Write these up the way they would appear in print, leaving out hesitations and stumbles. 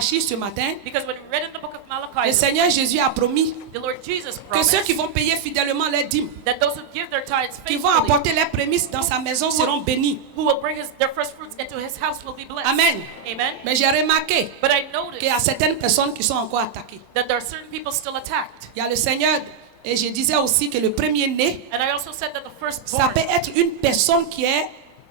Malachie ce matin, Because when we read in the book of Malachi, le Seigneur Jésus a promis the Lord Jesus que promised ceux qui vont payer fidèlement leurs dîmes, that those who give their tithes qui vont faithfully, apporter leurs prémices dans sa maison seront bénis. who will bring their first fruits into his house will be blessed. Amen. Amen. Mais j'ai remarqué But I noticed qu'il y a certaines personnes qui sont encore attaquées. that there are certain people still attacked. Il y a le Seigneur, et je disais aussi que le premier-né, And I also said that the ça firstborn peut être une personne qui est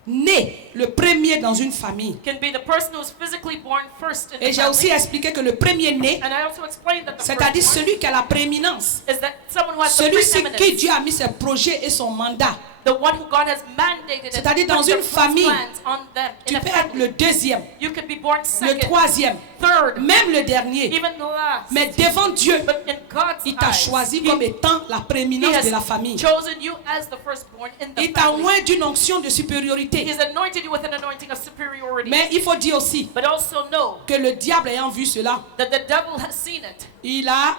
née le premier dans une famille. can be the person who is physically born first in Et the j'ai aussi family. expliqué que le premier-né, And I also explained that the c'est-à-dire firstborn celui qui a la prééminence, is that someone who has the celui sur qui preeminence, Dieu a mis ses projets et son mandat. the one who God has mandated, C'est-à-dire and dans put their une famille, plans on them. Tu In a peux être family, le deuxième, you can be born le second, troisième, third, même le dernier. even the last. Mais devant Dieu, But in God's il t'a eyes, choisi He comme étant la He prééminence de la has famille. chosen you as the firstborn in the Il t'a family. oint d'une onction de He supériorité. has anointed you with an anointing of superiority. Mais il faut dire aussi But also know que le diable ayant vu cela, that the devil has seen it il a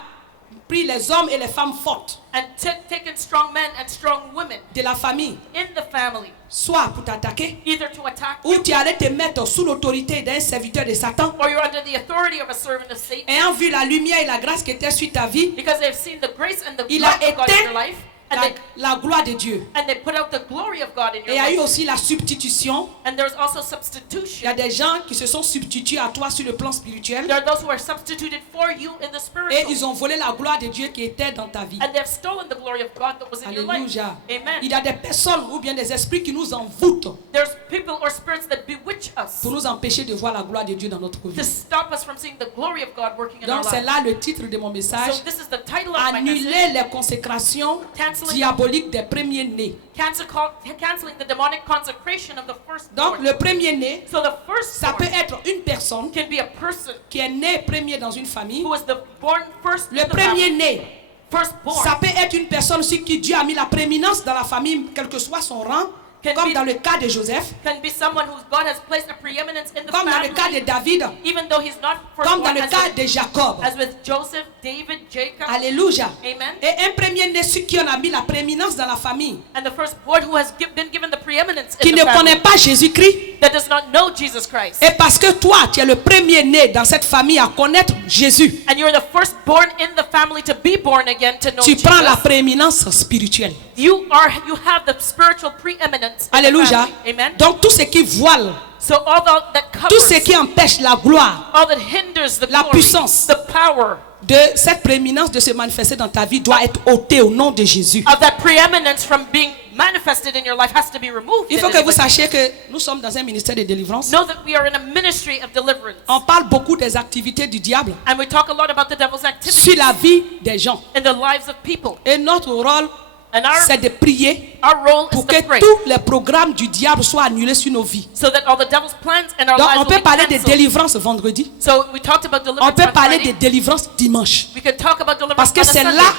pris les hommes et les femmes fortes and taken strong men and strong women de la famille, in the family, soit pour t'attaquer, either to attack ou you, tu allais te mettre sous l'autorité d'un serviteur de Satan, or you're under the authority of a servant of Satan, ayant vu la lumière et la grâce qui étaient sur ta vie, because they've seen the grace and the il a light of God in éteint your life, and la gloire de Dieu. they put out the glory of God in Et il your y a eu life. aussi la substitution. And there's also Il y a substitution. des gens qui se sont substitués à toi sur le plan spirituel There are those who are substituted for you in the et spiritual. ils ont volé la gloire de Dieu qui était dans ta vie. And they've stolen the glory of God that was in your life. Alléluia. Amen. Il y a des personnes ou bien des esprits qui nous envoûtent There's people or spirits that bewitch us pour nous empêcher de voir la gloire de Dieu dans notre vie. to stop us from seeing the glory of God working in our Donc c'est lives. là le titre de mon message. So this is the title of my message. Annuler les consécrations Canceling diaboliques des premiers-nés. Canceling the demonic consecration of the Donc firstborn. le premier-né, So the ça peut firstborn être une personne can be a person qui est née premier dans une famille. who is the born first in Le the family. premier-né, Firstborn ça peut être une personne sur qui Dieu a mis la prééminence dans la famille, quel que soit son rang, Can comme be- dans le cas de Joseph, can be someone who God has placed a preeminence in the comme dans le cas de family, David, even though he's not comme dans firstborn le cas as de Jacob. with Joseph, David, Jacob. Alléluia. Amen. Et un premier-né sur qui on a mis la prééminence dans la famille, And the firstborn who has been given the preeminence qui in ne the family, connaît pas Jésus-Christ. that does not know Jesus Christ. Et parce que toi, tu es le premier-né dans cette famille à connaître Jésus, And you're the firstborn in the family to be born again, to know tu prends la Jesus. prééminence spirituelle. You have the spiritual preeminence in the Alléluia. family. Amen. Donc tout ce qui voile, So all that tout covers, ce qui empêche la gloire all that hinders the la glory, puissance. the power de cette prééminence de se manifester dans ta vie doit être ôté au nom de Jésus. of that preeminence from being manifested in your life has to be removed. Il faut in que vous it. sachiez que nous sommes dans un ministère de délivrance. Know that we are in a ministry of deliverance. On parle beaucoup des activités du diable And we talk a lot about the devil's sur activities la vie des gens. in the lives of people. Et notre rôle, And c'est de prier our role is pour to que pray tous les programmes du diable soient annulés sur nos vies. so that all the devil's plans and our Donc lives on will peut be parler de cancelled. délivrance vendredi. So we talked about On deliverance peut on parler de Friday. délivrance dimanche. We can talk about deliverance Parce que on a c'est Sunday. là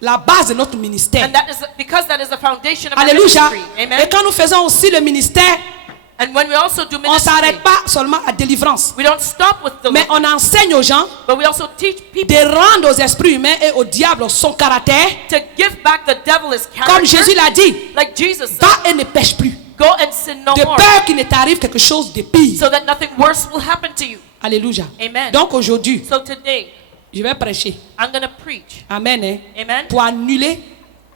la base de notre ministère. And that is because that is the foundation of our Alléluia. ministry. Et Amen. quand nous faisons aussi le ministère, And when we also do on ne ministry, s'arrête pas seulement à délivrance. we don't stop with Mais deliverance, on enseigne aux gens but we also teach people de rendre aux esprits humains et au diable son caractère. to give back the devil his Comme Jésus character, l'a dit, like Jesus said. va et ne pêche plus. Go and sin no De more, peur qu'il ne t'arrive quelque chose de pire. so that nothing worse will happen to you. Alléluia. Amen. Donc aujourd'hui, So today, je vais prêcher. I'm going to preach, Amen. Hein, amen, pour annuler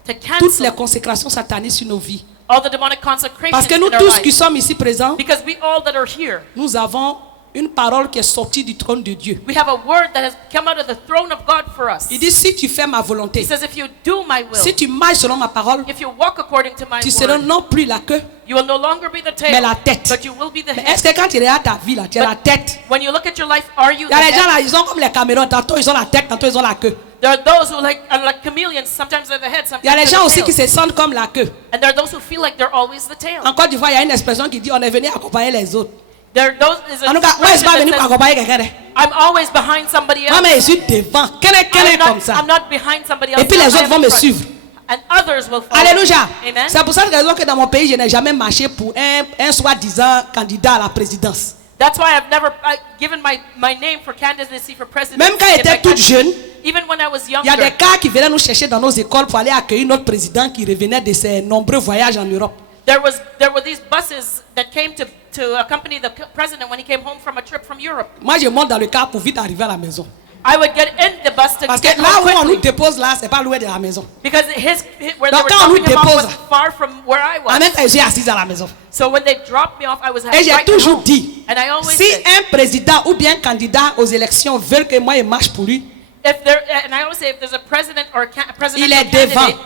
to toutes les cancel consécrations sataniques sur nos vies. all the demonic consecrations Parce que nous in our tous qui lives. sommes ici présents, Because we all that are here, nous avons une parole qui est sortie du trône de Dieu. we have a word that has come out of the throne of God for us. Il dit, si tu fais ma He volonté, says, if you do my will, si tu marches selon ma parole, if you walk according to my tu seras word, non plus la queue, you will no longer be the mais tail, la tête. but you will be the Mais head. est-ce que quand tu regardes ta vie là, tu as la tête? When you look at your life, are you Il y the a des gens head? là, ils ont comme les Cameroun, tantôt ils ont la tête, tantôt ils ont la queue. There are those who are like chameleons. Sometimes they're the head, Il y a sometimes des gens they're aussi the qui tail. se sentent comme la queue. And there are those who feel like they're always the tail. En Côte d'Ivoire, il y a une expression qui dit on est venu accompagner les autres. There are those, there's a En tout cas, moi je ne suis pas venu expression pour that accompagner quelqu'un. says, I'm always behind somebody Moi, else. mais je suis devant. Quel comme ça. I'm not behind somebody else. Et puis les I autres am vont in me front. suivre. And others will follow. Alléluia. Amen. C'est pour cette raison que dans mon pays, je n'ai jamais marché pour un soi-disant candidat à la présidence. That's why I've never given my name for candidacy for president. Même quand j'étais toute jeune, Even when I was il y a younger, des cas qui venaient nous chercher dans nos écoles pour aller accueillir notre président qui revenait de ses nombreux voyages en Europe. there were these buses that came to to accompany the president when he came home from a trip from Europe. Moi, je monte dans le car pour vite arriver à la maison. I would get in the bus to Parce que get là home où on nous quickly. dépose là, c'est pas loin de la maison. Because where they Donc, were quand on nous dropping him off dépose, was far from where I En was. même temps, je suis assise à la maison. So when they dropped me off, I was Et j'ai right toujours home. dit, And I always si said, un président ou bien un candidat aux élections veut que moi je marche pour lui, if there, and I always say, if there's a president or a presidential Il est candidate devant.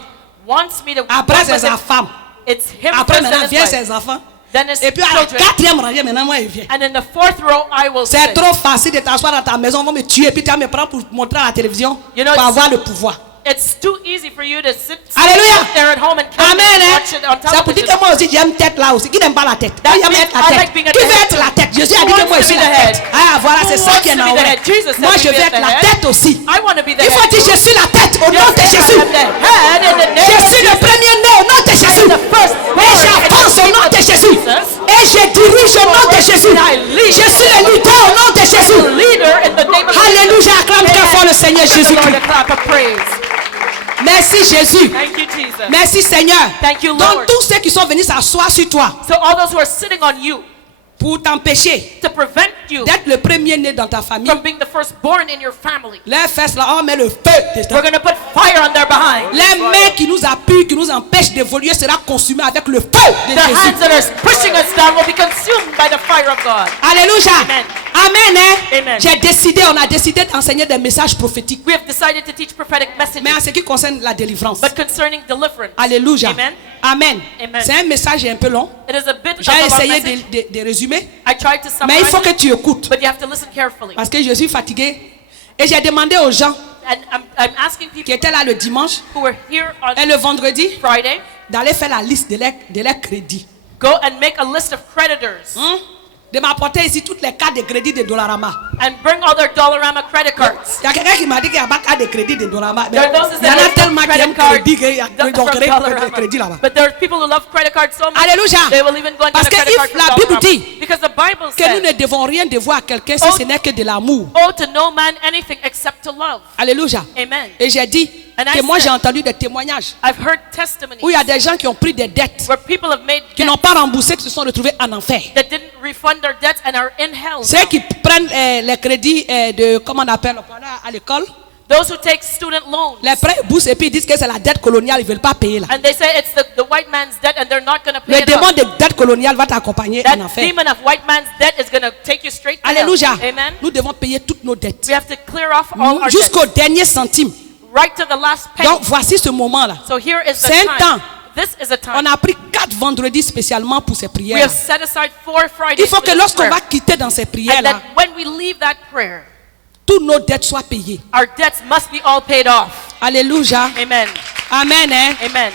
wants me to après work with c'est him, sa femme, it's him après first, maintenant then his viennent wife, ses enfants, then his et puis à la children, 4e rangée, maintenant moi je viens. and in the 4th row I will C'est sit. trop facile de t'asseoir dans ta maison, on va me tuer, puis tu vas me prendre pour montrer à la télévision, You know, pour it's- avoir le pouvoir. It's too easy for you to sit Alléluia. there at home and Amen. Hein? watch it on C'est pour dire television. que moi aussi j'aime tête là aussi. Qui n'aime pas la tête? That Moi j'aime means être la I tête. like being a Qui veut head être la tête? Jésus a Who dit que wants moi to je suis be la the tête. head? Ah voilà, c'est Who ça wants qui est to en be the haut. head? Jesus said Moi we je be veux at être the la head. tête aussi. I want to be the Il head. faut dire je suis la tête au nom de Yes, I Jésus. am the head in the name Je of suis le Jesus. premier né au nom de Jésus. the first Et j'avance au nom de Jésus. Et je dirige au nom de Jésus. Je suis le leader au nom de Jésus. Leader in the name of Alléluia, acclame très fort le Seigneur Jesus. Give the Lord Jésus-Christ. a clap of praise. Merci Jésus. Thank you, Jesus. Merci Seigneur. Thank you, Donc Lord. tous ceux qui sont venus s'asseoir sur toi So all those who are sitting on you pour t'empêcher to prevent you d'être le premier né dans ta famille, from being the firstborn in your family, les fesses là, on met le feu dedans. we're going to put fire on their behind. Les mains qui nous appuient, qui nous empêchent d'évoluer sera consumées avec le feu de The hands Jésus. that are pushing us down will be consumed by the fire of God. Alléluia. Amen. Amen. Hein? Amen. On a décidé d'enseigner des messages prophétiques. We have decided to teach prophetic messages, Mais en ce qui concerne la délivrance. but concerning deliverance. Alléluia. Amen. Amen. Amen. C'est un message un peu long. It is a bit of J'ai a long essayé message. de résumer. I tried to Mais il summarize faut que it, tu écoutes. but you have to listen carefully. Parce que je suis fatigué. Et j'ai demandé aux gens And I'm asking qui people étaient là le dimanche who were here on et le vendredi Friday, d'aller faire la liste de leurs crédits. go and make a list of creditors De m'apporter ici toutes les cartes de crédit de Dollarama. and bring all their Dollarama credit cards. Il y a quelqu'un qui m'a dit qu'il n'y a pas de carte de crédit de Dollarama. Mais There are those il y en a that tellement qui aiment credit cards crédit qu'il y a from donc Dollarama. crédit là-bas. But there are people who love credit cards so much. Alléluia. They will even go and Parce get a que credit card la from Bible Dollarama. dit Because the Bible que nous says, ne devons rien devoir à quelqu'un si Oh. ce n'est que de l'amour. owe to no man anything except to love. Alléluia. Amen. Et j'ai dit And I que moi said- j'ai entendu des témoignages I've heard testimonies où il y a des gens qui ont pris des dettes, where people have made qui debts n'ont pas remboursé, qui se sont retrouvés en enfer. that didn't refund their debts and are in hell. Ceux qui prennent les crédits de, comment on appelle, à l'école, Those who take student loans les prêts bourses et puis ils disent que c'est la dette coloniale, ils ne veulent pas payer là. and they say it's the white man's debt and they're not going to pay Le it démon off. de dette coloniale va t'accompagner That en enfer. demon of white man's debt is going to take you straight to hell. Alléluia. Amen. Nous devons payer toutes nos dettes. We have to clear off all our Jusqu'au debts, dernier centime. right to the last penny. Donc voici ce moment-là. So here is the C'est un time. temps. This is a time. On a pris 4 vendredis spécialement pour ces We prières. have set aside 4 Fridays Il faut for que this lorsqu'on prayer. va quitter dans ces And prières-là, that when we leave that prayer, toutes nos dettes soient payées. our debts must be all paid off. Alléluia. Amen. Amen. Hein? Amen.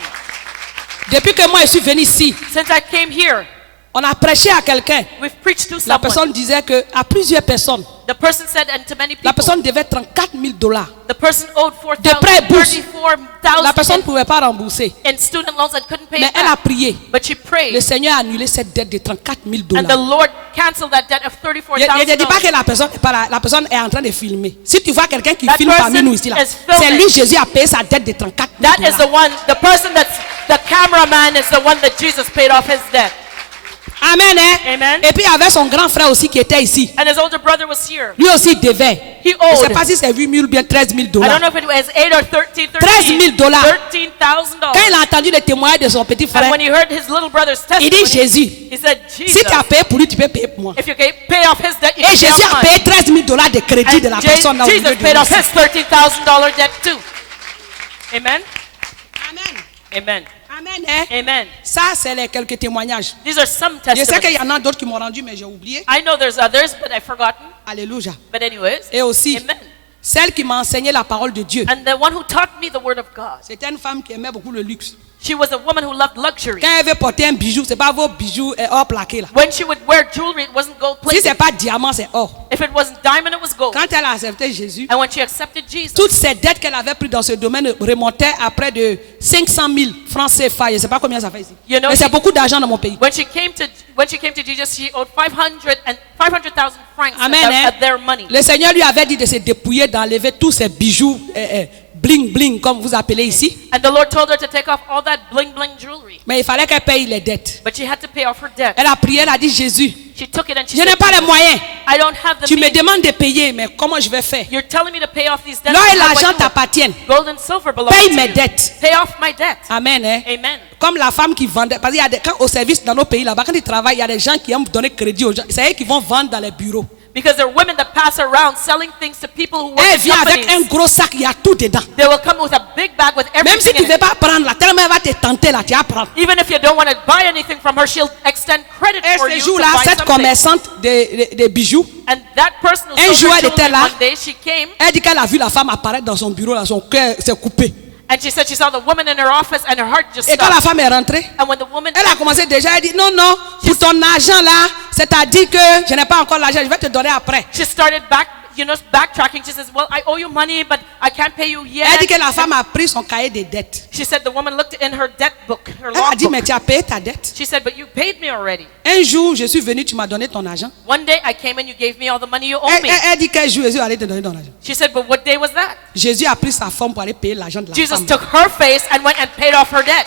Depuis que moi je suis venu ici, Since I came here, on a prêché à quelqu'un. we've preached to La someone. personne disait que à plusieurs personnes, The person said, and to many la people, personne devait $34,000. the person owed De prêts bourses. La personne ne $34,000 pouvait pas rembourser. in student loans and couldn't pay Mais it elle a back. prié. But she Le prayed, Seigneur a annulé cette dette de $34,000. and the Lord canceled that debt of Je ne dis pas $34,000. que la personne est pas là. La personne est en train de filmer. Si tu vois quelqu'un qui That filme parmi person nous ici, là, is filming. c'est lui, Jésus a payé sa dette de $34,000. That is the one, the person that's the cameraman is the one that Jesus paid off his debt. Amen. Hein? Amen. Et puis il y avait son grand frère aussi qui était ici. And his older brother was here. Lui aussi il devait. He Je ne sais owed. pas si c'est 8 000 ou bien $13,000. I don't know if it was 8 or 13, $13,000. $13,000. Quand il a entendu le témoignage de son petit frère, And when he heard his little brother's il dit testimony, Jésus, he said, si Jesus, tu as payé pour lui, tu peux payer pour moi. if you pay off his debt, you Et can pay Jésus off a mine. payé $13,000 de crédit de la And personne là au milieu Jesus de paid nous off ici. his $13,000 debt too. Amen. Amen. Amen. Amen. Hein? Amen. Ça, c'est les quelques témoignages. These are some Je sais qu'il testimonies. y en a d'autres qui m'ont rendu, mais j'ai oublié. I know there's others, but I've forgotten. Alléluia. But anyways, Et aussi, amen. celle qui m'a enseigné la parole de Dieu, And the one who taught me the word of God, c'était une femme qui aimait beaucoup le luxe. she was a woman who loved luxury. Quand elle veut porter un bijou, c'est pas vos bijoux or plaqués là. When she would wear jewelry, it wasn't gold Si c'est plated. pas diamant, c'est or. If it wasn't diamond, it was gold. Quand elle a accepté Jésus, And when she accepted Jesus, toutes ces dettes qu'elle avait prises dans ce domaine remontaient à près de 500 000 francs CFA. Je ne sais pas combien ça fait ici. You know, Mais c'est she- beaucoup d'argent dans mon pays. when she came to Jesus, she owed 500,000 francs Amen. Hein? of their money. Le Seigneur lui avait dit de se dépouiller, d'enlever tous ces bijoux bling bling comme vous appelez ici. And the Lord told her to take off all that bling bling jewelry. Mais il fallait qu'elle paye les dettes. But she had to pay off her debt. Elle a prié, elle a dit Jésus, She took it and she Je n'ai said, pas les moyens. I don't have the Tu me means. demandes de payer, mais comment je vais faire? You're telling me to pay off these debts. L'or et How do I l'argent do it? t'appartiennent. Gold and silver belong Paye to mes you. dettes. Pay off my debt. Amen. Hein? Amen. Comme la femme qui vendait, parce qu'il y a des, quand au service dans nos pays là-bas, quand ils travaillent, il y a des gens qui aiment donner crédit aux gens. C'est eux qui vont vendre dans les bureaux. Because there are women that pass around selling things to people who work Elle in vient avec un companies. gros sac, il y a tout dedans. They will come with a big bag with Même si everything tu in ne veux it. pas prendre là, tellement elle va te tenter là, tu vas prendre. Even if you don't want to buy anything from her, she'll extend credit Et for ce you to jour-là, buy cette something. commerçante de bijoux, And that person who Un sold jour, her elle était jewelry là. one day, she came elle dit qu'elle a vu la femme apparaître dans son bureau, là, son cœur s'est coupé. and she said she saw the woman in her office and her heart just Et quand la stopped. femme est rentrée, And when the woman elle a commencé déjà, elle dit non, non, pour ton argent là, c'est-à-dire que je n'ai pas encore l'argent, je vais te donner après. she started backtracking. She says, well, I owe you money, but I can't pay you yet. Elle dit que la femme a pris son cahier de dettes. She said the woman looked in her debt book, her Elle a law dit, mais book. tu as payé ta dette. She said, but you paid me already. Un jour, je suis venu, tu m'as donné ton argent. One day I came and you gave me all the money you owe me. Elle dit quel jour Jésus allait te donner ton argent. She said, but what day was that? Jésus a pris sa forme pour aller payer l'argent de la Jesus femme. took her face and went and paid off her debt.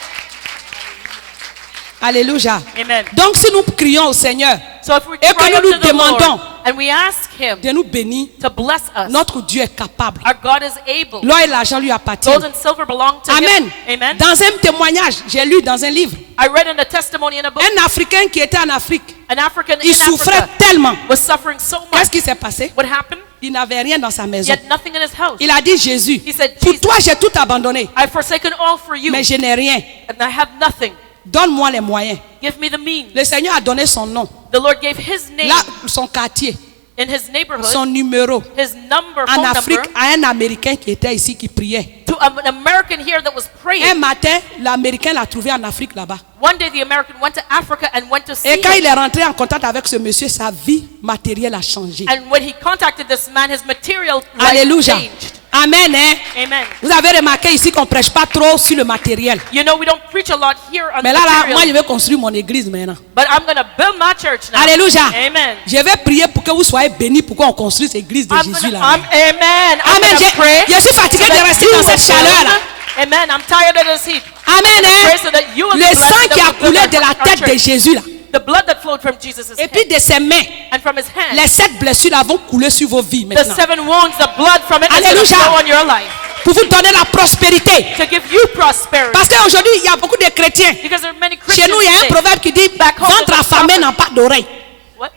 Alléluia. Amen. Donc si nous crions au Seigneur So if we et que cry nous unto nous the Lord demandons and we ask Him de nous bénir, to bless us, notre Dieu est capable. our God is able. L'or et l'argent lui appartiennent. Gold and silver belong to Amen. Him. Amen. Dans un témoignage, j'ai lu dans un livre, I read in a testimony in a book, un Africain qui était en Afrique, an African il in souffrait Africa tellement. was suffering so Qu'est-ce much. qui s'est passé? What happened? Il n'avait rien dans sa He maison. had nothing in his house. Il a dit Jésus, He said, pour Jesus, toi j'ai tout abandonné, I've forsaken all for you, mais je n'ai rien. and I have nothing. Donne-moi les moyens. Give me the means. Le Seigneur a donné son nom, The Lord gave His name là, son quartier, in His neighborhood, son numéro. His number, En phone Afrique, number, à un Américain qui était ici, qui priait. to an American here that was Un praying. matin, l'Américain l'a trouvé en Afrique là-bas. One day the American went to Africa and went to see Et quand him. il est rentré en contact avec ce monsieur, sa vie matérielle a changé. And when he contacted this man, his material life Alléluia. changed. Amen. Hein? Amen. Vous avez remarqué ici qu'on ne prêche pas trop sur le matériel. You know, we don't preach a lot here on Mais the là, material, moi, je vais construire mon église maintenant. but I'm going to build my church now. Alléluia. Amen. Je vais prier pour que vous soyez bénis, pour qu'on construise l'église de Jésus là. Amen. I'm Amen. gonna pray Je suis fatigué so de that rester you dans will cette chaleur là. build. Amen. I'm tired of this heat. Amen. Pray Hein? so that you will be Le blessed sang and qui that a we build coulé de our la tête de church. Jésus là. The blood that flowed from Jesus' Et head puis de ses mains, and from his hand. les 7 blessures là vont couler sur vos vies The maintenant. 7 wounds, the blood from it is going to Alléluia. flow on your life Pour vous donner la prospérité. to give you prosperity. Parce qu'aujourd'hui, il y a beaucoup de chrétiens. Because there are many Chez Christians nous, il y a un today. proverbe qui dit Back home, ventre there's a affamé proverb. n'a pas d'oreille. What?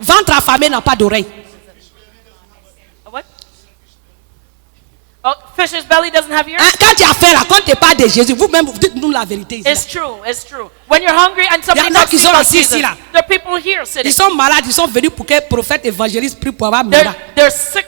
Ventre affamé n'a pas d'oreille. A what? Oh, fish's belly doesn't have ears? Hein, quand tu as faim là, quand tu parles de Jésus, vous-même, vous dites-nous la vérité. Ici. It's true, it's true. When you're hungry and somebody Il y en a talks qui to you sont about assis Jesus, ici, là. there are people here sitting. Ils sont malades, ils sont venus pour que prophète évangéliste prie pour avoir miracle. They're sick,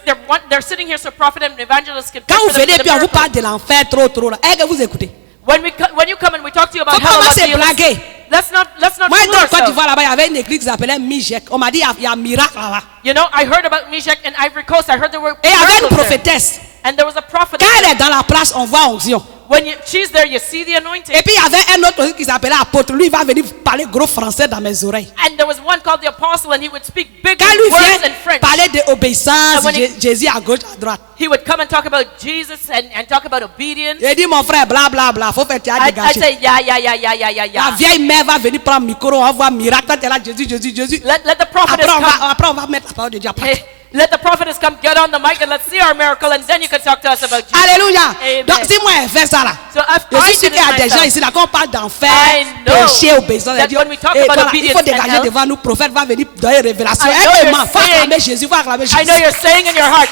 they're sitting here so prophet and evangelist can Quand pray vous for them venez for the puis on vous miracle. parle de l'enfer trop là, est-ce que vous écoutez? When you come and we talk to you about Faut hell, pas about se Jesus, blaguer. let's not Moi, fool dans le Côte ourselves. d'Ivoire là-bas, il y avait une église qui s'appelait Mijek. On m'a dit il y a un miracle là-bas. You know, I heard about Meshach and Ivory Coast. I heard there were Et il y avait une miracles there. prophétesse. And there was a prophet. Quand elle est dans la place, on voit onction. When she's there, you see the anointing. Et puis il y avait un autre aussi qui s'appelait apôtre. Lui, il va venir parler gros français dans mes oreilles. And there was one called the apostle, and he would speak big Quand lui words vient in French. parler d'obéissance, And when he- Jésus à gauche, à droite. He would come and talk about Jesus and talk about obedience. Il dit mon frère, bla bla bla, faut faire théâtre I'd dégagé. say, yeah. La Yeah. vieille mère va venir prendre le micro, on va voir miracle. Quand elle est là, Jésus. Let the prophetess Après, come. on va mettre la parole de Dieu après. Hey, let the prophetess come, get on the mic, and let's see our miracle, and then you can talk to us about Jesus. Alléluia. Amen. Donc si moi elle fait ça là, So if je I suis sûr did qu'il y a it des gens myself, ici là, quand on parle d'enfer, I know péché, obéissance, that elle dit, when we talk eh, about toi, là, il faut obedience and dégager health, devant nous, prophète va venir donner révélation. I know Eh, you're faut acclamer saying- Jésus, faut acclamer I know Jésus. you're saying in your heart,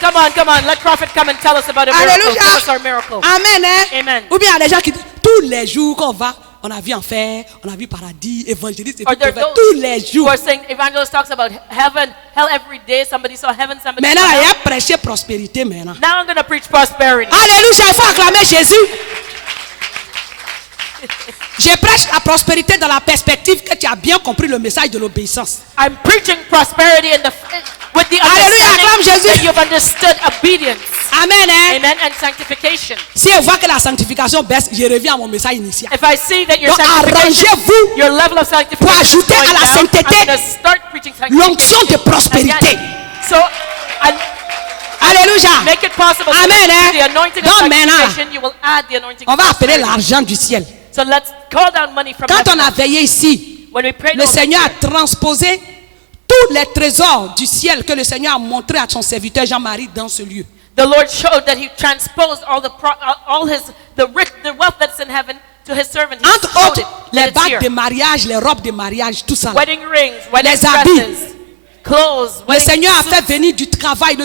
come on, let prophet come and tell us about a miracle. Alléluia. Give us our miracle. Amen. Hein? Amen. Ou bien il y a des gens qui disent, tous les jours qu'on va, on a vu enfer, on a vu paradis, évangéliste, et Or puis there's prophète, those tous les who jours. are saying evangelist talks about heaven, hell every day. Somebody saw heaven, somebody Maintenant, saw il y hell. a prêché prospérité maintenant. Now I'm going to preach prosperity. Alléluia, il faut acclamer Jésus. Je prêche la prospérité dans la perspective que tu as bien compris le message de l'obéissance. I'm preaching prosperity with the Alléluia, acclame understanding Jésus. that you've understood obedience. Amen. Hein? Amen. And sanctification. Si je vois que la sanctification baisse, je reviens à mon message initial. If I see that your Donc, sanctification, arrangez-vous your level of sanctification pour is ajouter going à la down, sainteté I'm going to start preaching l'onction de sanctification prospérité. again. So, and Alléluia. make it possible. Amen, So hein? the anointing of Donc, maintenant, sanctification, you will add the anointing On of va appeler prosperity. l'argent du ciel. So let's call down money from Quand on heaven. a veillé ici, when we prayed le all this Seigneur a year, transposé tous les trésors du ciel que le Seigneur a montré à son serviteur Jean-Marie dans ce lieu. the Lord showed that He transposed the wealth that's in heaven to His servant. He Entre showed autres, it, les that it's bagues here. de mariage, les robes de mariage, tout ça. Wedding rings, wedding Les habits. dresses, clothes, Le wedding Seigneur a suits. fait venir du travail.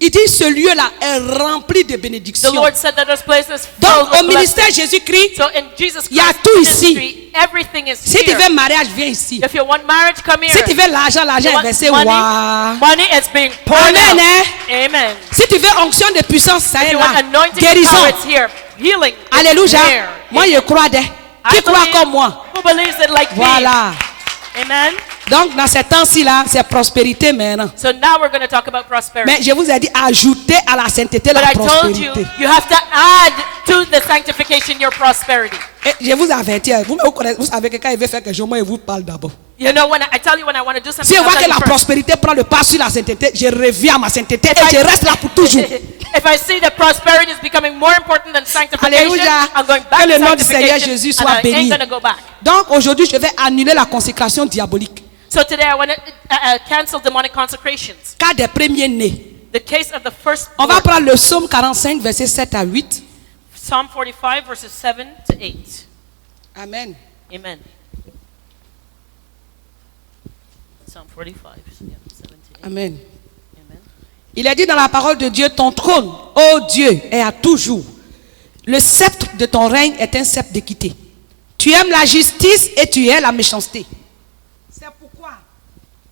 Il dit ce lieu-là est rempli de The bénédictions. Lord said that this place is filled Donc au with ministère blessings. Jésus-Christ, So in Jesus il y a Christ's tout ici. ministry, everything is si tu here. veux mariage, viens ici. If you want marriage, come here. Si tu veux l'argent, l'argent You est want versé. money, Waouh. money is being poured Amen, out. hein? Amen. Si tu veux onction de puissance, ça If est you want là. anointing and Guérison. power, it's here. Healing, it's Alléluia. here. Moi, je crois des. Qui I croit believe- comme moi? Who believes it like Voilà. me? Amen. Donc, dans ces temps-ci là, c'est prospérité maintenant. So now we're going to talk about prosperity. Mais je vous ai dit, ajoutez à la sainteté But la I told you, prospérité. you have to add to the sanctification your prosperity. Et je vous avertis, vous savez que quand il veut faire quelque chose, moi, il vous parle d'abord. You know, when I tell you when I want to do something, Si je I'll vois tell que you la first. prospérité prend le pas sur la sainteté, je reviens à ma sainteté et I- je reste là pour toujours. If I see that prosperity is becoming more important than sanctification, Alléluia. I'm going Que back le to nom du Seigneur sanctification, Jésus and soit I ain't béni. going to go back. Donc aujourd'hui, je vais annuler la consécration diabolique. So today I want to cancel demonic consecrations. Cas des premiers-nés. The case of the first. On va prendre le psaume 45, versets 7 à 8. Psalm 45 verses 7 to 8. Amen. Amen. Psalm 45, yeah, 7 to 8. Amen. Amen. Il est dit dans la parole de Dieu, ton trône, ô Dieu, est à toujours. Le sceptre de ton règne est un sceptre d'équité. Tu aimes la justice et tu hais la méchanceté. C'est pourquoi,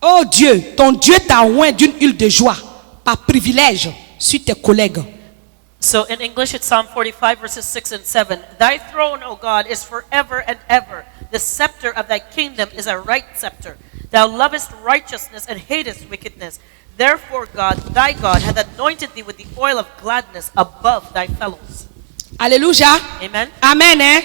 ô Dieu, ton Dieu t'a oint d'une huile de joie, par privilège, sur tes collègues. So in English it's Psalm 45 verses 6 and 7. Thy throne, O God, is forever and ever. The scepter of thy kingdom is a right scepter. Thou lovest righteousness and hatest wickedness. Therefore God, thy God, hath anointed thee with the oil of gladness above thy fellows. Alléluia. Amen. Amen. Hein?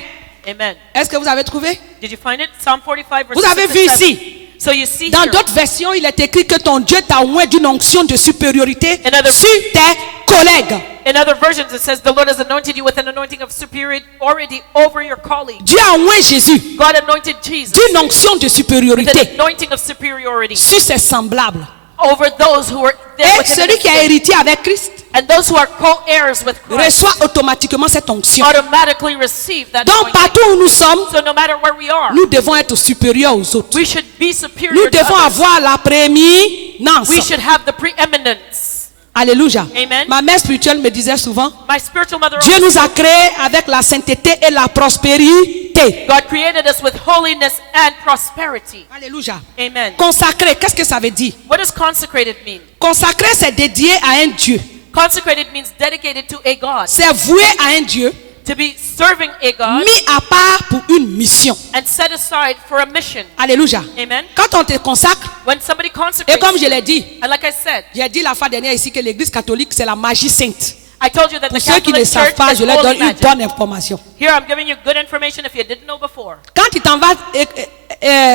Amen. Est-ce que vous avez trouvé? Did you find it? Psalm 45 verses Vous avez 6 vu and 7. ici? So you see Dans here, d'autres versions, il est écrit que ton Dieu t'a oint d'une onction de supériorité Another- sur tes collègues. in other versions it says the Lord has anointed you with an anointing of superiority over your colleagues. Dieu a oint Jésus God anointed Jesus d'une onction de with supériorité an anointing of superiority sur ses semblables. over those who were there Et with him in celui his qui a faith. hérité avec Christ And those who are co-heirs with Christ reçoit automatiquement cette onction. automatically receive that Donc anointing. partout où nous sommes, So no matter where we are, nous devons être supérieurs aux autres. we should be superior Nous to devons others. avoir la prééminence. We should have the preeminence. Alléluia. Amen. Ma mère spirituelle me disait souvent, My spiritual mother Dieu always nous a créés avec la sainteté et la prospérité. God created us with holiness and prosperity. Alléluia. Amen. Consacré, qu'est-ce que ça veut dire? What does consecrated mean? Consacré, c'est dédié à un Dieu. Consecrated means dedicated to a God. C'est voué à un Dieu, To be serving a God mis à part pour une mission. and set aside for a mission. Alléluia. Amen. Quand on te consacre, When somebody et consecrates comme je you, l'ai dit, and like I said, j'ai dit la fois dernière ici que l'église catholique, c'est la magie sainte. I told you that Pour the ceux qui ne Catholic savent Church pas, is je leur holy donne une magic. bonne information. Here I'm giving you good information if you didn't know before. Quand tu t'en vas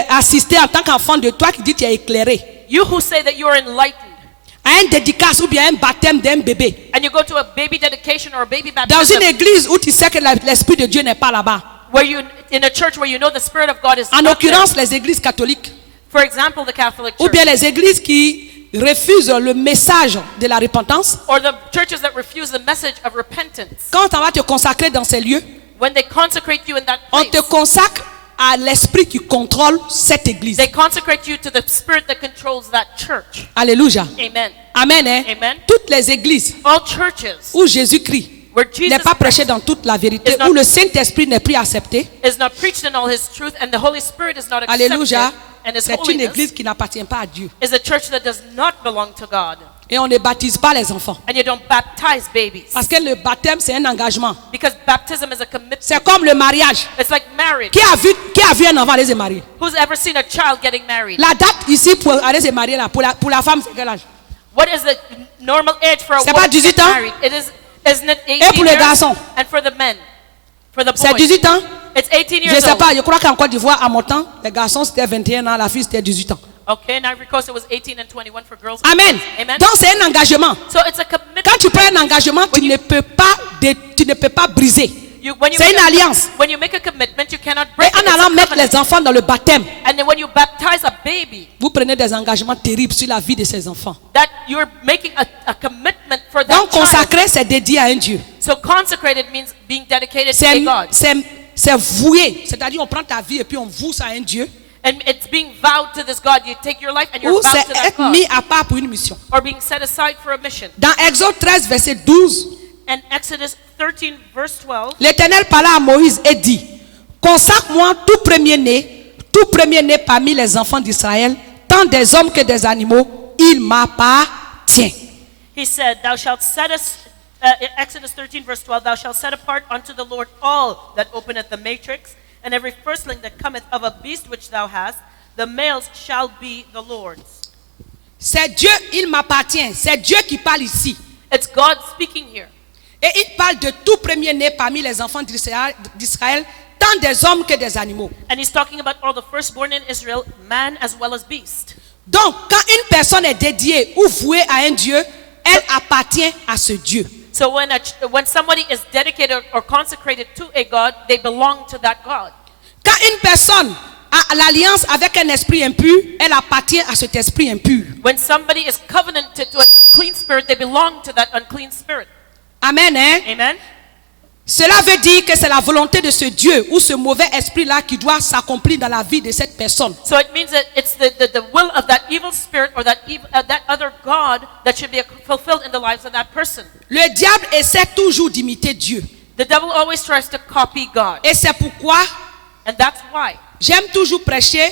assister en tant qu'enfant de toi qui dit que tu es éclairé, You who say that you are enlightened, à un dédicace ou bien un baptême d'un bébé, and you go to a baby dedication or a baby dans baptism, une église où tu sais que l'Esprit de Dieu n'est pas là-bas, where you in a church where you know the Spirit of God is en not l'occurrence les églises catholiques, there. For example, the Catholic ou Church, bien les églises qui refusent le message de la repentance, or the churches that refuse the message of repentance. quand on va te consacrer dans ces lieux, When they consecrate you in that on place, te consacre à l'esprit qui contrôle cette église. they consecrate you to the Spirit that controls that church. Alléluia. Amen. Amen. Hein? Amen. Toutes les églises All churches où Jésus-Christ where Jesus n'est pas prêché Christ dans toute la vérité, is not- où le Saint-Esprit n'est plus accepté, is not preached in all His truth, and the Holy Spirit is not accepted, alléluia, and His c'est une holiness église qui n'appartient pas à Dieu. is a church that does not belong to God. Et on ne baptise pas les enfants. And you don't baptize babies. Parce que le baptême, c'est un engagement. Because baptism is a commitment. C'est comme le mariage. It's like marriage. Qui a vu un enfant aller se marier? Who's ever seen a child getting married? La date ici pour aller se marier, là, pour la femme, c'est quel âge? What is the normal age for a C'est woman pas to get 18 ans? married? Isn't it 18 pour les years? garçons? And for the men? For the C'est boys? 18 ans? It's 18 Je years ne sais old. pas, je crois qu'en Côte d'Ivoire, à mon temps, les garçons c'était 21 ans, la fille c'était 18 ans. Okay, in Ivory Coast it was 18 and 21 for girls. Amen. Amen. Donc c'est un engagement. So it's a commitment. Quand tu prends un engagement, tu ne peux pas briser. When you C'est make une alliance. When you make a commitment, you cannot Et break en it it's a allant mettre covenant. les enfants dans le baptême, And then when you baptize a baby, vous prenez des engagements terribles sur la vie de ces enfants. that you're making a commitment for that Donc child. consacrer, c'est dédié à un Dieu. So consecrated means being dedicated to a God. C'est voué. C'est-à-dire on prend ta vie et puis on voue ça à un Dieu. And it's being vowed to this God. You take your life and you're Ou vowed c'est to that être God. mis à part pour une mission. Or being set aside for a mission. Dans Exode 13, verset 12, And Exodus 13, verse 12, l'Éternel parla à Moïse et dit, consacre-moi tout premier-né parmi les enfants d'Israël, tant des hommes que des animaux, il m'appartient. he said, Thou shalt set us, Exodus 13, verse 12, Thou shalt set apart unto the Lord all that openeth the matrix, and every firstling that cometh of a beast which thou hast, the males shall be the Lord's. C'est Dieu, il m'appartient. C'est Dieu qui parle ici. It's God speaking here. Et il parle de tout premier-né parmi les enfants d'Israël, tant des hommes que des animaux. And he's talking about all the firstborn in Israel, man as well as beast. Donc, quand une personne est dédiée ou vouée à un Dieu, elle appartient à ce Dieu. So when somebody is dedicated or consecrated to a God, they belong to that God. Quand une personne a l'alliance avec un esprit impur, elle appartient à cet esprit impur. When somebody is covenanted to an unclean spirit, they belong to that unclean spirit. Amen, hein? Amen? Cela veut dire que c'est la volonté de ce Dieu ou ce mauvais esprit-là qui doit s'accomplir dans la vie de cette personne. So it means that it's the will of that evil spirit or that other God that should be fulfilled in the lives of that person. Le diable essaie toujours d'imiter Dieu. The devil always tries to copy God. Et c'est pourquoi And that's why j'aime toujours prêcher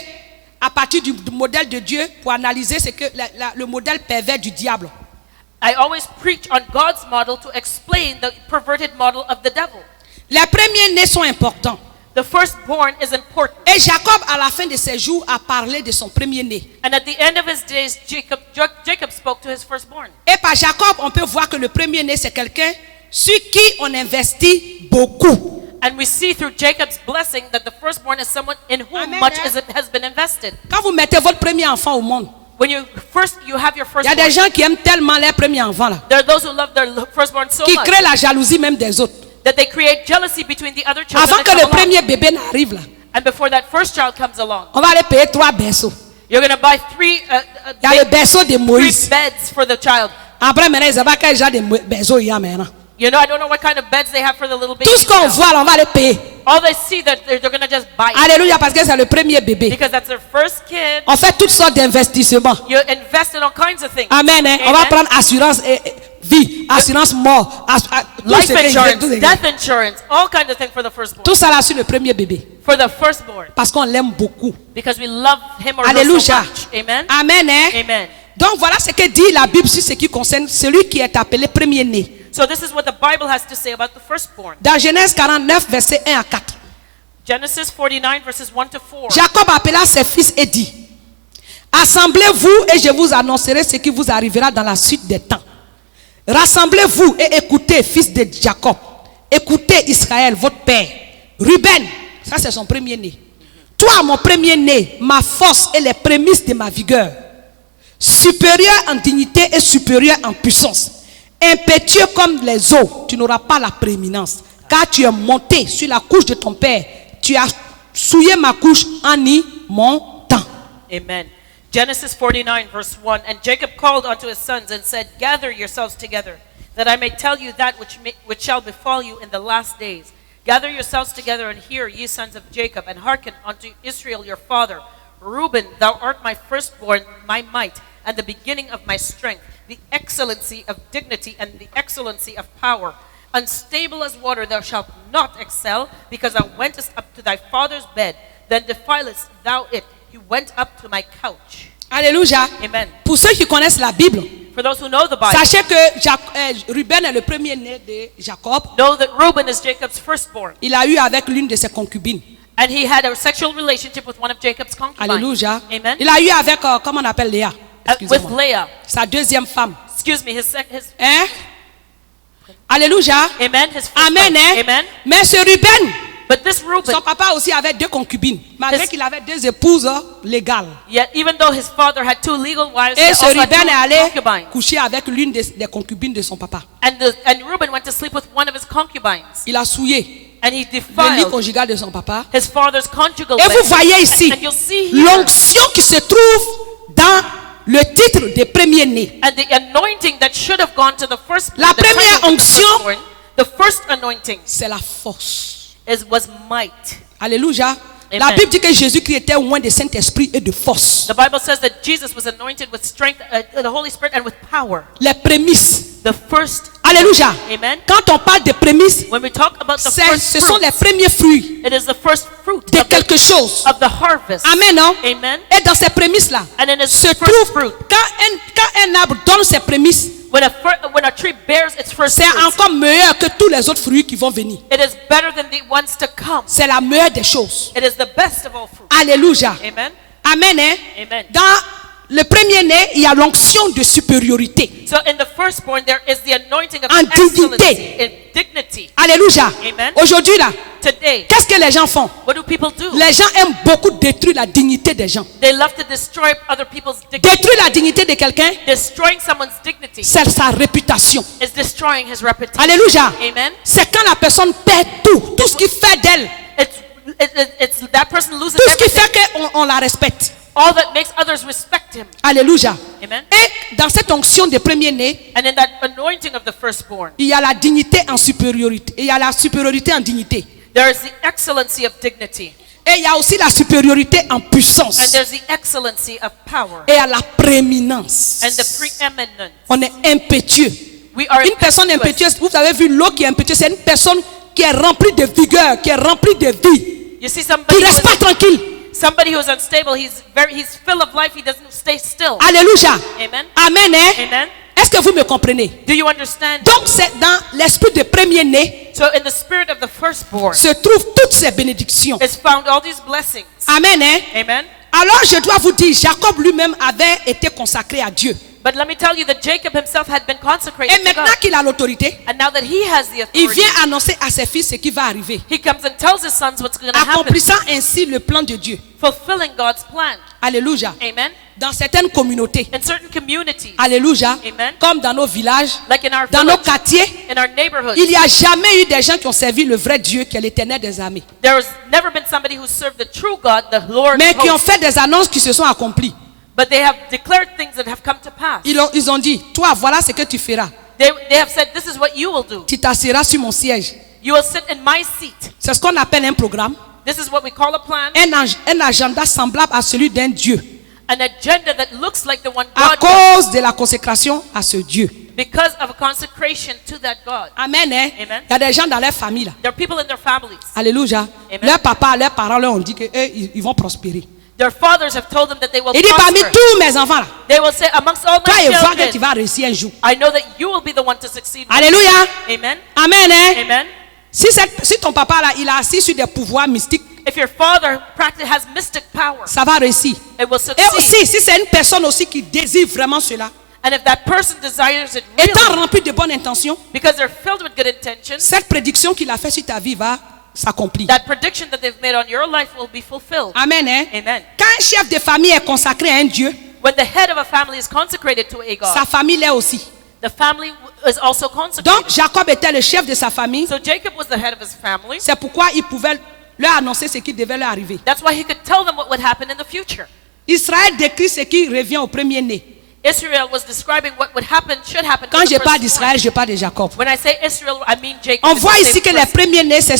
à partir du modèle de Dieu pour analyser ce que le modèle pervers du diable. I always preach on God's model to explain the perverted model of the devil. Les premiers-nés sont importants. The firstborn is important. Et Jacob, à la fin de ses jours, a parlé de son premier-né. And at the end of his days, Jacob spoke to his firstborn. Et par Jacob, on peut voir que le premier-né, c'est quelqu'un sur qui on investit beaucoup. And we see through Jacob's blessing that the firstborn is someone in whom Amen. much has been invested. Quand vous mettez votre premier enfant au monde, When you have your il y a des firstborn, gens qui aiment tellement leur premier enfant là, there are those who love their firstborn so qui much créent la jalousie même des autres. that they create jealousy between the other children Avant that que come le along. premier bébé n'arrive là, And before that first child comes along, on va aller payer 3 berceaux. you're going to buy three Il y a le berceau de Moïse. beds for the child. Après, maintenant, ils savent pas quel genre de berceau il y a maintenant. You know, I don't know what kind of beds they have for the little babies. Tout ce qu'on now. voit là, on va aller payer. All they see that they're going to just buy it Alléluia, parce que c'est le premier bébé. because that's their first kid. On fait toutes sortes d'investissements. You invest in all kinds of things. Amen. Hein? On va Amen. prendre assurance vie, assurance mort, Life insurance, death insurance, all kinds of things for the firstborn. tout ça là sur le premier bébé. For the firstborn. Parce qu'on l'aime beaucoup. Because we love him or her so Alléluia. much. Amen. Amen. Hein? Amen. Donc voilà ce que dit la Bible sur ce qui concerne celui qui est appelé premier-né. So this is what the Bible has to say about the firstborn. Dans Genèse 49, versets 1 à 4. Genesis 49 verses 1 to 4. Jacob appela ses fils et dit, assemblez-vous et je vous annoncerai ce qui vous arrivera dans la suite des temps. Rassemblez-vous et écoutez, fils de Jacob. Écoutez Israël, votre père. Ruben, ça c'est son premier-né. Toi, mon premier-né, ma force et les prémices de ma vigueur. Supérieur en dignité et supérieur en puissance. Impétueux comme les eaux, tu n'auras pas la prééminence. Car tu es monté sur la couche de ton père. Tu as souillé ma couche en y montant. Amen. Genesis 49 verse 1. And Jacob called unto his sons and said, Gather yourselves together, that I may tell you that which shall befall you in the last days. Gather yourselves together and hear, ye sons of Jacob, and hearken unto Israel your father. Reuben, thou art my firstborn, my might, and the beginning of my strength, the excellency of dignity and the excellency of power. Unstable as water thou shalt not excel, because thou wentest up to thy father's bed, then defilest thou it. He went up to my couch. Alléluia. Amen. Pour ceux qui connaissent la Bible, For those who know the Bible, sachez que Ruben est le premier-né de Jacob. know that Reuben is Jacob's firstborn. Il a eu avec l'une de ses concubines. And he had a sexual relationship with one of Jacob's concubines. Alléluia. Amen. Il a eu avec, comment on appelle Léa? With Excusez-moi. Leah. Sa deuxième femme. Excuse me, his Hein? Alléluia. amen, his first Amen. wife. Hein? Amen. Mais ce Ruben, But this Reuben, son papa aussi avait 2 concubines. Malgré His- qu'il avait 2 épouses légales. yet even though his father had 2 legal wives, he Et also ce had Ruben 2 est allé concubines. coucher avec l'une des concubines de son papa. And Reuben went to sleep with one of his concubines. Il a souillé. And he le lit defiled conjugal de son papa. his father's conjugal Et bed. vous voyez ici And you'll see here, l'onction qui se trouve dans le titre de premier-né. and the anointing that should have gone to the first, La the title première of the onction, firstborn, the first anointing c'est la force. was might. Alléluia. La Amen. Bible dit que Jésus-Christ était oint de Saint-Esprit et de force. The Bible says that Jesus was anointed with strength, the Holy Spirit, and with power. Les prémices. The first. Alléluia. Amen. Quand on parle de prémices, When we talk about the first ce sont les fruits, premiers fruits it is the first fruit de of quelque chose. the harvest. Amen, non? Amen. Et dans ces prémices-là, And in its se first trouve, fruit, quand un arbre donne ses prémices, when a tree bears its first c'est fruit, encore meilleur que tous les autres fruits qui vont venir. it is better than the ones to come. C'est la meilleure des choses. It is the best of all fruit. Alléluia. Amen. Amen, hein? Amen. Dans le premier-né, il y a l'onction de supériorité. So in the firstborn, there is the anointing of En excellency dignité. and dignity. Alléluia. Amen. Aujourd'hui, là, Today, qu'est-ce que les gens font? what do people do? Les gens aiment beaucoup détruire la dignité des gens. They love to destroy other people's dignity. Détruire la dignité de quelqu'un, Destroying someone's dignity c'est sa réputation. is destroying his reputation. Alléluia. Amen. C'est quand la personne perd tout ce qui fait d'elle, It's that person loses tout ce qui everything. fait qu'on la respecte. All that makes others respect him. Alléluia. Amen. Et dans cette onction de premier-né, And in that anointing of the firstborn, il y a la dignité en supériorité. Il y a la supériorité en dignité. there is the excellency of dignity. Et il y a aussi la supériorité en And puissance. there's the excellency of power. Et il y a la prééminence. And the preeminence. On est impétueux. We are Une personne impetuous. impétueuse, vous avez vu l'eau qui est impétueuse, c'est une personne qui est remplie de vigueur, qui est remplie de vie, You see qui somebody ne reste pas tranquille. somebody who's unstable, he's full of life, he doesn't stay still. Alléluia. Amen. Amen. Hein? Amen. Est-ce que vous me comprenez? Do you understand? Donc c'est dans l'esprit de premier-né So in the spirit of the firstborn se trouvent toutes ces bénédictions. is found all these blessings. Amen. Hein? Amen. Alors je dois vous dire, Jacob lui-même avait été consacré à Dieu. But let me tell you that Jacob himself had been consecrated Et to maintenant God. qu'il a l'autorité, And now that he has the il authority, vient annoncer à ses fils ce qui va arriver, he comes and tells his sons what's going to happen, accomplissant ainsi le plan de Dieu. fulfilling God's plan. Alléluia. Amen. Dans certaines communautés, In certain communities, alléluia, Amen. comme dans nos villages, like in our dans nos village, quartiers, in our neighborhood, il n'y a jamais eu des gens qui ont servi le vrai Dieu qui est l'Éternel des armées, there has never been somebody who served the true God, the Lord mais of qui ont hosts, fait des annonces qui se sont accomplies. but they have declared things that have come to pass. Ils ont dit, toi, voilà ce que tu feras. They have said, this is what you will do. Tu t'assiras sur mon siège. You will sit in my seat. C'est ce qu'on appelle un programme, This is what we call a plan, un agenda semblable à celui d'un Dieu, an agenda that looks like the one à God does cause de la consécration à ce Dieu. because of a consecration to that God. Amen. Hein? Amen. Il y a des gens dans leur famille là. There are people in their families. Alléluia. Amen. Leurs papas, leurs parents leur ont dit que ils vont prospérer. Their fathers have told them that they will Il dit parmi prosper. tous mes enfants là, They will say, amongst all toi my et vois que tu children, vas réussir un jour. I know that you will be the one to succeed. Alléluia. Amen. Amen. Hein? Amen. Si ton papa là, il a assis sur des pouvoirs mystiques, If your father has mystic power, ça va réussir. it will Et succeed. aussi, si c'est une personne aussi qui désire vraiment cela, And if that person desires it étant really, rempli de bonnes intentions, because they're filled with good intentions, cette prédiction qu'il a faite sur ta vie va s'accomplir. that prediction that they've made on your life will be fulfilled. Amen. Hein? Amen. Quand un chef de famille est consacré à un Dieu, When the head of a family is consecrated to a God, sa famille l'est aussi. the family is also consecrated. Donc Jacob était le chef de sa famille. So Jacob was the head of his family. C'est pourquoi il pouvait leur annoncer ce qui devait leur arriver. That's why he could tell them what would happen in the future. Israël décrit ce qui revient au premier-né. Israel was describing what would happen, should happen to Quand the je parle firstborn. d'Israël, je parle de Jacob. When I say Israel, I mean Jacob. On It's the voit same ici que les person. premiers-nés, c'est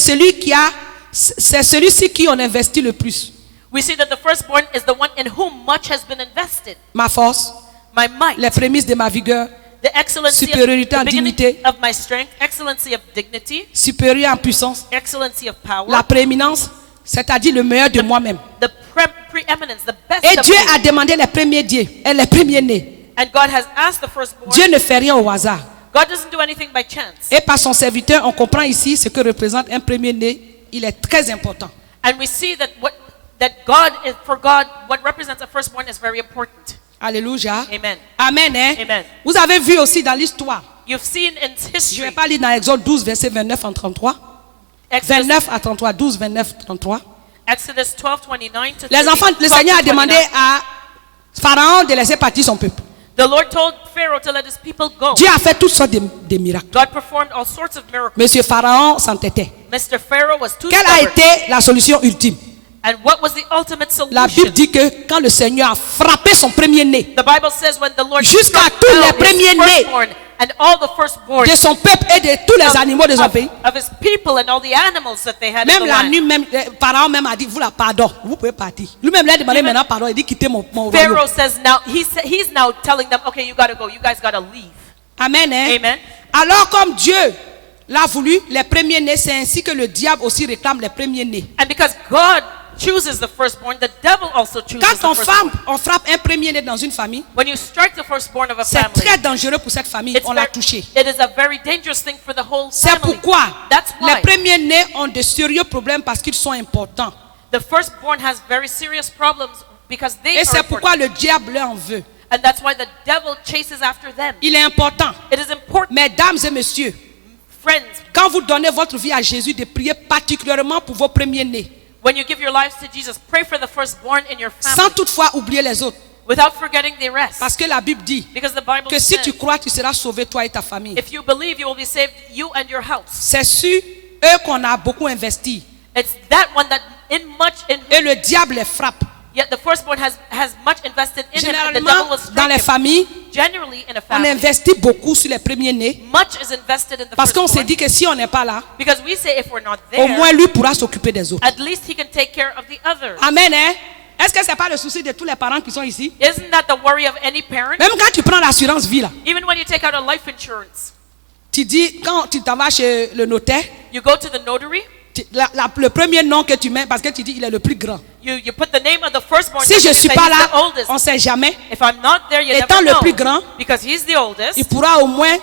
celui-ci qui on investit le plus. We see that the firstborn is the one in whom much has been invested. Ma force, My might, les prémices de ma vigueur, the excellency supériorité of, en the beginning dignité. of my strength, excellency of dignity, supérieur en puissance, excellency of power, la prééminence, c'est-à-dire le meilleur de moi-même. the preeminence, the best Et of Dieu me. a demandé les premiers-nés. And God has asked the firstborn. Dieu ne fait rien au hasard. God doesn't do anything by chance. Et par son serviteur, on comprend ici ce que représente un premier-né. Il est très important. And we see that God, for God, what represents a firstborn is very important. Alléluia. Amen. Amen. Hein? Amen. Vous avez vu aussi dans l'histoire. You've seen in Je ne vais history, pas lire dans Exode 12, verset 29 en 33. Exodus 29 à 33, 12, 29, 33. 12:29 to Les enfants, le 30, Seigneur a 29. demandé à Pharaon de laisser partir son peuple. The Lord told Pharaoh to let his people go. Dieu a fait toutes sortes de miracles. God performed all sorts of miracles. Monsieur Pharaon s'entêtait. Mr. Pharaoh was too Quelle a stubborn. été la solution ultime? And what was the ultimate La solution? Bible dit que quand le Seigneur a frappé son premier-né The Bible says when the Lord Jusqu'à struck tous les down his premiers-nés firstborn and all the firstborn de son peuple et de tous les animaux de son pays, of his people and all the animals that they had in même the la land. nuit, même Pharaon même a dit, vous la pardon, vous pouvez partir. Lui-même lui a demandé maintenant pardon, il dit quittez mon royaume. Pharaoh says now he's now telling them, okay, you got to go. You guys got to leave. Amen. Hein? Amen. Alors comme Dieu l'a voulu, les premiers-nés, c'est ainsi que le diable aussi réclame les premiers-nés. And because God chooses the firstborn, the devil also chooses Quand the firstborn. on frappe un premier-né dans une famille, When you strike the firstborn of a c'est family, très dangereux pour cette famille. On l'a touché. it is a very dangerous thing for the whole C'est family. pourquoi That's les why premiers-nés ont de sérieux problèmes parce qu'ils sont importants. the firstborn has very serious problems because they Et are c'est important. pourquoi le diable en veut. And that's why the devil chases after them. Il est important. It is important, Mesdames et messieurs, friends, quand vous donnez votre vie à Jésus, de prier particulièrement pour vos premiers-nés, when you give your lives to Jesus, pray for the firstborn in your sans family toutefois oublier les autres. without forgetting the rest. Parce que la Bible dit Because the Bible que si says, tu crois, tu seras sauvé, toi et ta famille. if you believe, you will be saved, you and your house. C'est sur eux qu'on a beaucoup investi. It's that one that Et le diable les frappe. yet the firstborn has much invested in him, and the devil Généralement, will dans strike les him. familles, Generally, in a on family, investit beaucoup sur les premiers-nés. much is invested in the Parce qu'on s'est firstborn dit que si on n'est pas là, because we say if we're not au there, moins lui pourra s'occuper des autres. at least he can take care of the others. Amen. Hein? Est-ce que ce n'est pas le souci de tous les parents qui sont ici? Isn't that the worry of any parent? Même quand tu prends l'assurance vie, là, Even when you take out a life insurance, tu dis, quand tu t'en vas chez le notaire, you go to the notary, le premier nom que tu mets, parce que tu dis il est le plus grand. you put the name of the firstborn. Si je ne because suis you pas say he's là, the oldest. on ne sait jamais. If I'm not there, you Étant never le know. plus grand, Because he's the oldest, il pourra au moins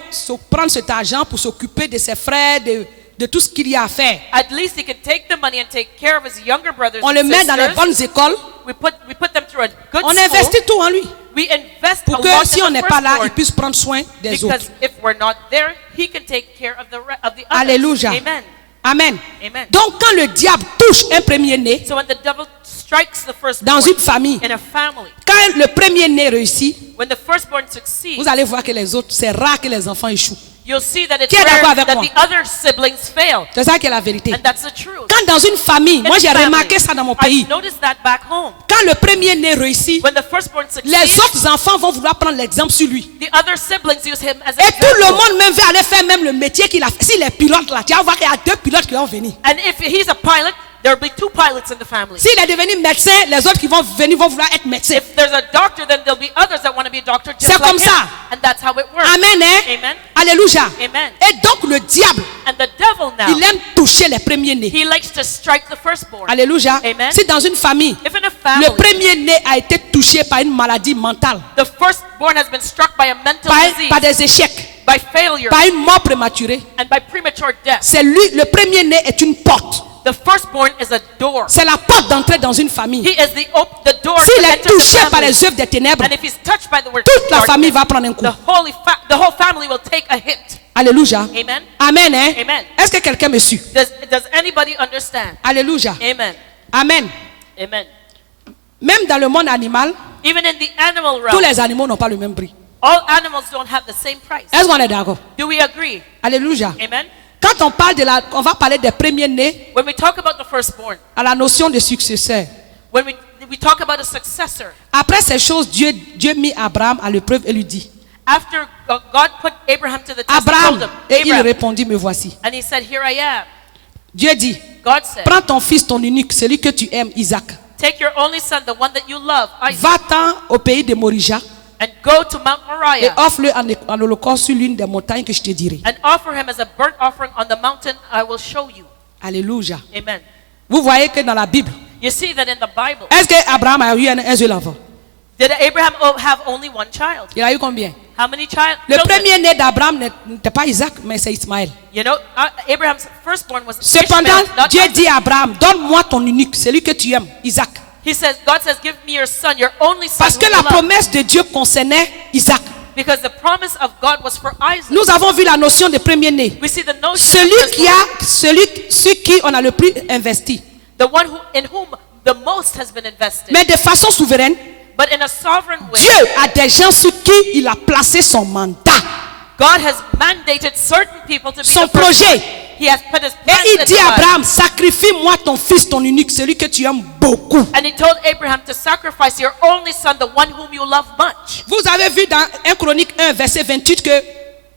prendre cet argent pour s'occuper de ses frères, de tout ce qu'il y a à faire. at least he can take the money and take care of his younger brothers On le and met dans les sisters. bonnes écoles. We put them through a good On school. investit tout en lui. We invest Pour a que lot si in on the n'est pas là, firstborn. il puisse prendre soin des autres. Because if we're not there, he can take care of the others. Alléluia. Amen. Amen. Amen. Donc quand le diable touche un premier-né So when the devil strikes the firstborn dans une famille, in a family, quand le premier-né réussit, when the firstborn succeeds, vous allez voir que les autres, c'est rare que les enfants échouent. you'll see that it's Qui est rare d'accord avec that moi? the other siblings fail. C'est ça qui est la vérité. And that's the truth. Quand dans une famille, In moi a j'ai family, remarqué ça dans mon pays, I've noticed that back home. quand le premier-né réussit, When the firstborn les succeeds, autres enfants vont vouloir prendre l'exemple sur lui. the other siblings use him as an Et tout le example. monde même veut aller faire même le métier qu'il a fait. S'il est pilote là, tu vas voir qu'il y a 2 pilotes qui vont venir. And if he's a pilot, there'll be 2 pilots in the family. S'il est devenu médecin, les autres qui vont venir vont vouloir être médecins. If there's a doctor, then there'll be others that want to be a doctor just C'est like comme him. ça. And that's how it works. Amen, hein? Amen. Alléluia. Amen. Et donc le diable, And the devil now, il aime toucher les premiers-nés. he likes to strike the firstborn. Alléluia. Amen. Si dans une famille, If in a family, le premier-né a été touché par une maladie mentale, the firstborn has been struck by a mental disease, par des échecs, by failure, par une mort prématurée, and by premature death, c'est lui, le premier-né est une porte. the firstborn is a door. C'est la porte d'entrée dans une famille. He is the door S'il to est enter the touché par family. les œuvres des ténèbres, And if he's touched by the word toute la darkness, famille va prendre un coup. the whole family will take a hit. Alléluia. Amen. Amen. Hein? Amen. Est-ce que quelqu'un me suit? Does anybody understand? Alléluia. Amen. Amen. Amen. Même dans le monde animal, Even in the animal tous realm, les animaux n'ont pas le même prix. all animals don't have the same price. Est-ce qu'on est d'accord? Do we agree? Alléluia. Amen. Quand on va parler des premiers-nés When we talk about the firstborn, à la notion de successeur. when we talk about a successor, Après ces choses, Dieu mit Abraham à l'épreuve et lui dit, after God put Abraham to the test, he told Abraham, him, et il Abraham, répondit, me voici. and he said, here I am. Dieu dit, God said, prends ton fils, ton unique, celui que tu aimes, Isaac. take your only son, the one that you love, Isaac, Va-t'en au pays de Morija and go to Mount et Moriah offre-le en holocauste sur l'une des montagnes que je te dirai. and offer him as a burnt offering on the mountain I will show you. Alléluia. Amen. Vous voyez que dans la Bible, You see that in the Bible. est-ce qu'Abraham a eu un seul enfant? Did Abraham have only one child? Il a eu combien? How many Le children? premier-né d'Abraham n'était pas Isaac, mais c'est Ismaël. You know, Abraham's firstborn was Cependant, Ishmael, not Dieu Isaac. dit à Abraham, donne-moi ton unique, celui que tu aimes, Isaac. God says, give me your son, your only son. Parce que whom la you love." promesse de Dieu concernait Isaac. Because the promise of God was for Isaac. Nous avons vu la notion de premier-né. We see the notion of Celui sur qui on a le plus investi. the one in whom the most has been invested. Mais de façon souveraine, But in a sovereign way, Dieu a des gens sur qui il a placé son mandat, God has mandated certain people to be son the first. projet. He has put his Et plans il in dit their à lives. Abraham, sacrifie-moi ton fils, ton unique, celui que tu aimes beaucoup. And he told Abraham to sacrifice your only son, the one whom you love much. Vous avez vu dans 1 Chronique 1, verset 28 que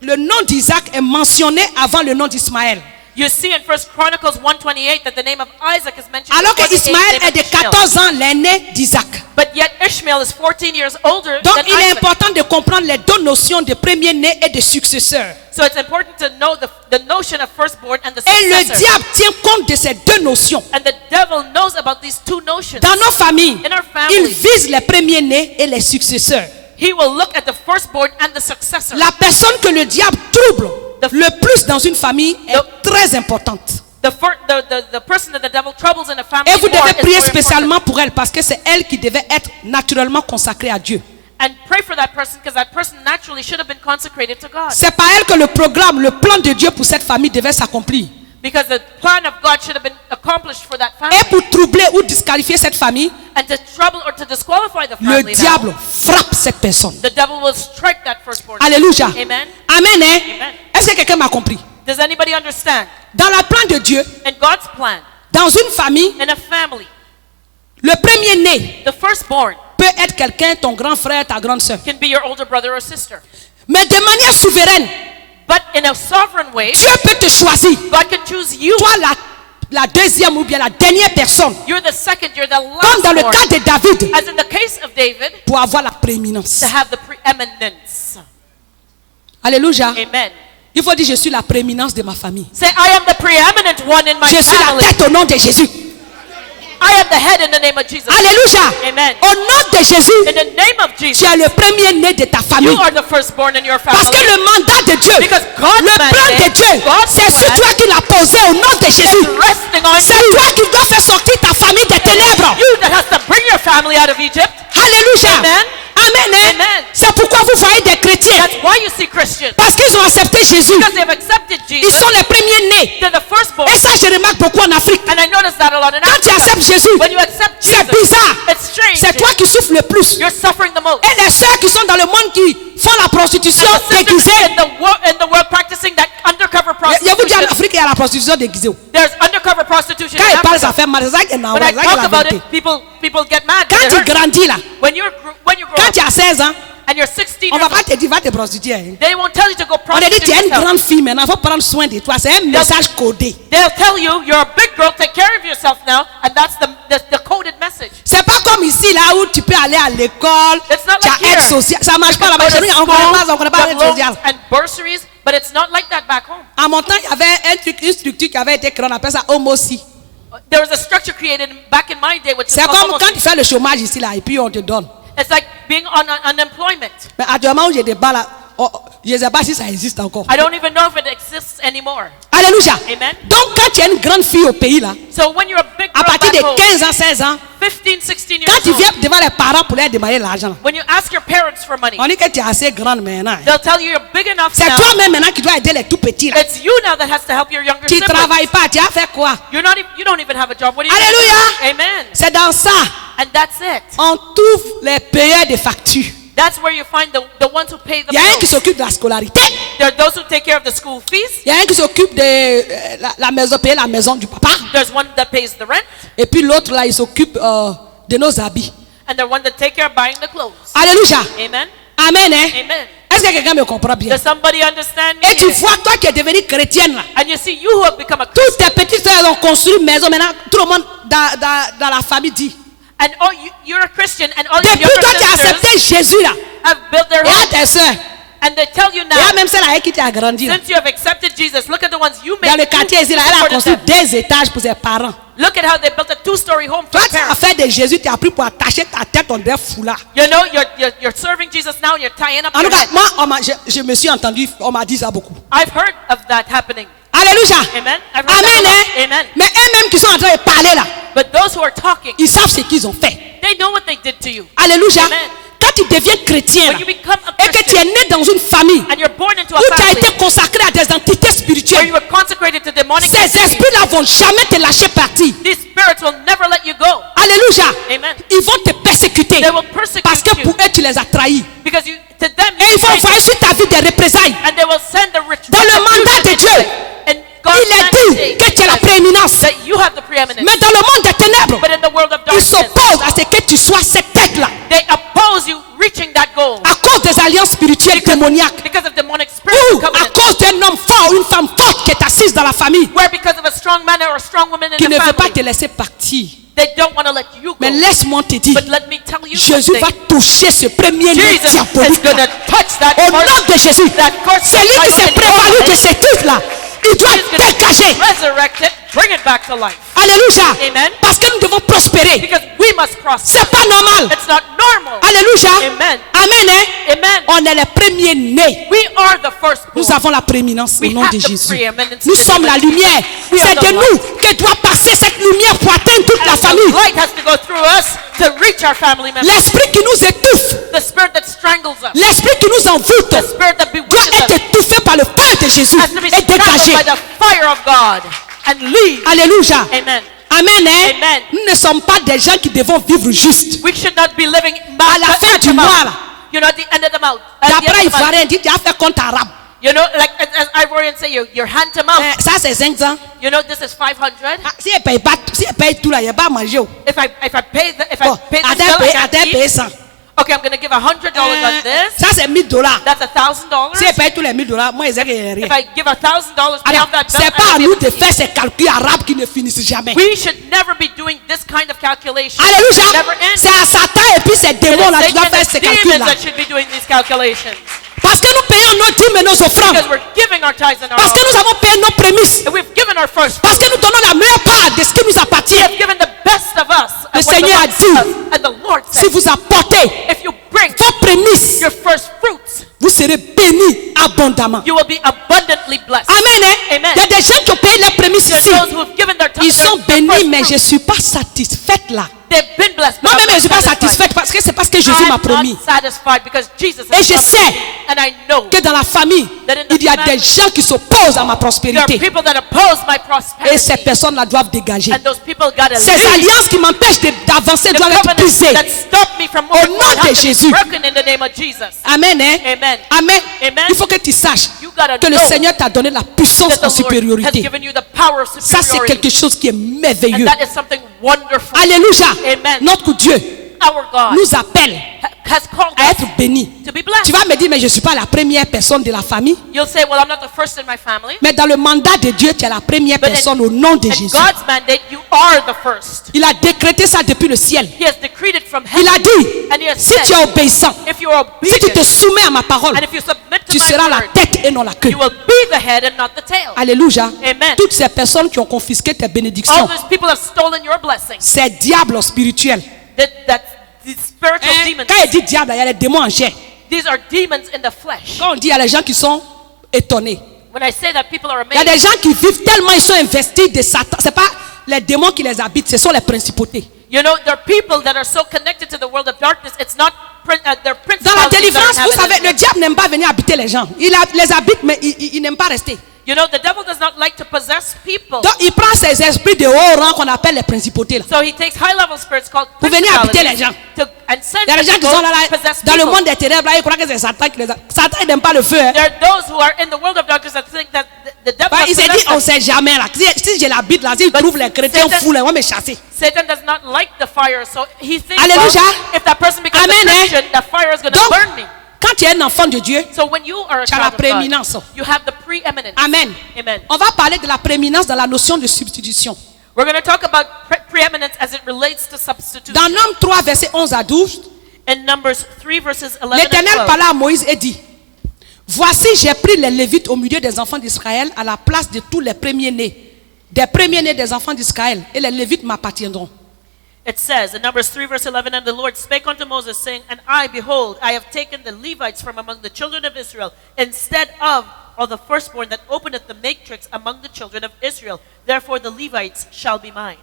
le nom d'Isaac est mentionné avant le nom d'Ismaël. You see in 1 Chronicles 1:28 that the name of Isaac is mentioned. Alors before que the Ismaël name est of de Ishmael. 14 ans, l'aîné d'Isaac. But yet Ishmael is 14 years older Donc than il est Isaac. important de comprendre les deux notions de premier-né et de successeur. So it's important to know the notion of firstborn and the Et le successor. diable tient compte de ces deux notions. And the devil knows about these two notions. Dans nos familles, In our il families, vise les premiers-nés et les successeurs. he will look at the firstborn and the successor. La personne que le diable trouble le plus dans une famille est très importante. The person that the devil troubles in a family Et vous more devez is prier very spécialement pour elle parce que c'est elle qui devait être naturellement consacrée à Dieu. important. And pray for that person because that person naturally should have been consecrated to God. C'est par elle que le programme, le plan de Dieu pour cette famille devait s'accomplir. Because the plan of God should have been accomplished for that family. Et pour troubler ou disqualifier cette famille, And to trouble or to disqualify the le family now, diable frappe cette personne. the devil will strike that firstborn. Alléluia. Amen. Amen. Hein? Amen. Est-ce que quelqu'un m'a compris? Does anybody understand? Dans le plan de Dieu, In God's plan, dans une famille, in a family, le premier-né the firstborn peut être quelqu'un, ton grand frère, ta grande soeur. can be your older brother or sister. Mais de manière souveraine, But in a sovereign way, Dieu peut te choisir. God can choose you. Toi, la deuxième ou bien la dernière personne, You're the second, you're the comme dans le last cas born. de David, As in the case of David, pour avoir la prééminence. to have the preeminence. Alléluia. Amen. Il faut dire, je suis la prééminence de ma famille. Say, I am the preeminent one in my Je suis la family. tête au nom de Jésus. I am the head in the name of Jesus. Alléluia. Amen. Au nom de Jésus, In the name of tu Jesus, es le premier-né de ta you famille. are the firstborn in your Parce que family. le mandat de Dieu, Because God's le plan de mandate, Dieu, God's c'est sur plan toi qu'il a posé au nom de Jésus. It's resting on C'est you. toi qui dois faire sortir ta famille des ténèbres. You that has to bring your family out of Egypt. Alléluia. Amen. Amen. Hein? Amen. C'est pourquoi vous voyez des chrétiens. That's why you see Christians. Parce qu'ils ont accepté Jésus. Because they've accepted Ils Jesus. sont les premiers-nés. They're the firstborn. Et ça, je remarque beaucoup en Afrique. And I notice that a lot in Quand tu Africa. acceptes Jésus, When you accept Jesus, c'est bizarre. it's strange. C'est toi qui souffres le plus. You're suffering the most. Et les sœurs qui sont dans le monde qui font la prostitution And the sisters déguisée. in the world practicing that undercover Je vous dis en prostitution. Afrique, il y a la prostitution déguisée. There's undercover prostitution Quand in ils parlent, ça Africa. fait mal. C'est ça qui est When I normal, c'est ça qui est talk la about vérité. it, people get mad. Quand It tu hurts. grandis là, When you grow quand up tu as 16 ans, and you're 16 on years va pas old, te dire va te prostituer. Hein. they won't tell you to go On te dit tu prostitute es une yourself. grande fille maintenant, il faut prendre soin de toi. C'est un message codé. They'll tell you you're a big girl, take care of yourself now, and that's the coded message. C'est pas comme ici là où tu peux aller à l'école, It's not tu like as aide here. sociale. Ça marche pas You là-bas. go to Chez nous, on connaît pas you have l'aide loans sociale. and bursaries, but it's not like that back home. En mon temps, il y avait un truc, une structure qui avait été créée, on appelle ça homocie. There was a structure created back in my day, which is C'est called comme quand homocy. tu fais le chômage ici là et puis on te donne. It's like being on unemployment. Mais actuellement où j'ai des balles là, je ne sais pas si ça existe encore. I don't even know if it exists anymore. Alléluia. Amen. Donc quand tu es une grande fille au pays là, So when you're a big à girl partir back de home, 15 ans, 16 ans, 15, 16 quand years tu viens old, devant les parents pour leur demander l'argent là, when you ask your parents for money, on dit que tu es assez grande maintenant. they'll tell you you're big enough C'est now. toi-même maintenant qui dois aider les tout petits là. It's you now that has to help your younger Tu ne siblings. travailles pas, tu as fait quoi? You don't even have a job. What do you Alléluia. do? Amen. C'est dans ça, And that's it. on trouve les payeurs de factures. That's where you find the ones who pay the Il y a un qui bills. s'occupe de la scolarité. There are those who take care of the school fees. Il y a un qui s'occupe de la maison, payer la maison du papa. There's one that pays the rent, Et puis l'autre là, il s'occupe de nos habits. and the one that take care of buying the clothes. Alléluia. Amen. Amen. Hein? Amen. Est-ce que quelqu'un me comprend bien? Does somebody understand me? Et tu vois, toi qui es devenue chrétienne là, And you see, you who have become a toutes Christian, tes petites sœurs ont construit une maison. Maintenant, tout le monde dans la famille dit. and you're a Christian, and all your Depuis younger toi, tu as sisters accepté Jésus là. have built their Et à home, tes sœurs. and they tell you Et à now, même celle avec qui tu as grandi là. since you have accepted Jesus, look at the ones you made. Dans le quartier ici là, elle a supported construit them. 2 étages pour ses parents. Look at how they built a 2-story home for Toi, their tu as parents. fait de Jésus, tu as appris pour attacher ta tête en des foulards. You know, you're serving Jesus now, and you're tying up En tout your cas, head. moi, je me suis entendu, on m'a dit ça beaucoup. I've heard of that happening. Alléluia. Amen. I've heard Amen. that a Hein? lot. Amen. Mais eux-mêmes qui sont en train de parler là, But those who are talking, ils savent ce qu'ils ont fait. they know what they did to you. Alléluia. Amen. Quand tu deviens chrétien When là, you become a et que tu Christian, es né dans une famille and you're born into a où tu as family été consacré à des entités where spirituelles, you were consecrated to demonic ces entities, esprits-là vont jamais te lâcher partir. these spirits will never let you go. Alléluia. Amen. Ils vont te persécuter They will persecute parce des ténèbres, But in the world of ils darkness, s'opposent à ce que tu sois cette tête-là. they oppose you reaching that goal À cause des alliances spirituelles démoniaques. because of demonic spirits Ou à covenant. cause d'un homme fort, une femme forte qui est assise dans la famille, Where because of a strong man or a strong woman in qui the ne veut pas family, te laisser partir. they don't want to let you go. Mais laisse-moi te dire, But let me tell you Jésus va something. toucher ce premier nez Jesus is diabolique. going to touch that Au nom first, de Jésus, that first celui qui s'est title prévalu in de ce titre-là, il doit He's going dégager. to resurrect it, bring it back to life. Alléluia. Amen. Parce que nous devons prospérer. Because we must prosper. C'est pas normal. It's not normal. Alléluia. Amen. Amen. Hein? Amen. On est les premiers nés. We are the first Nous avons la prééminence au We nom have de the Jésus. preeminence Nous in the sommes name la of Jesus. lumière. We are C'est the de light. nous que doit passer cette lumière pour atteindre toute la And the famille. light has to go through us to reach our family members. L'esprit qui nous étouffe, The spirit that strangles us, l'esprit qui nous envoûte, the spirit that doit bewitches être us, étouffé par le feu de Jésus has to be et dégagé. strangled by the fire of God and leave. Alléluia. Amen. Amen. Hein? Amen. Nous ne sommes pas des gens qui devons vivre juste. We should not be living À la fin du mois, là, You know, at the end of the month. At the end d'après of the month. Ivoirien, dit tu as fait compte arabe. You know, like as Ivorians say, your hand to mouth. Ça c'est 500. You know, this is 500. Ah, si elle paye pas, si elle paye tout là, il n'y a pas à manger. If I pay Bon, this à bill, I can't paye eat. 100. Okay, I'm gonna give $100 on this. Ça c'est $1000. That's $1,000. Si elle paye tous les $1000, moi, ils n'ont rien. If I give $1,000, pay Alors, off that bill, c'est I pas à will be nous able de to faire eat. ces calculs arabes qui ne finissent jamais. We should never be doing this kind of calculation. Alléluia. Never end. C'est à Satan et puis ces It démons là is qui doivent Satan faire and ces the demons calculs là. that should be doing these calculations. Parce que nous payons nos dîmes et nos offrandes. Because we're giving our tithes and our Parce que nous offerings. avons payé nos prémices. And we've given our first. Parce que nous donnons la meilleure part de ce qui nous appartient. We have given the best of us. Le and what Seigneur a belongs dit, to us. And the Lord Si said, vous apportez if you bring vos prémices, your first fruits, vous serez bénis abondamment. you will be abundantly blessed. Amen. Hein? Amen. Il y a des gens qui ont payé les prémices There are ici. those who have given their Ils their- sont their bénis, first mais je ne fruits. suis pas satisfaite là. They've been blessed. but Moi-même, I'm je ne not suis pas satisfied. satisfaite parce que c'est parce que Jésus m'a I'm promis. not satisfied because Jesus Et has je promised sais me. And I know que dans la famille, That in the il y a family, des gens qui s'opposent à ma there are prospérité. people that oppose my Et ces prosperity. personnes-là doivent dégager. And those people gotta Ces leave. alliances qui m'empêchent d'avancer The doivent être covenants brisées. that stop me from Au moving nom forward de have to be Jésus. broken in the name of Jesus. Amen. Hein? Amen. Amen. Amen. Il faut que tu saches You gotta que le know Seigneur t'a donné la puissance that the en Lord has supériorité. given you the power of Ça, c'est superiority. quelque chose qui est And merveilleux. that is something wonderful. Alléluia. Amen. Notre Dieu Our God nous appelle has called à us être bénis. to be blessed. Tu vas me dire, mais je ne suis pas la première personne de la famille. You'll say, well, I'm not the first in my family. Mais dans le mandat de Dieu, tu es la première But personne au nom de in Jésus. God's mandate, you are the first. Il a décrété ça depuis le ciel. He has decreed it from Il heaven. a dit, And he has si said, tu es obéissant, if you are si tu te obedient, soumets à ma parole, and if you submit to tu my seras la word, tête et non la queue. you will be the head and not the tail. Alléluia. Amen. Toutes ces personnes qui ont confisqué tes All bénédictions, those people have stolen your blessings. ces diables spirituels. That the spiritual demons. Quand il dit diable, il y a les démons en chair. These are demons in the flesh. Quand on dit, il y a les gens qui sont étonnés. When I say that, people are Il y a amazed. des gens qui vivent tellement, ils sont investis de Satan. Ce n'est pas les démons qui les habitent, ce sont les principautés. You know, there are people that are so connected to the world of darkness. It's not their Dans la principalities that are délivrance, in vous heaven savez, and le earth. diable n'aime pas venir habiter les gens. Il les habite, mais il n'aime pas rester. You know, the devil does not like to possess people. Donc, il prend ces esprits de haut rang qu'on appelle les principautés. Là. So he takes high-level spirits called Pour venir habiter les principalities gens. and sends Il y a des gens them qui to sont go là, possess dans le people. monde des ténèbres, là, ils croient que c'est Satan qui les a. Satan, il n'aime pas le feu. Hein. There are those who are in the world of darkness that think that the devil Bah, has il s'est dit, possessed on ne them. sait jamais. Là. Si je l'habite là, s'il But trouve les chrétiens Satan- fous, là, ils vont me chasser. Satan does not like the fire, so he thinks, Alléluia. well, if that person becomes Amen, a hein. Christian, that fire is going to Donc, burn me. quand tu es un enfant de Dieu, So when you are a tu as la child of prééminence. God, you have the preeminence. Amen. Amen. On va parler de la prééminence dans la notion de substitution. We're going to talk about preeminence as it relates to substitution. Dans Nombre 3, versets 11 à 12, In Numbers 3 verses 11 and l'Éternel 12. parla à Moïse et dit, voici, j'ai pris les Lévites au milieu des enfants d'Israël à la place de tous les premiers-nés, des premiers-nés des enfants d'Israël, et les Lévites m'appartiendront. It says in Numbers 3 verse 11, and the Lord spake unto Moses, saying, And I, behold, I have taken the Levites from among the children of Israel, instead of all the firstborn that openeth the matrix among the children of Israel. Therefore the Levites shall be mine.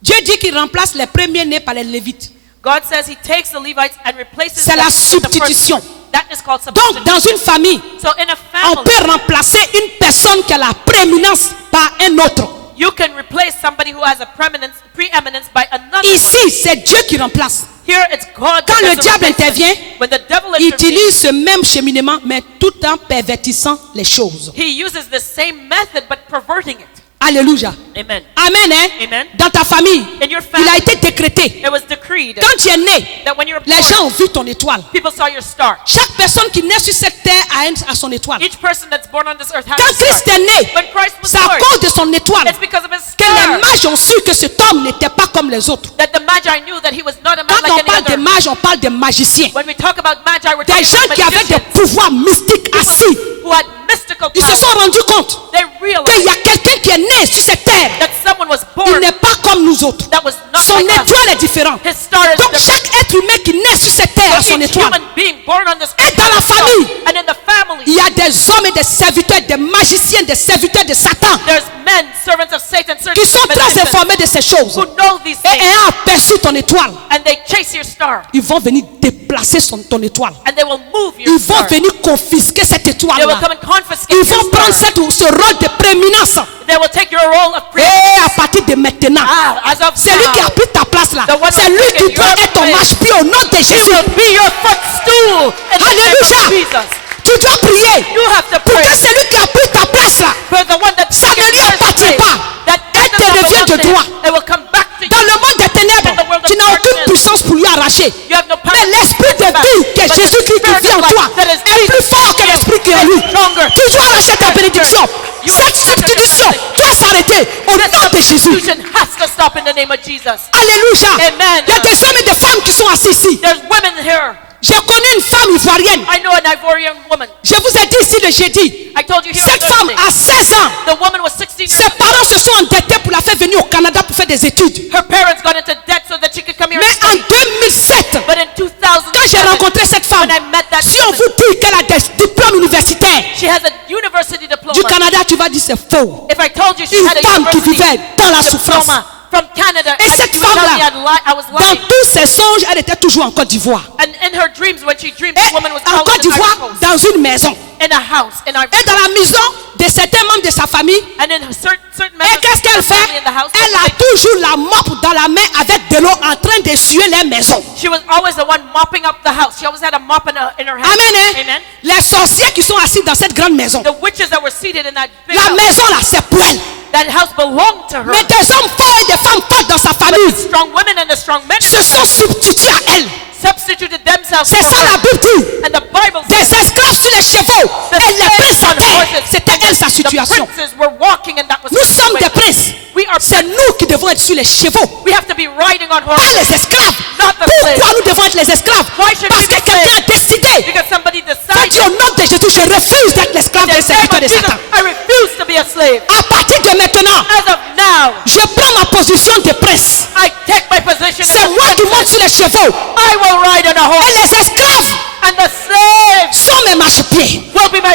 Dieu dit qu'il remplace les premiers-nés par les Lévites. God says he takes the Levites and replaces C'est them la with the substitution. firstborn. That is called Donc, dans substitution. une famille, So in a on family, peut remplacer une personne qui a la prééminence par un autre. you can replace somebody who has a preeminence by another one. Ici, c'est Dieu qui remplace. Here it's God. Quand that le does the diable replacement. intervient, When the devil il intervenes, utilise ce même cheminement, mais tout en pervertissant les choses. he uses the same method but perverting it. Alléluia. Amen. Amen, hein? Amen. Dans ta famille, In your il a family, été décrété. it was decreed Quand tu es né, that when you were les gens born, ont vu ton étoile. people saw your star. Chaque personne qui naît sur cette terre a son étoile. Each person that's born on this earth has Quand a star. Christ est né, When Christ was c'est à born, cause de son étoile it's because of his que les star mages ont su que cet homme n'était pas comme les autres. that the Magi knew that he was not a man Quand like on any parle des other. mages, on parle des magiciens. When we talk about Magi, we're Des talking gens about qui avaient des magicians, pouvoirs mystiques assis. who had mystical Ils se power. sont rendus compte They qu'il realized y a quelqu'un qui est né sur cette terre. that someone was Il born n'est pas comme nous autres. that was not Son like us. étoile est différente. His star is Donc different. chaque être humain qui naît sur cette terre a So son each étoile. human being born on this Et earth dans la has a star. famille, And in the family, il y a des hommes et des serviteurs, des magiciens, des serviteurs de Satan there's men, servants of Satan, qui sont très magicians, informés de ces choses. who know these Et things, ayant aperçu ton étoile, and they chase your star, ils vont venir déplacer ton étoile. and they will move your Ils vont star. venir confisquer cette They will étoile-là. come and confiscate Ils your vont prendre star. ce rôle de prééminence. They will take your role of Et preeminence. à partir de maintenant, As of c'est lui qui a now, pris ta place là. The one C'est who lui took qui it, doit your être ton place. marche-pied au nom de He Jésus. will be your footstool in the name Alléluia. of Jesus. Tu dois prier. You have to Pour pray que celui qui a pris ta place là, for the one that ça took ne lui your appartient place, pas. that Elle te does not revient de belong to him. droit. It will come back to Dans you. le monde des ténèbres, In the world of tu n'as aucune darkness, puissance pour lui arracher. You have no power Mais l'esprit de to back, vie que but the Jésus-Christ qui spirit vit en of life toi that is est plus fort que in you l'esprit qui est en is lui. stronger. Tu dois arracher ta bénédiction. You Cette are substitution substitution. doit s'arrêter au This nom de Jésus. substitution has to stop in the name of Jesus. Alléluia. Amen. Il y a des hommes et des femmes qui sont assis ici. There's women here. J'ai connu une femme ivoirienne. I know an Ivorian woman. Je vous ai dit ici le jeudi. I told you here on Cette femme Thursday. a 16 ans. The woman was 16 years Ses parents se sont endettés pour la faire venir au Canada pour faire des études. Her parents got into debt so that she could come here and Mais en study. 2007, But in 2000, quand j'ai rencontré cette femme, when I met that si on woman, vous dit qu'elle a des diplômes universitaires she has a university diploma. du Canada, tu vas dire c'est faux. If I told you she Une had a femme qui university vivait dans la souffrance. diploma from Canada, Et cette you would tell me femme-là, I was dans lying. tous ses songes, elle était toujours en Côte d'Ivoire. And in her dreams, when she dreamed, Et this woman was en always Côte in Ivory d'Ivoire, Coast, dans une maison. in a house, in Ivory Et dans la maison de certains membres de sa famille. And in certain Et members qu'est-ce of qu'elle the fait? family in the house, Elle a toujours la mop dans la main avec de l'eau en train d'essuyer les maisons. she was always the one mopping up the house. She always had a mop in her hand. Amen, hein? Amen. Les sorciers qui sont assis dans cette grande maison. The witches that were seated in that big La house, maison là, c'est pour elle. that house belonged to her. Mais des hommes forts et des femmes fortes dans sa famille The strong women and the strong men in se the sont substitués à elle. substituted themselves C'est for ça her. la Bible dit. And the Bible Des says esclaves sur les chevaux. the Elle les princes slaves à on terre. horses, C'était elle sa the situation. princes were walking and that was Nous her sommes des situation. princes. We are C'est nous qui devons être sur les chevaux. We have to be riding on Pas horses. les esclaves. Not the Pourquoi slaves. nous devons être les esclaves? Why should Parce we que be quelqu'un a slaves? décidé. Because somebody Ça decided dit au nom de Jésus, je refuse d'être l'esclave in et the name serviteur of de Jesus, Satan. I refuse to be a slave. À partir de maintenant, As of now, je prends ma position de prince. I take my position C'est as a moi qui monte princess. sur les chevaux. I will ride on a horse. Et les esclaves And the slaves sont mes marchepieds. will be my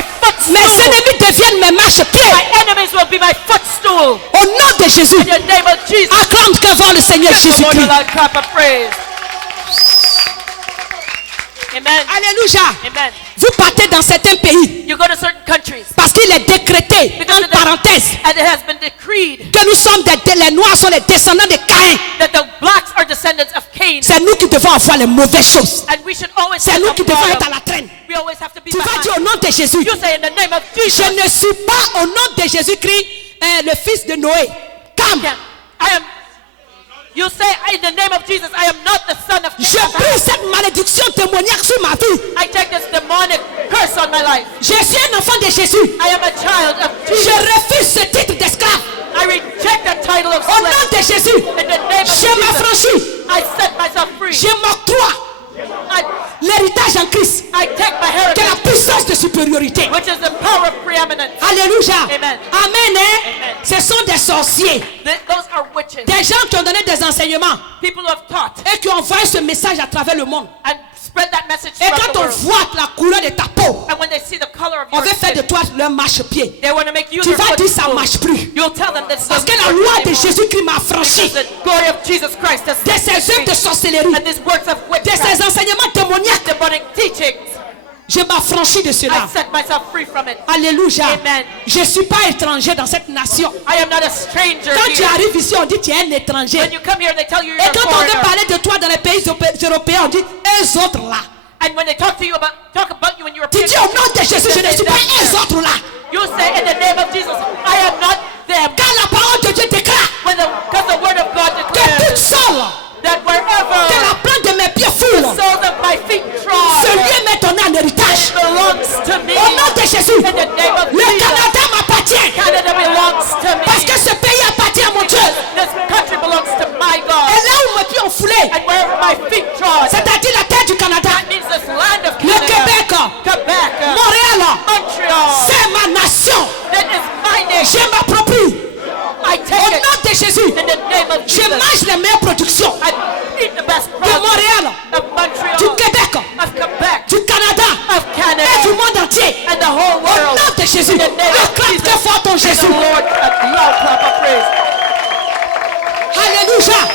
Mes footstool. ennemis deviennent mes marchepieds. My enemies will be my footstool. Au nom de Jésus, In the name of Jesus. acclame devant le Seigneur Give the Lord a Jésus-Christ. loud clap of praise. Amen. Alléluia. Amen. Vous partez dans certains pays You go to certain countries. parce qu'il est décrété, Because entre parenthèses, and it has been decreed que nous sommes les Noirs sont les descendants de Caïn. that the blacks are descendants of Cain. C'est nous qui devons avoir les mauvaises choses. And we should always C'est have nous the qui devons bottom. être à la traîne. We always have to be Tu vas behind. dire au nom de Jésus, You say in the name of Jesus. je ne suis pas au nom de Jésus-Christ le fils de Noé. Calme. I am. You say in the name of Jesus, I am not the son of Je Cain. prie cette malédiction démoniaque sur ma vie. I take this demonic curse on my life. Je suis un enfant de Jésus. I am a child of Je Jesus. refuse ce titre d'esclave. I reject that title of Au nom slave. de Jésus, In the name of je Jesus, m'affranchis. I set myself free. Je m'octroie I l'héritage en Christ. take my Que la heritage, puissance de supériorité. which is the power of preeminence. Alléluia. Amen. Amen, hein? Amen. Ce sont des sorciers. Those are witches. Des gens qui ont donné des enseignements People who have taught et qui ont envoyé ce message à travers le monde. and spread that message Et throughout quand the on world. voit la couleur de ta peau, And when they see the color of on your veut faire de skin, toi leur marche-pied. they want to make you Tu their vas dire ça footstool. marche plus. You'll tell them this Parce que doesn't la work loi de anymore. Jésus-Christ m'a affranchi The glory of Jesus Christ has de set ces me œuvres de free. sorcellerie, And these works of de witchcraft, ces enseignements démoniaques. demonic teachings, Je m'affranchis de I cela. set myself free from it. Alléluia. Amen. Je ne suis pas étranger dans cette nation. I am not a stranger Quand tu here. arrives ici, on dit tu es un étranger. When you come here, they tell you Et you're a quand on veut foreigner. parler de toi dans les pays européens, on dit eux autres là. And when they talk about you in Tu European dis au nom de Jésus, je ne suis pas eux autres là. you say in the name of Jesus, I am not them. Quand la parole That wherever que la plante de mes pieds foule, the soles of my feet ce trod, lieu m'est donné en héritage. belongs to me. Au nom de Jésus, In the name of le Jesus. Canada m'appartient. Canada belongs to me. Parce que ce pays appartient à mon Dieu. This country belongs to my God. Et là où mes pieds ont foulé, And wherever my feet trod, c'est-à-dire la terre du Canada, that means this land of le Canada, Québec, Quebec, Montréal, Montreal, c'est ma nation. that is my nation. Je m'approprie. I Au take it nom de Jésus, in the name of je Jesus. mange les meilleures productions I eat the best de produce Montréal, of Montreal, du Québec, of Quebec, du Canada of Canada, et du monde entier. and the whole Au world. nom de Jésus, In the name of acclame Jesus. très fort ton And Jésus. the Lord, a loud clap of praise. Alléluia.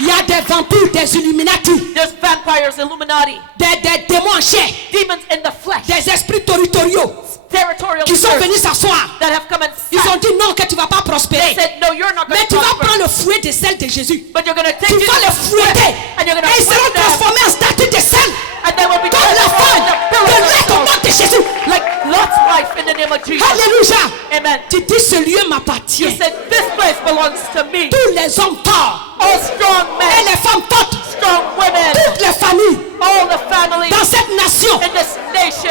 Il y a des vampires, des Illuminati, There's vampires, Illuminati, des démons en chair, demons in the flesh, des esprits territoriaux territorial qui sont spirits venus s'asseoir. that have come and Ils ont sat. dit non, que tu ne vas pas prospérer. Said, no, you're not going Mais to tu vas prosper. prendre le fouet de sel de Jésus. But you're going to take Tu it vas les fouetter. and you're going Et to ils seront them, transformés en statue de sel. and they will be Comme la femme transformed de into l'être au pillars of nom de Jésus. salt. Like Lot's wife in the name of Jesus. Alléluia. Amen. Tu dis ce lieu You m'appartient. said, this place belongs to me. Tous les hommes forts All strong et men, les femmes fortes, strong women, toutes les familles all the families dans cette nation in this nation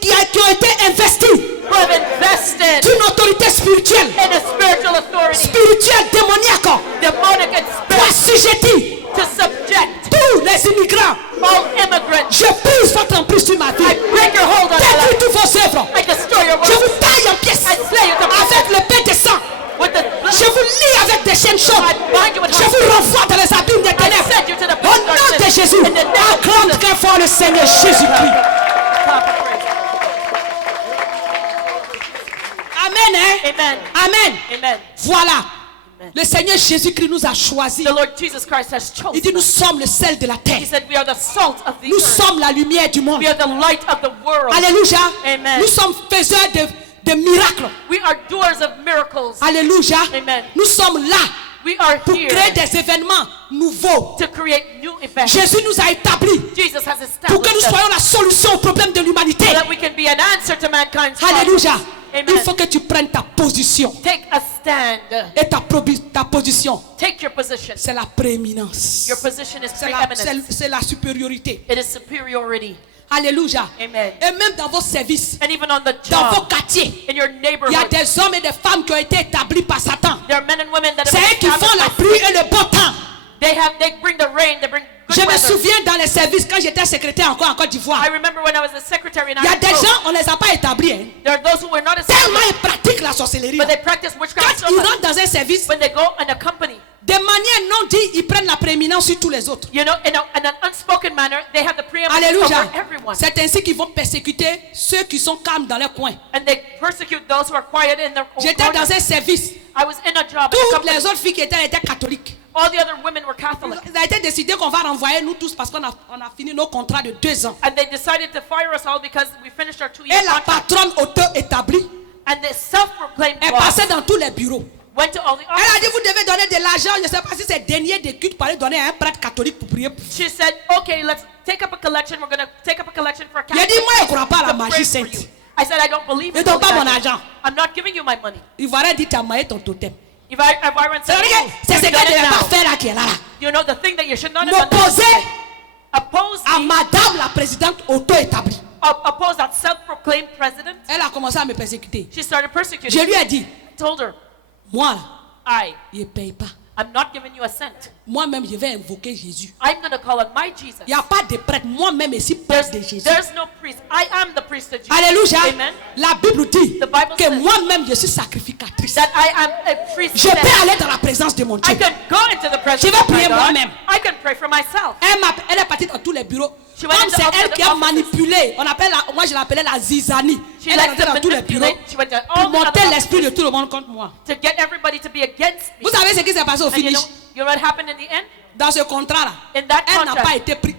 qui ont été investies who have invested d'une autorité spirituelle, in a spiritual authority, spirituelle, démoniaque, demonic and pour spirit, assujettir to subject tous les immigrants. all immigrants. Je prise votre emprise sur ma vie. I break your hold on your Détruis life. toutes vos œuvres. I destroy your Je works vous taille en pièces I slay you to avec le pain de sang. with the blood. Je vous lie avec des chaînes chaudes. I bind you with Je vous renvoie dans les abîmes des I ténèbres. send you to the Au nom de Jésus, In the name of acclame Jesus. très fort le Seigneur Jésus-Christ. Clap of praise. Amen, hein? Amen. Amen. Amen. Voilà. Le Seigneur Jésus-Christ nous a choisis. The Lord Jesus Christ has Il dit, chosen nous us. sommes le sel de la terre. He said we are the salt of the Nous earth. sommes la lumière du monde. We are the light of the world. Alléluia. Amen. Nous sommes faiseurs de miracles. We are doers of miracles. Alléluia. Amen. Nous sommes là We are pour here créer des événements nouveaux. to create new events. Jésus nous a établis Jesus has pour que nous established us soyons la solution au problème de l'humanité. so that we can be an answer to mankind's problems. Alléluia. Amen. Il faut que tu prennes ta position. Take a stand. Et ta position, Take your position. c'est la prééminence. Your position is C'est preeminence. c'est la supériorité. It is superiority. Alléluia. Amen. Et même dans vos services, And even on the dans vos job, quartiers, in your il y a neighborhood, des hommes et des femmes qui ont été établis par Satan. there are men and women that C'est have eux qui been font la established by pluie Satan. et le beau temps. They bring the rain, they bring good Je me weather. souviens dans les services quand j'étais secrétaire encore en Côte d'Ivoire. I remember when I was a secretary in Il y a des Ivory gens, Coast, on ne les a pas établis. Hein. there are those who were not Tellement established, ils pratiquent la sorcellerie. but they practice witchcraft Quand so ils much. rentrent dans un service, When they go in a company, de manière non dite, ils prennent la prééminence sur tous les autres. you know, in an unspoken manner, they have the preeminence Alléluia. over everyone. C'est ainsi qu'ils vont persécuter ceux qui sont calmes dans leur coin. And they persecute those who are quiet in their own J'étais corner. dans un service. I was in a job in a Toutes company. les autres filles qui étaient, elles étaient catholiques. All the other women were Catholic. Il a été décidé qu'on va renvoyer nous tous parce qu'on a fini nos contrats de 2 ans. And they decided to fire us all because we finished our 2-year Et la contract. patronne auto-établie, And the self-proclaimed elle boss passait dans tous les bureaux. went to all the Elle a dit, offices. vous devez donner de l'argent. Je ne sais pas si c'est denier de culte pour aller donner à un prêtre catholique pour prier. She said, okay, let's take up a collection. We're going to take up a collection for a Il a Catholic dit, moi, je ne crois pas à la to magie pray for sainte. you. I said, I don't believe Ne in donne holy pas mon magic. argent. I'm not giving you my money. Il va dire, tu as maillé ton totem. If I went C'est to c'est ce qu'elle ne devait pas faire là qui est là. you know the thing that you should not have done. M'opposer Oppose à me, madame la présidente auto-établie. oppose that self-proclaimed president. Elle a commencé à me persécuter. She started persecuting Je lui me. ai dit, I told her, moi, là, I je ne paye pas. am not giving you a cent. Moi-même, je vais invoquer Jésus. I'm going to call on my Jesus. Il n'y a pas de prêtre. Moi-même, ici, prêtre de Jésus. There's no priest. I am the priest of Jesus. Alléluia. Amen. La Bible dit The Bible que says moi-même, je suis sacrificatrice. That I am a priest. Je peux aller dans la présence de mon Dieu. I can go into the presence Je vais of my prier God. moi-même. I can pray for myself. Elle est partie dans tous les bureaux. She went Comme into c'est all elle the qui a offices. manipulé, moi je l'appelais la zizanie. She Elle est likes rentrée to dans tous les bureaux manipulate. She went to pour all the monter other l'esprit de offices tout le monde contre moi. to get everybody to be against me. Vous savez ce qui s'est passé au And you finish? know what happened in the end? Dans ce contrat-là, In that elle n'a contract. pas été prise.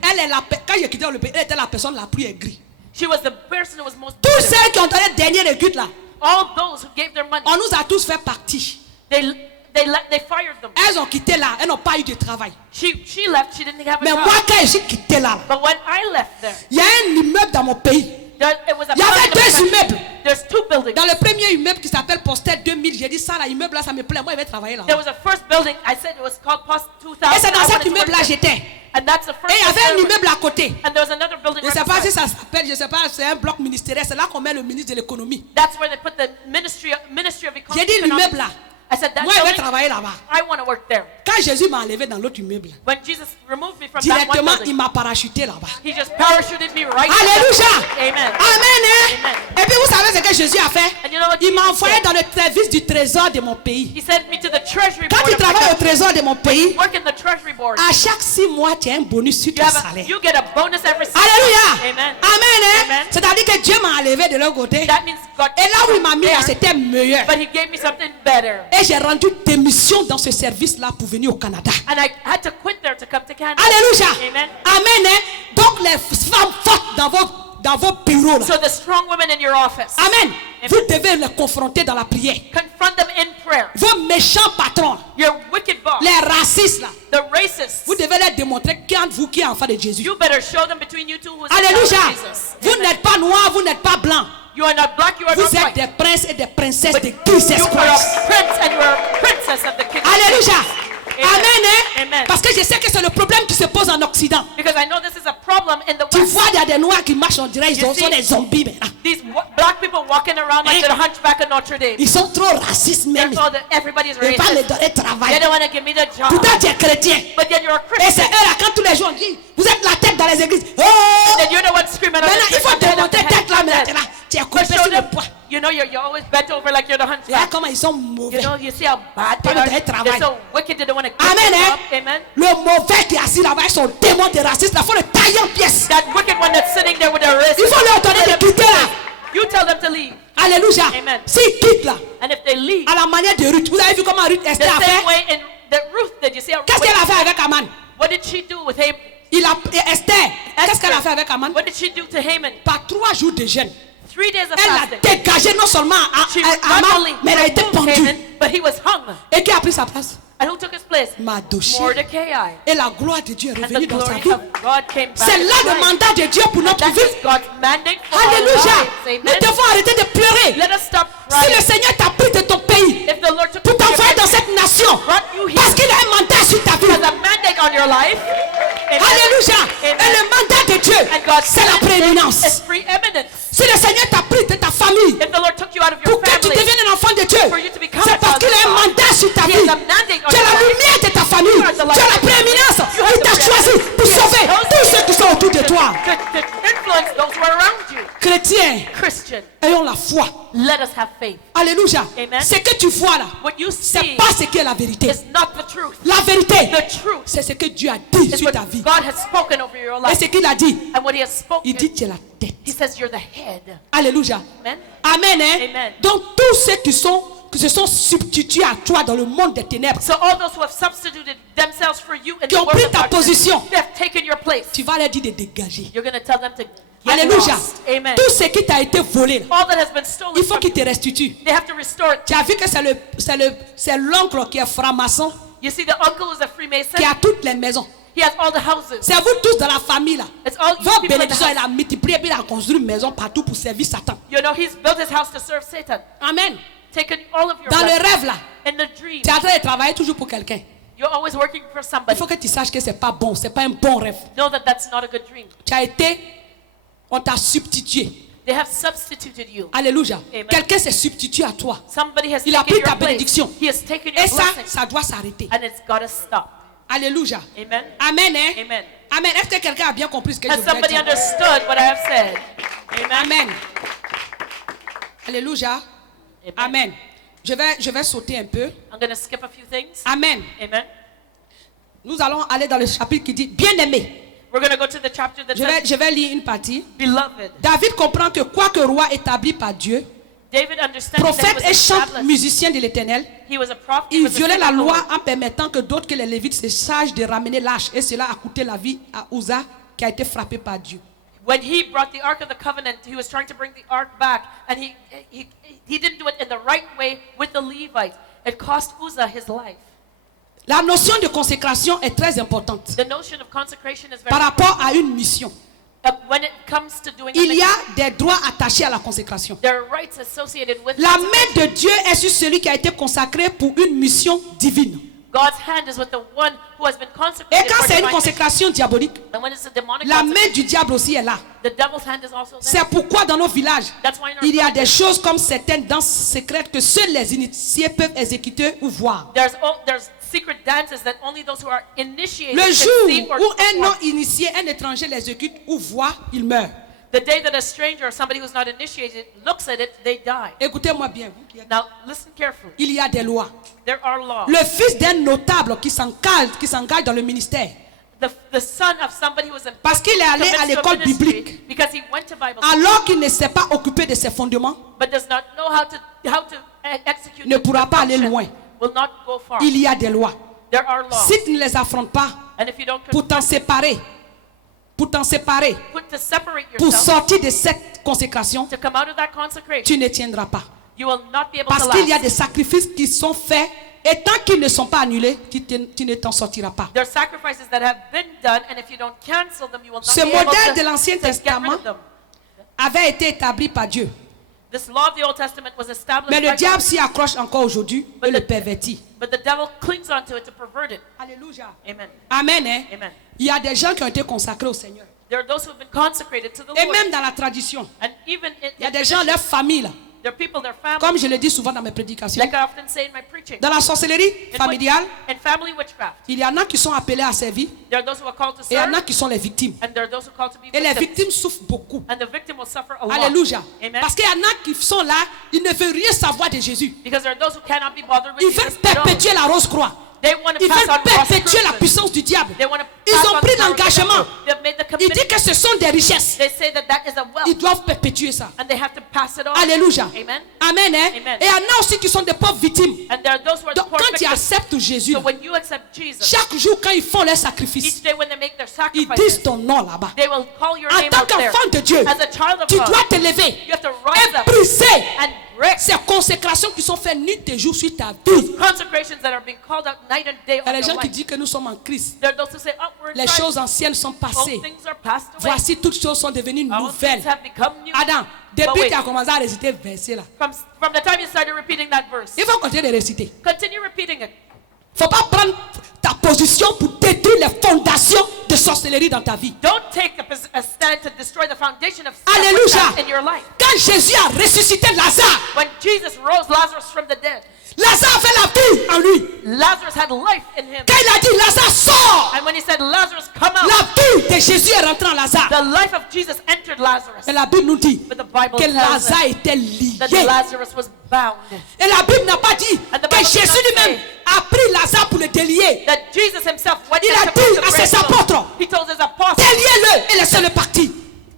Quand j'ai quitté le pays, elle était la personne la plus aigrie. She was the person who was most Tous bitter. ceux qui ont donné le dernier récut là, All those who gave their money, on nous a tous fait partie. they fired them. Elles ont quitté là, elles n'ont pas eu de travail. She left. She didn't have a Mais job. moi, quand j'ai quitté là, But when I left there, il y a un immeuble dans mon pays. It was a Il y avait building of 2 country. immeubles. There's 2 buildings. Dans le premier immeuble qui s'appelle Postel 2000, j'ai dit ça là, immeuble là, ça me plaît. Moi, je vais travailler là. There was a first building. I said it was called Post 2000. Et c'est dans I cet wanted to immeuble là work there. j'étais. And that's the first Et il y avait un building. immeuble à côté. And there was another building Je ne right sais pas si beside. ça s'appelle, je ne sais pas, c'est un bloc ministériel. C'est là qu'on met le ministre de l'économie. That's where they put the ministry of economy. J'ai dit l'immeuble là. I said that Moi, je vais building, travailler là-bas. I want to work there. Quand Jésus m'a enlevé dans l'autre immeuble, When Jesus removed me from that one directement, il building, m'a parachuté là-bas. he just parachuted me right Alléluia. there. Amen. Amen. Hein? Amen. Et puis vous savez ce que Jésus a fait? And you know what Il m'a Jesus envoyé said? dans le service du trésor de mon pays. He sent me to the treasury Quand board. tu of my travailles au country. trésor de mon pays, Work in the treasury board. à chaque 6 mois, tu as un bonus sur ton salaire. You get a bonus every 6 Alléluia. months. Amen. Amen. Hein? Amen. C'est-à-dire que Dieu m'a enlevé de l'autre côté. That means God. Et là où il m'a mis, là, there, c'était meilleur. but he gave me something better. Et j'ai rendu démission dans ce service-là pour venir au Canada. And I had to quit there to come to Canada. Alléluia. Amen. Amen. Hein? Donc les femmes fortes dans vos bureaux là. So the strong women in your office, Amen. Vous devez les confronter dans la prière. confront them in prayer. Vos méchants patrons, Your wicked boss, les racistes là, the racists, vous devez leur démontrer qui entre vous qui est enfant de Jésus. you better show them between you two who is the child Alléluia. of Jesus. Vous Amen. n'êtes pas noirs, vous n'êtes pas blancs. You are not black, you are Vous not êtes white. des princes et des princesses But de Jesus you are Christ. a prince and you are a princess of the kingdom. Alléluia. Amen. Amen. Hein? Amen. Parce que je sais que c'est le problème qui se pose en Occident. Because I know this is a problem in the Tu West. vois, il y a des noirs qui marchent, on dirait ils You sont see- des zombies maintenant. These black people walking around like Eh? the hunchback of Notre Dame. Ils sont trop racistes They're même. told that everybody's Ils ne veulent pas me racist. donner They travail. don't want to give me the job. Pourtant, tu es chrétien. But yet you're a Et c'est Christian. eux là, quand tous les jours on dit, vous êtes la tête dans les églises. Oh! Then you're the one screaming on Maintenant, the il faut church, te I'm montrer the head, tête là, I'm the mais head. t'es là. Tu es But coupé show sur le them, poids. you know, you're always bent over like you're the Regarde hunchback. comment ils sont You mauvais. know, you see how bad Pas they are. de travail. They're so wicked they don't want to give Amen. you Hein? up. Amen. Le mauvais qui est assis là-bas, son démon de raciste, là, il faut le tailler en pièces. That wicked one that's sitting there with their wrist. Il faut leur donner de quitter là. You tell them to leave. Alléluia. Amen. S'ils quittent là, And if they leave, à la manière de Ruth, vous avez vu comment Ruth the Esther a same fait? way in that Ruth did. You see how Qu'est-ce qu'elle a fait avec Aman? what did she do with Haman? Esther, qu'est-ce qu'elle a fait avec Aman? What did she do to Haman? Par 3 jours de jeûne, 3 days of elle a fasting. dégagé non seulement She not Aman, only mais elle a été removed Haman, pendue. but he was hung. Et qui a pris sa place? And who took his place? Mardochée. Mordecai. Et la gloire de Dieu est And revenue the dans sa glory vie. of God came back. C'est in là his le life. mandat de Dieu pour notre That vie. is God's mandate for our Alléluia. lives. Nous Amen. devons arrêter de pleurer. Let us stop Si le crying. Seigneur t'a pris de ton pays If the Lord took pour you to your t'envoyer dans country, cette nation, brought you here, parce qu'il a un mandat sur ta He vie. has a mandate on your life. Amen. Alléluia. Amen. Et le mandat de Dieu, And God's c'est la mandate prééminence. is preeminence. Si le Seigneur t'a pris de ta famille If the Lord took you out of your pour que tu family, deviennes un enfant de Dieu, for you to become c'est a parce child qu'il a un of God. mandat sur ta He vie. has a mandate on Tu as your la life. lumière de ta famille. You are the Tu as la light. prééminence. You have Il the t'a choisi pour preeminence. sauver He has tous ceux qui sont autour de toi. To influence those who are around you. Chrétiens, Christian, ayons la foi. let us have faith. Alléluia. Amen. Ce que tu vois là, What you c'est see pas ce qui est la vérité. is not the truth. La vérité, The truth c'est ce que Dieu a dit is sur what ta vie. God has spoken over your Et life. ce qu'il a dit, And what He has spoken, il dit tu es la tête. He says you're the head. Alléluia. Amen. Amen. Hein? Amen. Donc tous ceux qui se sont substitués à toi dans le monde des ténèbres, So all those who have substituted themselves for you in qui the ont world pris of ta darkness, position, they have taken your place. tu vas leur dire de dégager. You're going to tell them to get Alléluia. lost. Amen. Tout ce qui t'a été volé, là, All that has been stolen il faut from qu'il you, te restitue. they have to restore it. Tu as vu que c'est l'oncle qui est franc-maçon, You see, the uncle is a Freemason. qui a toutes les maisons. He has all the houses. C'est vous tous dans la famille là. It's all you Vos people in the bénédictions, il house. a multiplié, puis il a construit une maison partout pour servir Satan. You know, he's built his house to serve Satan. Amen. Taken all of your Dans le blessings. rêve là, In the dream, tu es en train de travailler toujours pour quelqu'un. you're always working for Il somebody. faut que tu saches que c'est pas bon, c'est pas un bon rêve. Know that that's not a good dream. On t'a substitué. They have substituted you. Alléluia. Amen. Quelqu'un s'est substitué à toi. Somebody has Il a taken pris ta your place. bénédiction. He has taken your Et ça, blessing. ça doit s'arrêter. And it's got to stop. Alléluia. Amen. Amen. Hein? Amen. Amen. Est-ce que quelqu'un a bien compris ce que je Has voulais somebody dire? understood what I have said? Amen. Amen. Alléluia. Amen. Amen. Je vais sauter un peu. I'm going to skip a few things. Amen. Amen. Nous allons aller dans le chapitre qui dit bien-aimé. We're going to go to the chapter that says, Je vais lire une partie. Beloved. David comprend que quoique roi établi par Dieu, David understands that prophète he et was chante established. musicien de l'Éternel, He was a prophet. He il was a violait la son of the loi Lord. en permettant que d'autres que les Lévites se chargent de ramener l'arche. Et cela a coûté la vie à Uza qui a été frappé par Dieu. When he brought the Ark of the Covenant, he was trying to bring the Ark back, and he didn't do it in the right way with the Levites. It cost Uzzah his life. La notion de consécration est très importante The notion of consecration is very par rapport à une mission. when it comes to doing il y iniquity, a des droits attachés à la consécration. there are rights associated with La consecration. main de Dieu est sur celui qui a été consacré pour une mission divine. God's hand is with the one who has been Et consecrated quand for c'est une divine mission. consécration diabolique, And when it's a demonic la main consecration, du diable aussi est là. the devil's hand is also there. C'est pourquoi dans nos villages, That's why in our il y a villages, des choses comme certaines danses secrètes que seuls les initiés peuvent exécuter ou voir. there's secret dances that only those who are initiated Le can jour see or où un perform. non-initié, un étranger l'exécute ou voit, il meurt. The day that a stranger or somebody who's not initiated looks at it, they die. Écoutez-moi bien, vous qui êtes- Now listen carefully. il y a des lois. There are laws. Le fils d'un notable qui s'engage dans le ministère, The son of somebody who was in parce qu'il est allé à l'école biblique, because he went to Bible school, alors qu'il ne s'est pas occupé de ses fondements, but does not know how to execute ne the pourra pas aller function, loin. will not go far. il y a des lois. There are laws. Si tu ne les affrontes pas, And if you don't pour t'en séparer, put to separate pour yourself, sortir de cette consécration, to come out of that consecration, tu ne tiendras pas. you will not be able Parce to qu'il y a last. des sacrifices qui sont faits et tant qu'ils ne sont pas annulés, tu ne t'en sortiras pas. There are sacrifices that have been done, and if you don't cancel them, you will not Ce be able modèle to, de l'Ancien to get rid Testament of them. avait été établi par Dieu. This law of the Old Testament was established Mais le by diable God, s'y accroche encore aujourd'hui et le pervertit. but the devil clings onto it to pervert it. Alléluia. Amen. Amen. Hein? Amen. Il y a des gens qui ont été consacrés au Seigneur. There are those who have been consecrated to the Et Lord. même dans la tradition, And even il y a des gens, leur famille, là, there are people, their family, comme je le dis souvent dans mes prédications, like I often say in my preaching, dans la sorcellerie familiale, in family witchcraft, il y en a qui sont appelés à servir there are those who are called to et il y en serve, a qui sont les victimes. and there are those who are called to be Et les victims. victimes souffrent beaucoup. And the victim will suffer a lot. Alléluia. Amen. Parce qu'il y en a qui sont là, ils ne veulent rien savoir de Jésus. Because there are those who cannot be bothered with Ils Jesus veulent at all. perpétuer la rose-croix. They want to Ils pass veulent on cross perpétuer la crucifixion. puissance du diable. They want to Ils pass ont on pris the power of the l'engagement. devil. They've made the Il dit commitment. que ce sont des richesses. They say that that is a wealth, Ils doivent perpétuer ça. and they have to pass it on. Alléluia. Amen. Amen. Hein? Amen. Et il y en a aussi qui sont des pauvres victimes. And there are those who are the Donc poor quand tu victims. acceptes Jésus, So when you accept Jesus, chaque jour quand ils font leur sacrifice, each day when they make their ils sacrifices, disent ton nom là-bas. they will call your En name tant out there. qu'enfant de Dieu, As a child of tu God, dois te lever you have to rise et up briser and break ces consécrations qui sont faites nuit et jour sur ta vie. consecrations that are being called out night and day Il y a on des your gens qui life. disent que nous sommes en Christ. There are those who say, oh, we're in Les Christ. choses anciennes sont passées. All things are passed away. Voici, toutes choses sont devenues All nouvelles. things have become new. Adam, But depuis wait, que tu as commencé à réciter le verset là, from the time you started repeating that verse, il faut continuer de réciter. continue repeating it. Il ne faut pas prendre ta position pour détruire les fondations de sorcellerie dans ta vie. Don't take a stand to destroy the foundation of Alléluia. witchcraft in your life. Quand Jésus a ressuscité Lazare, When Jesus rose Lazarus from the dead, Lazare avait la vie en lui. Lazarus had life in him. Quand il a dit Lazare sort, And when he said, Lazarus, come out, la vie de Jésus est rentrée en Lazare. the life of Jesus entered Lazarus. Et la Bible nous dit But the Bible que tells Lazare us était lié. that Lazarus was bound. Et la Bible n'a pas dit And the que Bible did Jésus not lui-même a pris Lazare pour le délier. That Jesus himself went Il there a to dit break à the ses bread. apôtres, He told his apostles, déliez-le et laissez-le partir.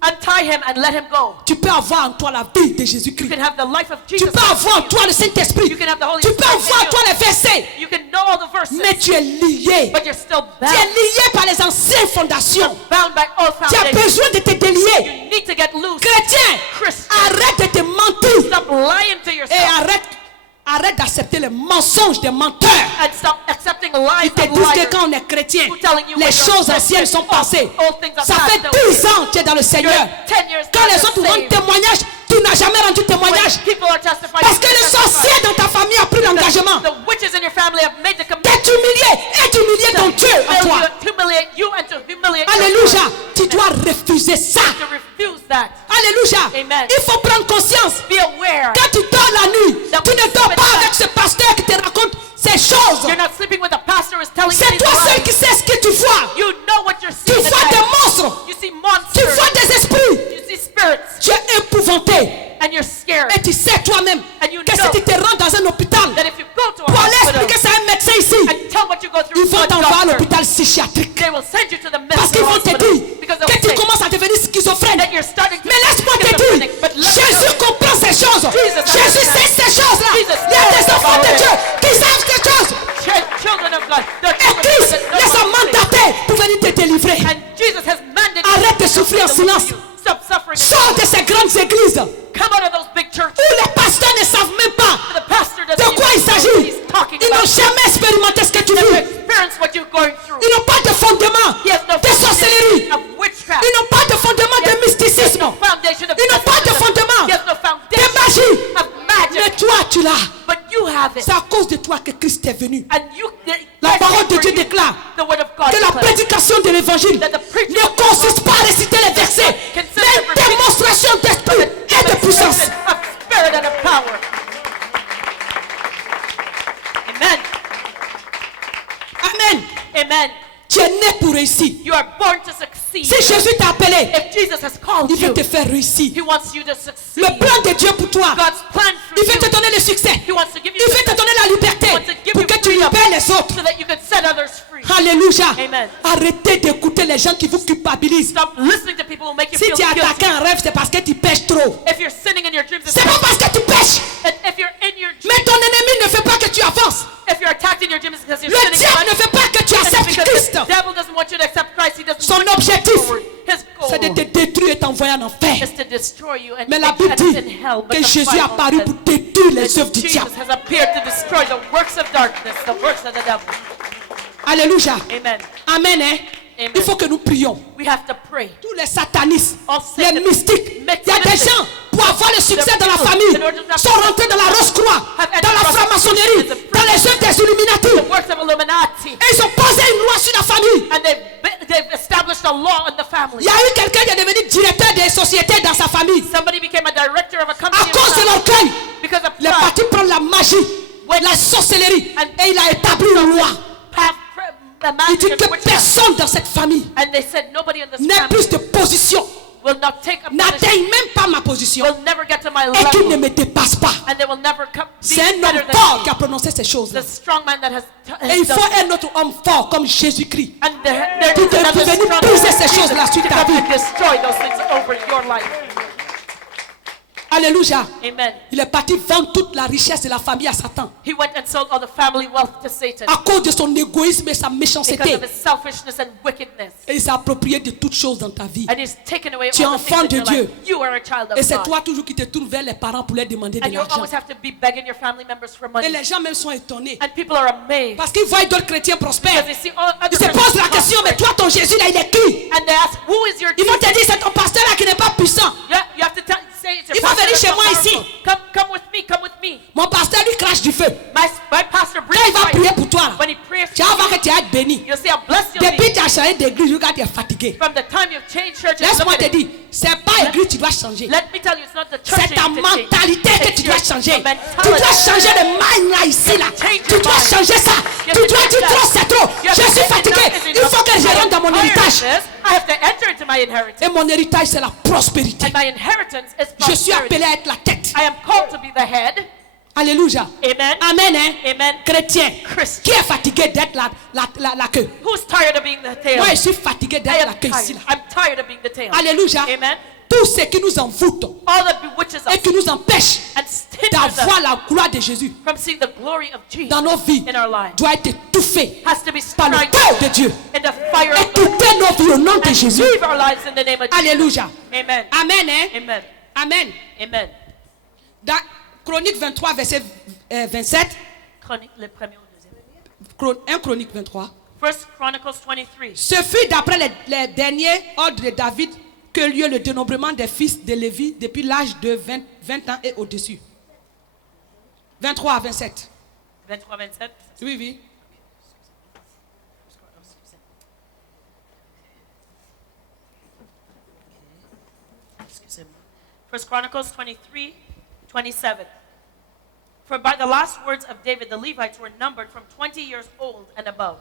untie him and let him go. Tu peux avoir en toi la vie de You Jésus-Christ. can have the life of Tu Jesus. peux avoir en toi le Saint-Esprit. You can have the Holy Tu peux Spirit avoir en in toi les versets. You can know all the verses, Mais tu es lié. but you're still Tu es bound. lié par les anciennes fondations. Bound by old Tu as foundations. besoin de te délier. You need to get loose. Chrétien, Christian, arrête de te mentir. stop lying to Et yourself arrête d'accepter les mensonges des menteurs. and stop accepting lies Ils te of disent que liars. quand on est chrétien, Who telling you les when you're choses anciennes sont passées. All things are Ça fait passed away. 10 ans que tu es dans le Seigneur. You're 10 years Quand now, les you're autres rendent saved. témoignage, tu n'as jamais rendu témoignage. When people are testifying, Parce que you le testify. sorcier dans ta famille a pris l'engagement The witches in your family have made the commitment d'être humilié et d'humilier ton Dieu en toi. to humiliate you and to humiliate your Alléluia. God. Tu dois refuser ça. To refuse that. Alléluia. Amen. Il faut prendre conscience. Be aware. Quand tu dors la nuit, tu ne dors pas avec ce pasteur qui te raconte ces choses. You're not sleeping with a pastor who is telling you C'est these toi seul lies. qui sais ce que tu vois. You know what you're Tu seeing. vois at des night. monstres. You see Tu monsters. vois des esprits. You see spirits. Tu es épouvanté. And you're scared. Et tu sais toi-même And you que si know tu te rends dans un hôpital That if you go to a pour aller hospital expliquer ça à un médecin ici, and tell what you go through ils to vont a t'envoyer à doctor, l'hôpital psychiatrique. they will send you to the Parce qu'ils mental vont te hospital. dire Because que they'll tu say commences à devenir schizophrène. that you're starting to Mais laisse-moi te schizophrenic. dire, But let me Jésus tell you, comprend ces choses. Jesus Jésus understands. sait ces choses-là. Jesus Il y a des knows enfants de about Dieu it. qui savent ces choses. children of God, they're Et children Christ that know les a about things. mandatés pour venir te délivrer. And Jesus has mandated Arrête de you to souffrir en deliver silence. you. Stop suffering. Sors de ces grandes églises où Come out of those big churches. les pasteurs ne savent même pas The pastor doesn't de quoi even il know what s'agit. he's talking Ils n'ont about. jamais expérimenté ce que tu Never vis. experienced what you're going through. Ils n'ont pas de fondement He has no de sorcellerie. of witchcraft. Ils n'ont pas de fondement He cause de toi que Christ est venu. And you, La parole de for Dieu you, déclare the word of God que la declares prédication de l'évangile that the preaching ne consiste pas à réciter les versets, mais une démonstration d'esprit et de puissance. of spirit and of power. Amen. Amen. Amen. Tu es né pour réussir. You are born to succeed. Si Jésus t'a appelé, If Jesus has called il veut you, te faire réussir. He wants you to succeed. Le plan de Dieu pour toi, God's plan for il veut te you, donner le succès. He wants to give you Il veut te success donner la liberté He wants to give pour you que tu freedom libères les autres. so that you can set others free. Alléluia. Amen. Arrêtez d'écouter les gens qui vous culpabilisent. Stop listening to people who make you Si feel tu as guilty. attaqué un rêve, c'est parce que tu pêches trop. If you're sinning in your dreams, it's C'est pas parce que tu pêches. and if you're in your Mais ton ennemi ne fait pas que tu avances. if you're attacked in your dreams, it's because you're Le sinning. diable ne fait pas que tu And it's acceptes because Christ. the devil doesn't want you to accept Christ. He doesn't Son want you to objectif, move forward. His c'est de goal te détruire et t'envoyer en enfer. is to destroy you and Mais la make you Bible end dit in hell. But que the Jésus est Bible apparu says pour détruire les that œuvres du Jesus diable. has appeared to destroy the works of darkness, the works of the devil. Alléluia. Amen. Amen. Hein? Amen. Il faut que nous prions. We have to pray. Tous les satanistes, All les Satan- mystiques, il y a des mystics, gens pour avoir le succès the dans la people, famille in order to have sont rentrés dans la Rose-Croix, have dans la entered franc-maçonnerie, the dans les œuvres des Illuminati. The works of Illuminati. Et ils ont posé une loi sur la famille. And they've established a law in the family. Il y a eu quelqu'un qui est devenu directeur des sociétés dans sa famille. Somebody became a director of a À company in cause the de family l'orgueil, because of les pride. partis prennent la magie, la sorcellerie, et il a établi une loi. The Il dit magic que and witchcraft. personne dans cette famille And they said nobody in this n'ait family plus de position, will not take a position, n'atteigne même pas ma position, will never get to my et qui ne level, me dépasse pas. and they will never come. C'est un Be homme better fort than qui a me. prononcé ces choses-là. The strong man that has Et il done faut it. un autre homme fort comme Jésus-Christ. And there Pour is que another vous venez strong briser man, ces Jesus, choses-là sur to ta come vie. and destroy those things over your life. Alléluia. Amen. Il est parti vendre toute la richesse de la famille à Satan. He went and sold all the family wealth to Satan À cause de son égoïsme et sa because méchanceté. of his selfishness and wickedness. Et il s'est approprié de toutes choses dans ta vie. And he's taken away Tu es all the things enfant in de your Dieu. life. You are a child Et of c'est God. toi toujours qui te tournes vers les parents pour leur demander de And you l'argent. always have to be begging your family members for Et money. les gens même sont étonnés. And people are amazed Parce qu'ils voient d'autres chrétiens because prospères. they see all other Ils se Christians posent la question, mais toi ton Jésus là il est qui? and they ask, who is your Ils vont Jesus? te dire c'est ton pasteur là qui n'est pas puissant. Yeah, you have to say it's your Il va pastor venir that's chez not moi powerful. ici. Come with me, come with me. Mon pasteur lui crache du feu. My pastor Quand brings il va fire. prier pour toi là, When he prays tu vas voir que tu vas être béni. you'll see how blessed you'll Depuis be. tu as changé d'église, regarde tu es fatigué. From the time you've changed churches, Laisse-moi look te at dire, it. c'est pas l'église que tu dois changer. Let me tell you, it's not the church C'est ta that you need to change. mentalité que It's tu dois your changer. Tu mentality. dois changer de mind là, ici là. Change Tu your dois mind. changer ça. You Tu have to dois change dire that. trop, c'est trop. You have Je to suis say fatigué. enough is Il enough. faut que je I rentre dans mon am tired of héritage. this. I have to enter into my inheritance. Et mon héritage, c'est la prospérité. And my inheritance is Je suis prosperity. appelé à être la tête. I am called to be the head. Alléluia. Amen. Amen. Hein? Amen. Chrétien. Christian. Qui est fatigué d'être la queue? Who's tired of being the tail? Moi, je suis fatigué I d'être am la queue ici tired. là. I'm tired of being the tail. Alléluia. Amen. Tout ce qui nous envoûte All that bewitches et us qui nous empêche and hinders d'avoir us la gloire de Jésus from seeing the glory of Jesus dans nos vies in our lives doit être étouffé has to be par le strangled feu de Dieu. in the fire of God Écoutez nos vies au nom de and Jésus. leave our lives in the name of Jesus. Alléluia. Amen. Amen. Hein? Amen. Amen. Amen. Dans Chronique 23, verset 27. Chronique, le premier ou deuxième. 1 Chronique 23. First Chronicles 23. Ce fut d'après les derniers ordres de David que lieu le dénombrement des fils de Lévi depuis l'âge de 20 ans et au-dessus. 23 à 27. 23, 27. Oui, oui. Excusez-moi. First Chronicles 23, 27. For by the last words of David, the Levites were numbered from 20 years old and above.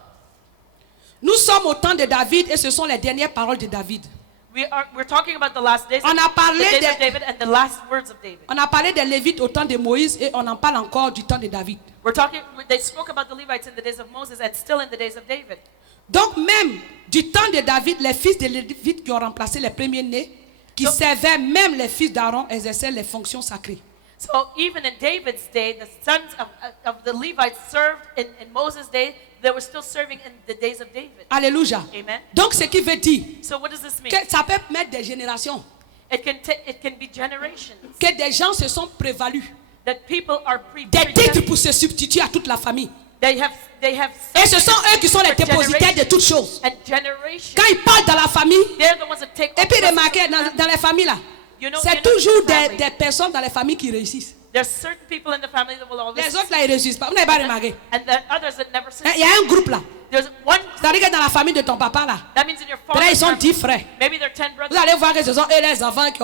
Nous sommes au temps de David et ce sont les dernières paroles de David. We're talking about the last days, On a parlé the days de- of David and the last words of David. On a parlé des Lévites au temps de Moïse et on en parle encore du temps de David. They spoke about the Levites in the days of Moses and still in the days of David. Donc même du temps de David, les fils de Lévites qui ont remplacé les premiers-nés, qui servaient même les fils d'Aaron, exerçaient les fonctions sacrées. So even in David's day, the sons of the Levites served in Moses' day. They were still serving in the days of David. Alléluia. Amen. Donc ce qui veut dire So what does this mean? que ça peut mettre des générations, It can be generations que des gens se sont prévalus that people are des titres pour se substituer à toute la famille. They have Et ce sont eux qui sont les dépositaires de toutes choses. and generations. Quand ils parlent dans la famille, They're the ones that take et puis over. remarquez, dans les familles là, You know, c'est in the toujours family, des personnes dans les familles qui réussissent. There's certain people in the family that will always Les autres là, ils ne réussissent pas. Vous n'avez pas remarqué? and then others that never Il y succeed. a un groupe là. There's one. C'est-à-dire que dans la famille de ton papa là, That means in your là, ils father's sont family, 10 frères. maybe they're 10 Vous brothers. allez voir que ce sont eux les enfants qui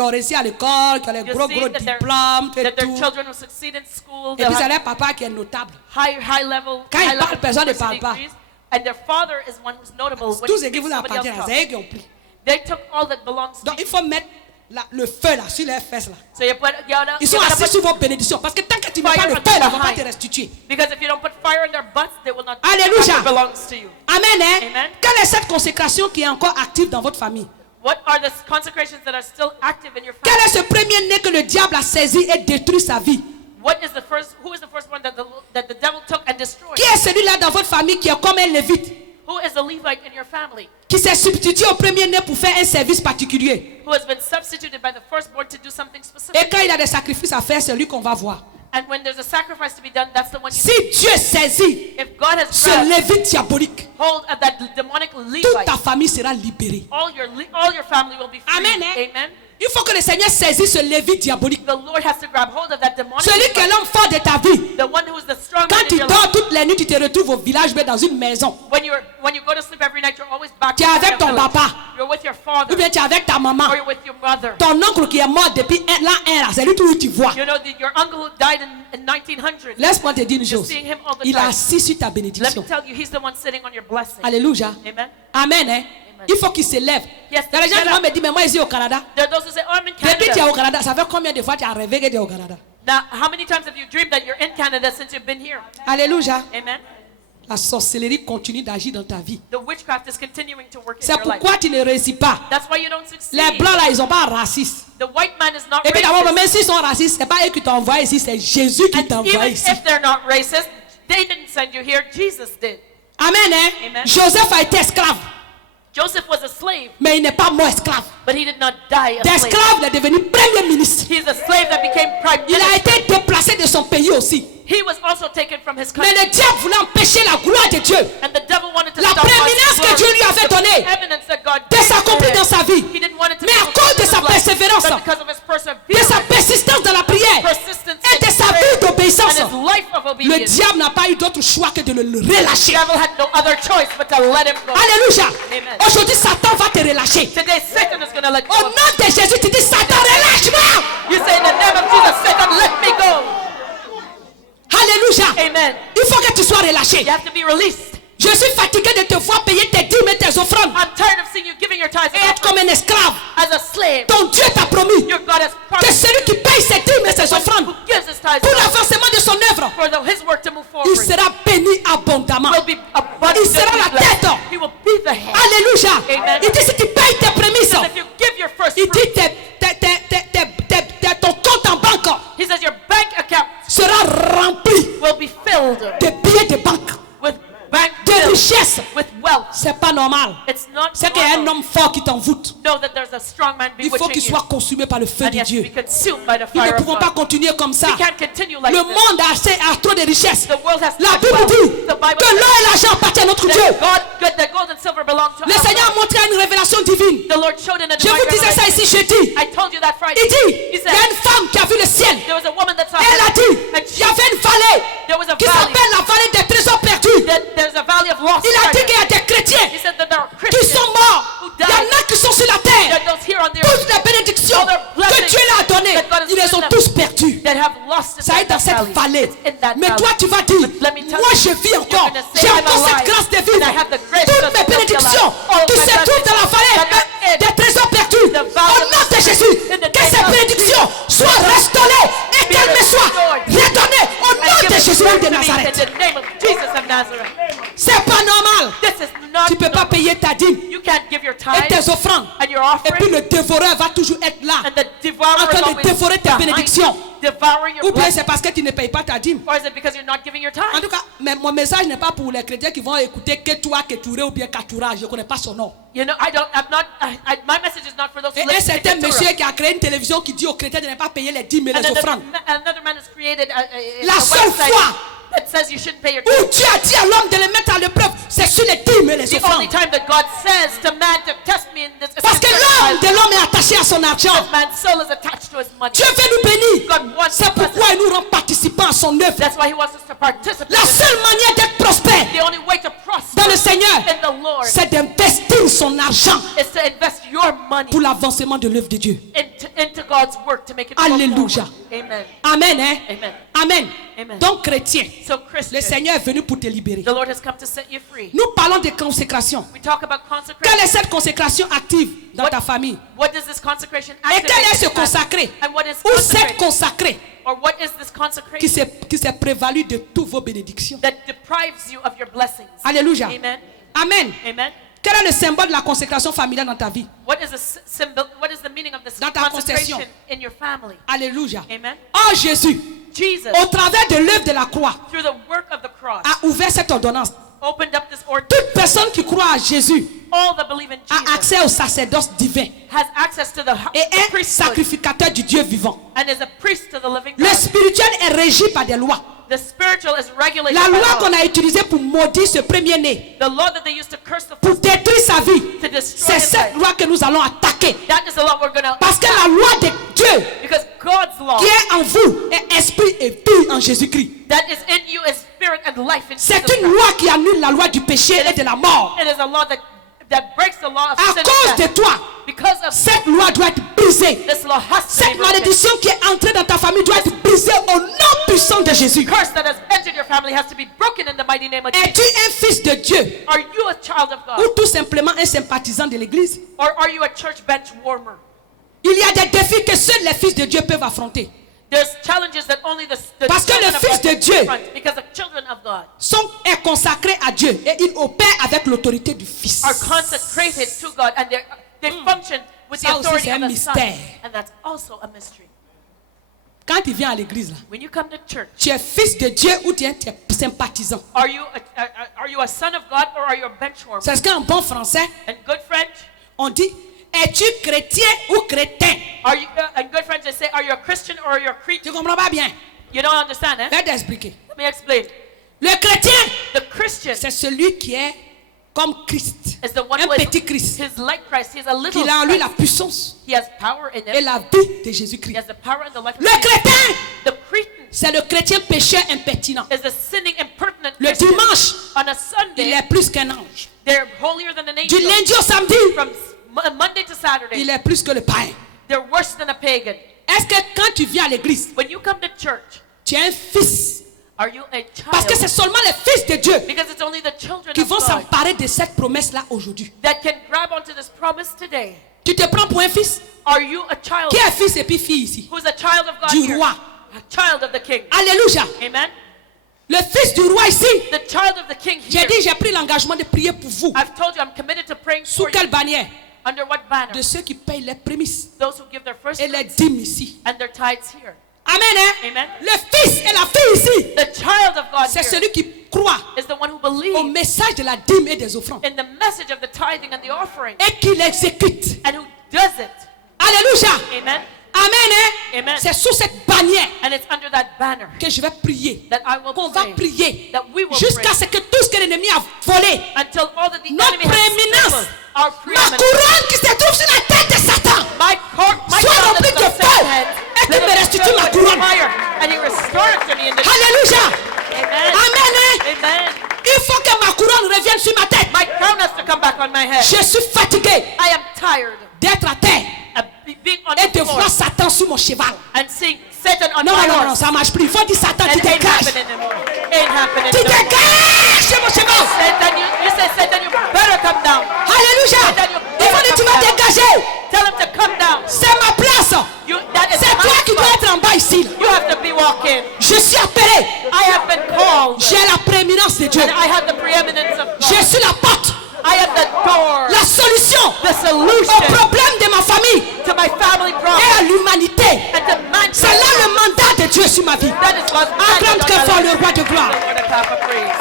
ont réussi à l'école, qui ont les You'll gros see gros that their, diplômes, et that their tout. children will succeed in school. Et They'll puis c'est have leur papa qui est notable. high level. Quand ils high level parlent, personne ne university parle pas. degrees, and their father is one who's notable. When Tout he ce qui speaks, vous somebody else appartient là, talks. c'est eux qui ont pris. They took all that belongs to Donc you. il faut mettre le feu là sur leurs fesses là. So you put, Ils sont assis sur vos bénédictions. Parce que tant que tu n'as pas le feu, ils ne vont pas te restituer. because if you don't put fire in their butts, they will not. Alléluia. That belongs to you. Amen, hein? Amen. Quelle est cette consécration qui est encore active dans votre famille? What are the consecrations that are still active in your Quel family? est ce premier-né que le diable a saisi et détruit sa vie? Who is the first one that the devil took and destroyed? Qui est celui-là dans votre famille qui est comme un lévite? Who is the Levite in your family? Qui s'est substitué au premier-né pour faire un service particulier? Who has been substituted by the firstborn to do something Et specific? quand il a des sacrifices à faire, c'est lui qu'on va voir. And when there's a sacrifice to be done, that's the one you Si Dieu saisit If God has ce grabbed lévite diabolique, hold of that demonic toute Levite, ta famille sera libérée. all your family will be free. Amen, hein? Amen. Il faut que le Seigneur saisisse ce lévite diabolique. The Lord has to grab hold of that demonic Celui qui est Levite, l'homme fort de ta vie. the one who is the strong man Quand in tu your dors life. toutes les nuits, tu te retrouves au village, mais dans une maison. When you go to sleep every night, you're always back Tu es in avec your ton village. papa. You're with your Ou father, bien tu es avec ta maman. or you're with your mother. Ton oncle qui est mort depuis l'an 1 là, c'est lui tout où tu vois. You know, your uncle who died in 1900. Laisse-moi te dire une You're chose. seeing him all the Il est time. assis sur ta Let bénédiction. me tell you, he's the one sitting on your blessing. Alléluia. Amen. Amen. Hein? Il faut qu'il s'élève. Yes, Il y a des gens get qui vont up. me dire, mais moi ici au Canada. There are those who say, oh, I'm in Depuis que tu es Canada. au Canada, ça fait combien de fois tu as rêvé que tu es au Canada? Now, how many times have you dreamed that you're in Canada since you've been here? Alléluia. Amen. La sorcellerie continue d'agir dans ta vie. The witchcraft is continuing to work in C'est your life. pourquoi tu ne réussis pas. That's why you don't succeed. Les blancs là, ils sont pas racistes. The white man is not Et puis d'abord, racist. même s'ils sont racistes, c'est pas eux qui t'envoient ici, c'est Jésus qui And t'envoie even ici. if they're not racist, they didn't send you here. Jesus did. Amen, hein? Amen. Joseph a été esclave, Joseph was a slave, mais il n'est pas mort esclave. but he did not die a slave. D'esclave, il est devenu premier ministre. He's a slave that became prime Il a minister. été déplacé de son pays aussi. He was also taken from his Mais country. le diable voulait empêcher la gloire de Dieu, And the devil wanted to la stop prééminence God's que Dieu lui glory, avait the donnée, evidence that God de gave s'accomplir to dans him. sa vie. He didn't want it to Mais be à cause de fulfilled sa in his life, persévérance, but because of his de perseverance, sa persistance dans la prière persistence et de in sa prayer, vie d'obéissance, and his life of le obedience, diable n'a pas eu d'autre choix que de le relâcher. the devil had no other choice but to let him go. Alléluia. Amen. Aujourd'hui, Satan va te relâcher. Today, Satan is going to let you Au go. nom de Jésus, tu dis Satan, relâche-moi. You say in the name of Jesus, Satan, let me go. Alléluia. Amen. Il faut que tu sois relâché. You have to be released. Je suis fatigué de te voir payer tes dîmes et tes offrandes I'm tired of seeing you giving your tithes et être comme un esclave. as a slave. Ton Dieu t'a promis Your God has que promised celui qui paye ses dîmes et ses who offrandes gives his tithes pour l'avancement de son œuvre, for his work to move il forward sera béni abondamment. will be abundantly Il sera la blessed. tête. He will be the head. Alléluia. Amen. Il dit si tu payes tes prémices, He says if you give your first il fruit, dit ton compte en banque he says your bank account sera rempli will be filled de billets de banque, with bank de bills, richesses. with wealth. C'est pas normal. It's not C'est qu'il y a un normal. homme fort qui t'envoûte. Know that there's a strong man Il faut qu'il bewitching soit you, consumé par le feu and de he has to Dieu. be consumed by the Nous ne fire of pouvons pas God. continuer comme ça. We can't continue like Le this. monde a trop de richesses. The world has La much Bible wealth. dit The Bible que says l'or et l'argent appartiennent à notre Dieu. the gold and silver belong to Le our Seigneur a God. montré une révélation divine. The Lord showed in a Je divine vous disais ça revelation. ici jeudi. I told you that Friday. Il dit, He il y a said une femme qui a vu le ciel. there was a woman that saw Elle a dit, and il y avait une vallée there was a qui valley. s'appelle la vallée des trésors perdus. There's a valley of lost Il a dit treasure. qu'il y a des chrétiens He said that there are qui Christians sont morts. who Il y en died. a qui sont sur la There terre. are those here on the Toutes earth les bénédictions Other que blessings Dieu leur a données, that God has ils les ont given them. tous perdues. that have lost it Ça est in dans that cette vallée. It's in that Mais valley. toi, tu vas dire, But let me tell moi you, je vis you're encore. gonna say, J'ai I'm encore cette alive, grâce de and vivre. I have the grace Toutes just mes to live bénédictions the life. All qui my se trouvent dans la vallée blessings that are in des trésors perdus. the Au valley of nom de the Jésus, in the que name ces of bénédictions soient restaurées et Be qu'elles me soient restored. redonnées au And nom give de it Jésus back de to me Nazareth. in the name of Jesus of Nazareth. C'est pas normal. This is not Tu ne peux pas normal. payer ta dîme You can't give your et tithe tes offrandes. and your Et puis offering, le dévoreur va toujours être là. and the devourer en train is de always dévorer tes behind bénédictions. you, devouring your Ou bien blessings. c'est parce que tu ne payes pas ta dîme. Or is it because you're not giving your En tithe? tout cas, mais mon message n'est pas pour les chrétiens qui vont écouter Ketua, Keturé ou bien Katura. Je ne connais pas son nom. You know, my message is not for those Et who un listen to certain Keturah. monsieur qui a créé une télévision qui dit aux chrétiens de ne pas payer les dîmes et And les offrandes. another man has created La a seule website fois that says you shouldn't pay your où tithe. Dieu a dit à l'homme de le mettre à l'épreuve, c'est sur les dîmes et les The only offrandes. time that God says to man to test me in this is Parce que concerning l'or L'âme de l'homme est attachée à son argent. This man's soul is attached to his money. Dieu veut nous bénir. God wants C'est to bless pourquoi us. il nous rend participants à son œuvre. That's why he wants us to participate. La seule manière d'être prospère The only way to prosper dans le Seigneur, in the Lord c'est d'investir son argent is to invest your money pour l'avancement de l'œuvre de Dieu. into God's work to make it go Alléluia. forward. Amen. Amen, hein? Amen. Amen. Amen. Donc, chrétien, So le Christian, Seigneur est venu pour te libérer. the Lord has come to set you free. Nous parlons de consécration. We talk about Quelle consecration. est cette consécration active dans ta famille? What does this consecration Et activate quel est ce in your family? consacré? And what is Ou cette consecrated? consacrée Or what is this consecration qui s'est prévalu de toutes vos bénédictions? that deprives you of your blessings? Alléluia. Amen. Amen. Amen. Quel est le symbole de la consécration familiale dans ta vie? What is symbol? What is the meaning of this Dans ta consecration concession. in your family? Alléluia. Amen. Oh Jésus, Jesus, au travers de l'œuvre de la croix, through the work of the cross, a ouvert cette ordonnance. opened up this order. Toute personne qui croit à Jésus All that believe in a Jesus accès au sacerdoce divin has access to the et est priesthood sacrificateur du Dieu vivant. and is a priest to the living Le God. spirituel est régi par des lois. The spiritual is regulated La by loi law. qu'on a utilisée pour maudire ce premier-né, The law that they used to curse the pour first, détruire sa vie, to destroy c'est his cette life. loi que nous allons attaquer. That is the law we're going to, Parce que la loi de Dieu because God's law qui est en vous est esprit et vie en Jésus-Christ. that is in you is spirit and life in C'est Jesus une Christ. loi qui annule la loi du péché et de la mort. It is a law that breaks the law of À sin cause and de death. toi, Because of cette loi doit être brisée. this law has to Cette be broken. malédiction qui est entrée dans ta famille doit être brisée au nom puissant de Jésus. Curse that has entered your family has to be broken in the mighty name of Es-tu Jesus. un fils de Dieu Are you a child of God? ou tout simplement un sympathisant de l'église? Or are you a church bench warmer? Il y a des défis que seuls les fils de Dieu peuvent affronter. There's challenges that only the Parce que children le of Fils God de Dieu confront, because the children of God Est consacré à Dieu et il opère avec l'autorité du Fils. are consecrated to God and they function with the Ça aussi, authority c'est un of the Son. mystère. And that's also a mystery. Quand tu viens à l'église, là, When you come to church, tu es fils de Dieu ou tu es sympathisant. are you a son of God or are you a bench warmer? C'est ce qu'en bon français, In good French, on dit, es-tu chrétien ou crétin? are you in good French they say, are you a Christian or are you a Tu Cretan? comprends pas bien? You don't understand, eh? Laisse t'expliquer. Let me explain. Le chrétien, The Christian c'est celui qui est comme Christ. is the one Un who is petit Christ. he's like Christ. He's a little Il a en lui la Christ. puissance He has power in et him. la vie de He Jésus-Christ. has the power and the life of Le Jesus. chrétien, The Cretan c'est le chrétien pécheur impertinent. is the sinning, impertinent Le Christian. dimanche, On a il Sunday, est plus qu'un ange. they're holier than an Du angel. lundi au samedi, From Monday to Saturday, il est plus que le païen. they're worse than a pagan. Est-ce que quand tu viens à l'église, When you come to church, tu es un fils? are you a Parce que c'est child? seulement les fils de Dieu Because it's only the children qui of vont God s'emparer de cette promesse-là aujourd'hui. that can grab onto this promise today. Tu te prends pour un fils? Are you a child Qui est fils et puis fille ici? who's a child of God Du here? roi. A child of the king. Alléluia. Amen. Le fils du roi ici. The child of the king J'ai here. dit, j'ai pris l'engagement de prier pour vous. I've told you I'm committed to praying Sous for you. quelle bannière? Under what banner? De ceux qui payent les prémices Those who give their first et les fruits dîmes ici. and their tithes here. Amen, hein? Amen. Le fils et la fille ici, The child of God c'est here celui qui croit is the one who au believes message de la dîme et des offrandes in the message of the tithing and the offering et qui l'exécute. and who does it. Alléluia. Amen. Amen, hein? Amen. C'est sous cette bannière And it's under that banner que je vais prier. that I will Qu'on va pray prier that we will jusqu'à pray ce que tout ce que l'ennemi a volé, until all that the notre enemy has prééminence, stolen, our ma preeminence, couronne qui se trouve sur la tête de Satan, my Sois crown rempli that's de on feu, Satan's head, et tu let me it be restitues filled ma with couronne. fire, and he restores it to me in the Alléluia. Amen. Amen, hein? Amen. Il faut que ma couronne revienne sur ma tête. My crown has to come back on my head. Je suis fatigué I am tired d'être à terre of being on et the de floor voir Satan sur mon cheval. and seeing Satan on Non, my non, non, non, horse. ça marche plus. Il faut dire Satan, tu It ain't dégages. happening anymore. Ain't happening Tu anymore. dégages de mon cheval. Satan, you say, Satan, you better come down. Alléluia. Il faut dire tu vas dégager. Tell him to come down. C'est ma place. That is C'est toi my qui dois spot. être en bas ici. You have to be walking. Je suis appelé. I have been called. J'ai la prééminence de Dieu. And I have the preeminence of Je God. suis la porte. I am the door. La solution The au solution problème de ma famille to my family et problem. à l'humanité. And to mankind. C'est là le mandat de Dieu sur ma vie. That is God's Acclame très fort le roi de gloire. Lord, a clap of praise.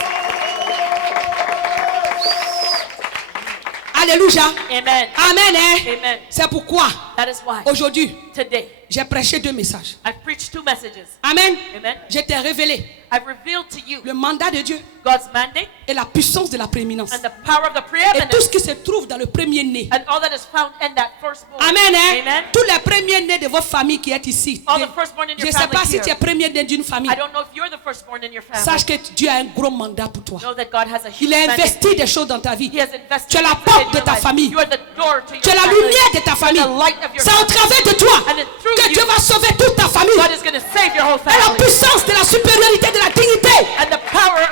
Alléluia. Amen. Amen. Hein? Amen. C'est pourquoi That is why aujourd'hui today j'ai prêché 2 messages. I've preached 2 messages. Amen. Amen. Je t'ai révélé I've revealed to you le mandat de Dieu God's mandate et la puissance de la prééminence. and the power of the Et tout ce preeminence qui se trouve dans le premier-né and all that is found in that firstborn. Amen, hein? Amen. Tous les premiers-nés de votre famille qui est ici. All the firstborn in Je your ne sais family pas si here. tu es premier-né d'une famille. I don't know if you're the firstborn in your family. Sache que Dieu a un gros mandat pour toi. Know that God has a huge Il a mandate. investi des choses dans ta vie. He has invested Tu es la things porte in de your ta life. famille. You are the door to your Tu es la family. lumière de ta famille. You're the light of your C'est au family. travers de toi And then through que you, Dieu va sauver toute ta famille. God is going to save your whole Et la family. puissance de la supériorité de la dignité. And the power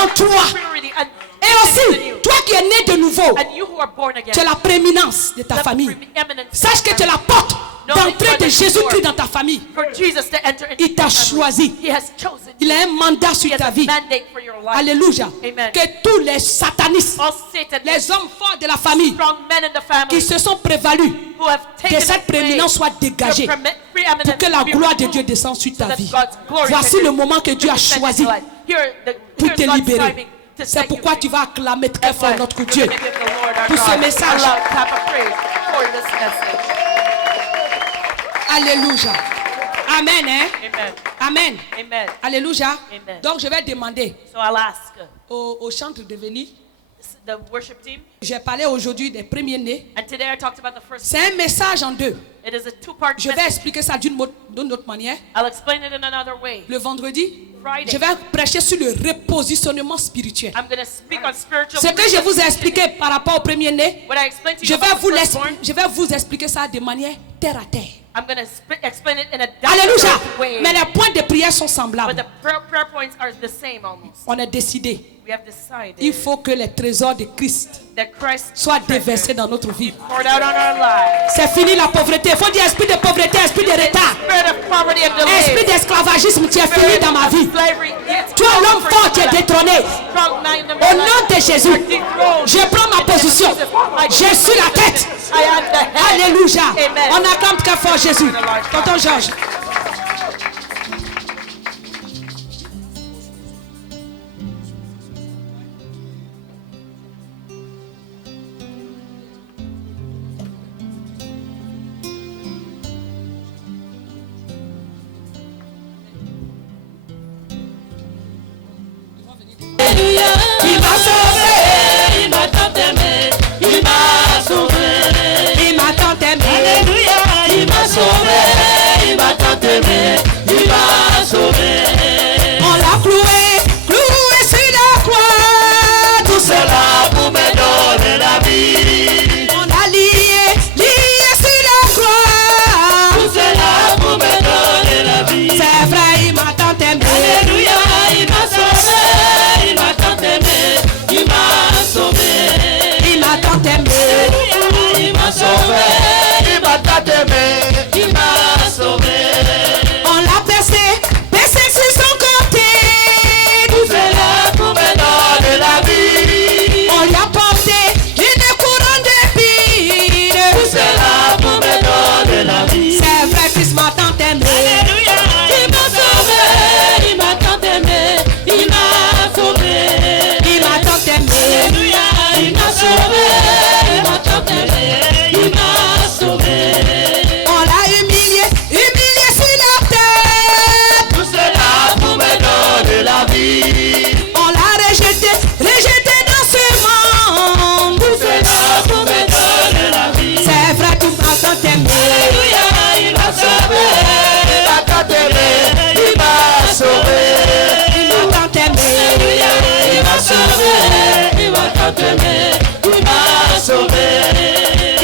en of toi. purity and Et is in aussi, you. toi qui es né de nouveau, And you who are born again. tu es la prééminence de ta the famille. preeminence Sache que tu es la porte d'entrée de Jésus-Christ dans ta famille. For Jesus to enter into Il t'a your family. choisi. He has chosen Il you. a un mandat He sur has ta a vie. mandate for your life. Alléluia. Amen. Que tous les satanistes, All Satan, les hommes forts de la famille strong men in the family qui se sont prévalus who have que taken cette prééminence soit dégagée pour que la gloire de Dieu descende sur ta vie. Voici le moment que Dieu a choisi pour te libérer. C'est pourquoi tu vas acclamer très fort notre Dieu pour ce message. Alléluia. Amen. Hein? Amen. Amen. Amen. Alléluia. Amen. Donc je vais demander So I'll ask au chantre de venir. the worship team. J'ai parlé aujourd'hui des premiers-nés. And today I talked about the first. C'est un message en deux. It is a two-part Je vais message. expliquer ça d'une autre manière. I'll explain it in another way. Le vendredi, Friday. je vais prêcher sur le repositionnement spirituel. I'm going to speak on spiritual. Ce que je vous ai expliqué par rapport au premier-né, What I explained to je you vais, about the firstborn, je vais vous expliquer ça de manière terre à terre. I'm going to explain it in a Alléluia. direct way. Mais les points de prière sont But semblables. the prayer points are the same almost. On a décidé, We have decided il faut que les trésors de Christ that Christ soient déversés dans notre vie. poured out on our lives. C'est fini la pauvreté. Il faut dire esprit de pauvreté, esprit de retard, Spirit of poverty and esprit delay. d'esclavagisme, tu es fini dans ma vie. Slavery. Toi, l'homme fort, tu es détrôné. Strong man in Au my nom life. de Jésus, je prends ma position. Je suis la tête. I am the head. Alléluia. Amen. On acclame très fort Jésus. Tonton Georges. Il m'a sauvé, il m'a tant aimé, il m'a sauvé. Il m'a tant aimé. Alléluia, il m'a sauvé, il m'a tant aimé, il m'a sauvé. On l'a cloué, cloué sur la croix. Tout C'est là pour me donner la vie. on l'a lié, lié sur la croix. Tout c'est là pour me donner la vie. C'est vrai, il m'a tant aimé. Alléluia, il m'a sauvé, il m'a tant aimé, il m'a sauvé. Il m'a tant aimé. Alléluia, il m'a sauvé, il m'a tant aimé, il m'a sauvé. On l'a percé, percé sur son côté. Tout c'est là pour me donner la vie. On lui a porté une couronne d'épines. Tout c'est là pour me donner la vie. C'est vrai, Christ m'a tant aimé. Alléluia, il m'a sauvé, il m'a tant aimé, il m'a sauvé. Il m'a tant aimé. Alléluia, il m'a sauvé, il m'a tant aimé, il m'a sauvé. On l'a humilié, humilié sur la terre. Tout c'est là pour me donner la vie. On l'a rejeté, rejeté dans ce monde. Tout c'est là pour me donner la vie. C'est vrai, tout m'a tant aimé. Alléluia, il m'a sauvé, il m'a tant aimé, il m'a sauvé. Il m'a tant aimé. Alléluia, il m'a sauvé, il m'a tant aimé, il m'a sauvé.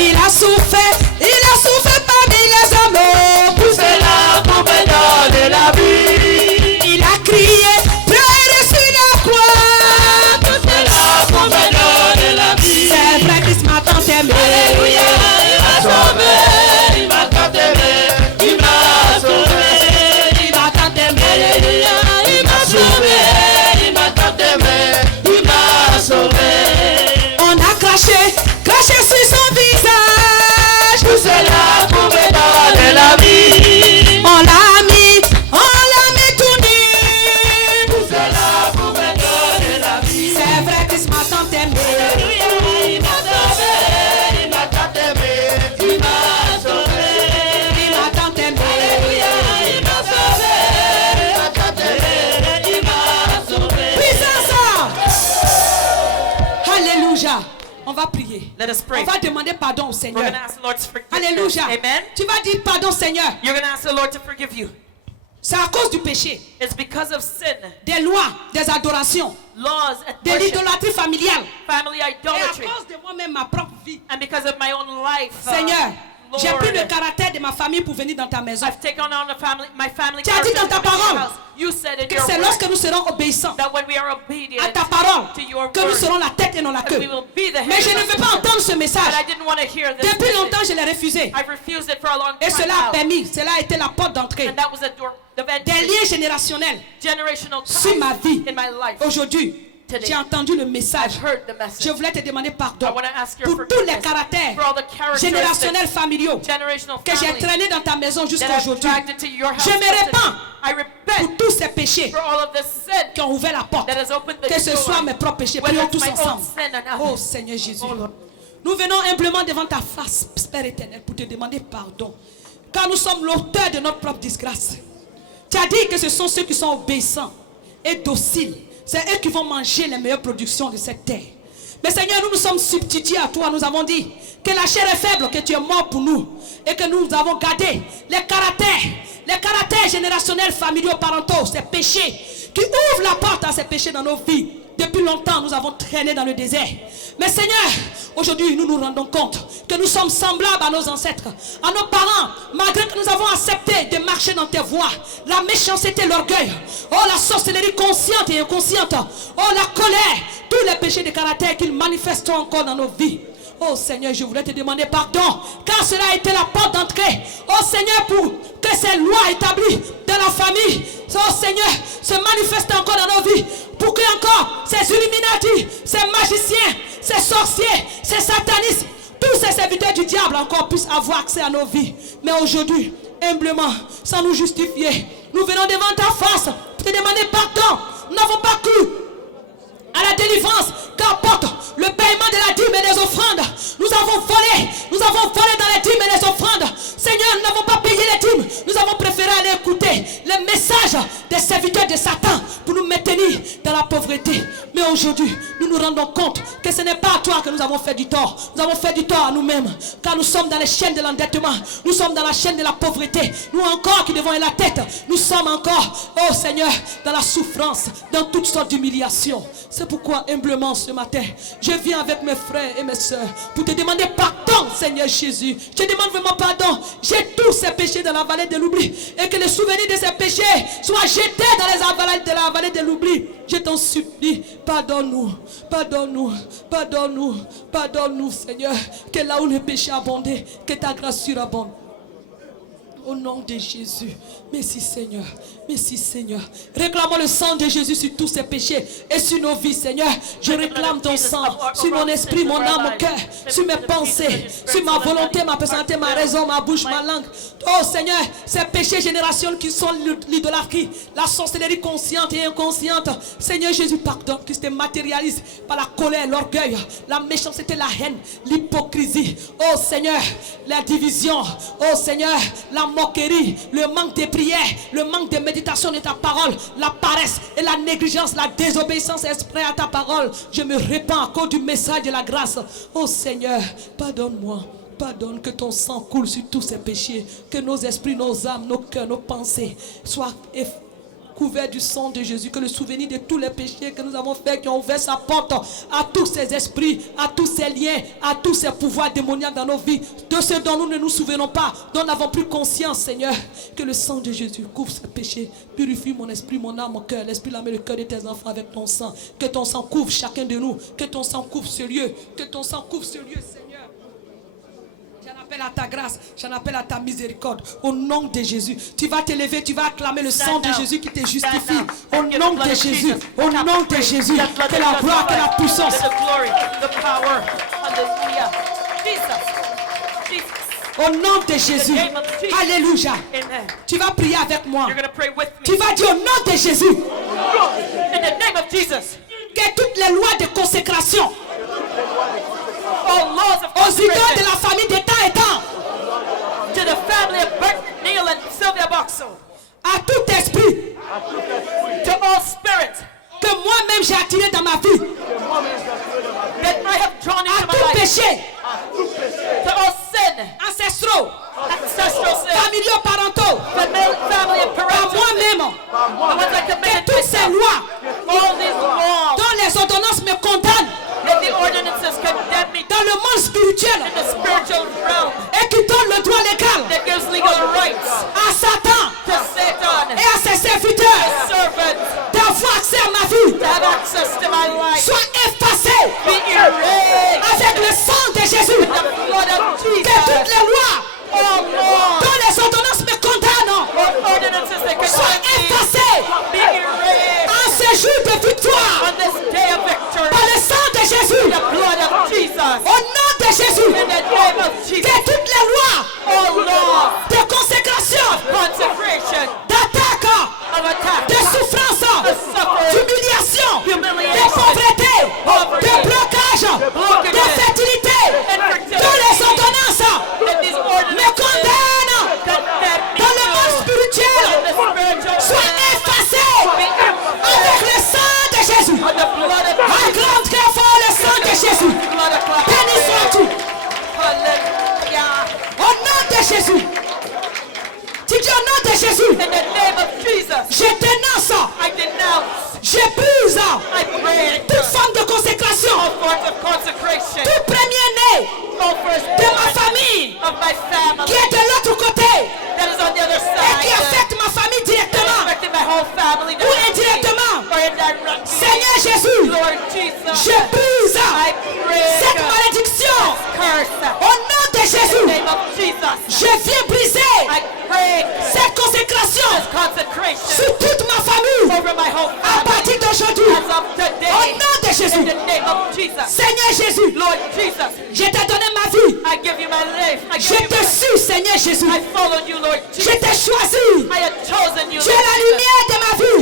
Il a souffert parmi les hommes. Tout c'est là pour me donner la vie. Il a crié, pleuré sur la croix. Tout c'est là pour me donner la vie. C'est vrai, Christ m'a tant aimé. Alléluia, il m'a sauvé, il m'a tant aimé, il m'a sauvé. Il m'a tant aimé. Alléluia, il m'a sauvé, il m'a tant aimé, il m'a sauvé. On a craché, craché sur son visage. Tout c'est là pour me donner la vie. On l'a mis tout nu. Tout c'est là pour me donner la vie. C'est vrai, Christ m'a tant aimé. Alléluia, il m'a sauvé, il m'a va prier. Let us pray. On va demander pardon au We're Seigneur. going to ask the Lord to forgive us. Alléluia. Amen. Tu vas dire pardon Seigneur. You're going to ask the Lord to forgive you. C'est à cause du péché, It's because of sin, des lois, des adorations, laws, and de worship, l'idolâtrie familiale. family Et à idolatry, cause de moi-même, ma propre vie. and because of my own life. Seigneur, j'ai Lord, pris le caractère de ma famille pour venir dans ta maison. I've taken on my family Tu as dit dans ta character to come into your parole house. You said in Que your c'est word lorsque nous serons obéissants that when we are obedient à ta parole to your que nous word, serons la tête et non la that queue. we will be the head Mais je and ne not veux the pas tail. entendre ce But message. I didn't want to hear this Depuis longtemps, message. je l'ai refusé. I've refused it for a long Et time cela a now. permis, cela a été la porte d'entrée And that was the des entry, liens générationnels generational sur ma vie. ties in my life. Aujourd'hui, Today, j'ai entendu le message. I've heard the Je message. voulais te demander I pardon want to ask your pour tous les forgiveness caractères for all the générationnels characteristics, familiaux generational que j'ai families traînés dans ta maison that jusqu'à I've aujourd'hui. dragged into your house. Je me répands I pour repent tous ces péchés for all of this sin qui ont ouvert la porte. that has opened the Que ce door. soit mes propres péchés. Whether Prions it's tous my own ensemble. sin and Oh others. Seigneur Jésus. Oh Lord. Nous venons humblement devant ta face, Père éternel, pour te demander pardon. Car nous sommes l'auteur de notre propre disgrâce. Tu as dit que ce sont ceux qui sont obéissants et dociles. C'est eux qui vont manger les meilleures productions de cette terre. Mais Seigneur, nous nous sommes substitués à toi. Nous avons dit que la chair est faible, que tu es mort pour nous. Et que nous avons gardé les caractères générationnels, familiaux, parentaux, ces péchés qui ouvrent la porte à ces péchés dans nos vies. Depuis longtemps, nous avons traîné dans le désert. Mais Seigneur, aujourd'hui, nous nous rendons compte que nous sommes semblables à nos ancêtres, à nos parents, malgré que nous avons accepté de marcher dans tes voies. La méchanceté, l'orgueil, oh la sorcellerie consciente et inconsciente, oh la colère, tous les péchés de caractère qu'ils manifestent encore dans nos vies. Oh Seigneur, je voulais te demander pardon, car cela a été la porte d'entrée. Oh Seigneur, pour que ces lois établies dans la famille, oh Seigneur, se manifestent encore dans nos vies. Pour que encore ces Illuminati, ces magiciens, ces sorciers, ces satanistes, tous ces serviteurs du diable encore puissent avoir accès à nos vies. Mais aujourd'hui, humblement, sans nous justifier, nous venons devant ta face pour te demander pardon. Nous n'avons pas cru à la délivrance qu'apporte le paiement de la dîme et des offrandes. Nous avons volé dans les dîmes et les offrandes. Seigneur, nous n'avons pas payé les dîmes. Nous avons préféré aller écouter les messages des serviteurs de Satan pour nous maintenir dans la pauvreté. Mais aujourd'hui, nous nous rendons compte que ce n'est pas à toi que nous avons fait du tort. Nous avons fait du tort à nous-mêmes. Car nous sommes dans les chaînes de l'endettement. Nous sommes dans la chaîne de la pauvreté. Nous encore qui devons aller la tête. Nous sommes encore, oh Seigneur, dans la souffrance, dans toutes sortes d'humiliations. C'est pourquoi, humblement, ce matin, je viens avec mes frères et mes soeurs pour te demander pardon, Seigneur Jésus. Je te demande vraiment pardon. J'ai tous ces péchés dans la vallée de l'oubli. Et que les souvenirs de ces péchés soient jetés dans la vallée de l'oubli. Je t'en supplie, pardonne-nous, pardonne-nous, pardonne-nous, pardonne-nous, Seigneur. Que là où le péché a abondé, que ta grâce surabonde. Au nom de Jésus. Merci Seigneur. Merci Seigneur. Réclamons le sang de Jésus sur tous ces péchés et sur nos vies, Seigneur. Je réclame ton sang sur mon esprit, mon âme, mon cœur, sur mes pensées, sur ma volonté, ma personnalité, ma raison, ma bouche, ma langue. Oh Seigneur, ces péchés générationnels qui sont l'idolâtrie, la sorcellerie consciente et inconsciente. Seigneur Jésus, pardonne, qui se matérialise par la colère, l'orgueil, la méchanceté, la haine, l'hypocrisie. Oh Seigneur, la division. Oh Seigneur, la moquerie, le manque de prière, le manque de méditation de ta parole, la paresse et la négligence, la désobéissance exprès à ta parole. Je me répands à cause du message de la grâce. Oh Seigneur, pardonne-moi. Pardonne, que ton sang coule sur tous ces péchés, que nos esprits, nos âmes, nos cœurs, nos pensées soient couverts du sang de Jésus, que le souvenir de tous les péchés que nous avons faits, qui ont ouvert sa porte à tous ces esprits, à tous ces liens, à tous ces pouvoirs démoniaques dans nos vies, de ce dont nous ne nous souvenons pas, dont nous n'avons plus conscience, Seigneur, que le sang de Jésus couvre ces péchés, purifie mon esprit, mon âme, mon cœur, l'esprit, l'âme et le cœur de tes enfants avec ton sang, que ton sang couvre chacun de nous, que ton sang couvre ce lieu, que ton sang couvre ce lieu, Seigneur. J'en appelle à ta grâce, j'en appelle à ta miséricorde. Au nom de Jésus, tu vas t'élever, tu vas acclamer le sang de Jésus qui te justifie. Au nom de Jésus, au nom de Jésus, que la gloire, que la puissance. Au nom de Jésus, alléluia. Tu vas prier avec moi. Tu vas dire au nom de Jésus que toutes les lois de consécration aux idoles de la famille de temps et temps, to the family of Bert, Neil, and Sylvia Boxell, à tout esprit to all spirits que moi-même j'ai attiré dans ma vie, that I have drawn into à my tout life, péchés to all sin, ancestraux, ancestral sin, familiaux, parentaux, family and par parental sin, moi-même, the ones I que committed toutes ces myself, lois all these laws, dont les ordonnances me condamnent and the ordinances condemn me dans le monde spirituel in the spiritual realm et qui donnent le droit légal that gives legal rights à Satan to Satan, et à ses serviteurs servants, d'avoir accès à ma vie, to have access to my life, soit effacé be erased avec le sang de Jésus. with the blood of Que toutes Jesus. les lois All laws, dont les ordonnances me condamnent all ordinances that soient condemn me, effacées be erased en ce jour de victoire on this day of victory. par le sang de Jésus. The blood of Jesus. Au nom de Jésus, In the name of Jesus. que toutes les lois All laws de consécration, consecration, d'attaque, of attack, de souffrance, of suffering, d'humiliation, de humiliation, pauvreté, poverty, de blocage, blockages, d'infertilité, infertility, dont les ordonnances that these me ordinances condamnent condemn me dans le monde to. spirituel, In the spiritual soient realm, effacées be avec le sang de Jésus. on the blood of Acclame très fort le sang de Jésus. the blood of Christ. Béni sois-tu. Hallelujah. Au nom de Jésus. Tu dis au nom de Jésus. In the name of Jesus, Je dénonce. I denounce, J'épouse I break toute forme de consécration. all forms of consecration, Tout premier-né all first de ma famille of my family qui est de l'autre côté that is on the other et qui side, affecte ma famille directement affecting my whole family ou indirectement. or indirectly. Seigneur Jésus, Lord Jesus, je brise I cette break malédiction. curse Au nom de in the Jésus, name of Jesus. je viens briser I break cette consécration consecration sur toute ma famille over my whole à family partir d'aujourd'hui. as of Au today nom de in Jésus, the name of Jesus. Seigneur Jésus, Lord Jesus, je t'ai donné ma vie. I give you my life. I Je give you te my suis, Seigneur Jésus. I followed you, Lord Je Jesus. t'ai choisi. I have chosen you. Tu es Lord la Jesus. lumière de ma vie.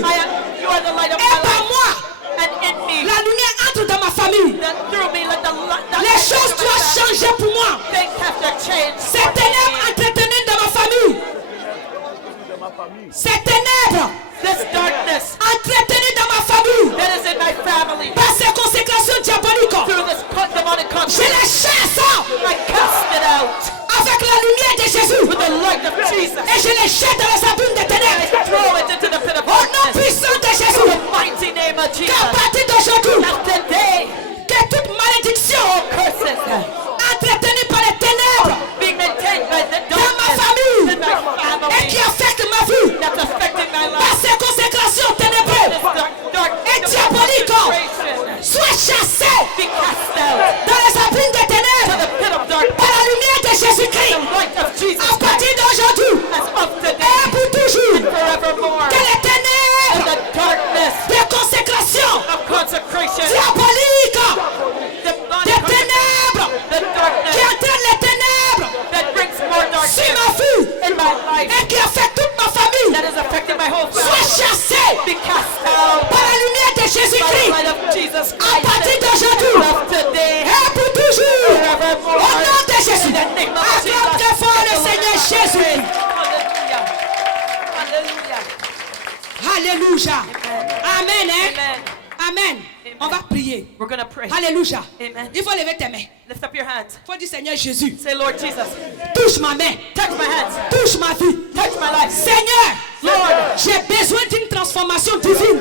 You are the light of Et my par life. moi, And in me, la lumière entre dans ma famille. that through me, let the light. Les choses doivent changer pour moi. Things have to change. Ces for ténèbres me. entretenues dans ma famille. Ces ténèbres This darkness entretenues dans ma famille. that is in my family, Par ces consécrations diaboliques. through this demonic Je conflict, les chasse I cast it out avec la lumière de Jésus. with the light of Jesus. Et je les jette dans les abîmes des I ténèbres. throw it into the pit of Au nom darkness. puissant de In Jésus. the mighty name of Jesus. Qu'à partir d'aujourd'hui, That today, que toute malédiction curses entretenue par les ténèbres being maintained by the dans ma darkness famille in my et qui family affecte ma vie that's affecting my par life. ces consécrations This ténébreuses dark et diaboliques concentration soient chassées be cast out dans les abîmes des to ténèbres the pit of darkness. par la lumière de Jésus-Christ The light of Jesus à Christ partir d'aujourd'hui as of et today pour toujours. forevermore. Que les And ténèbres the darkness de consécration of consecration, diabolique demonic des ténèbres the qui darkness entraînent les ténèbres that brings more sur darkness ma vie in my life et qui affecte toute ma famille that is affecting my whole soit family chassée be cast out par la lumière de by the Jésus-Christ light of Jesus à partir Christ d'aujourd'hui of today et pour toujours. forevermore. Au nom de Jésus, In the name of acclame Jesus. très fort le Seigneur Jésus. Hallelujah. Hallelujah. Alléluia. Amen. Hein? Amen. Amen. On va prier. We're going to pray. Alléluia. Amen. Il faut lever tes mains. Lift up your hands. Il faut dire Seigneur Jésus, Say, Lord Jesus, touche ma main, touch my hands. touche ma vie. Touch my life. Seigneur, Lord, j'ai besoin d'une transformation divine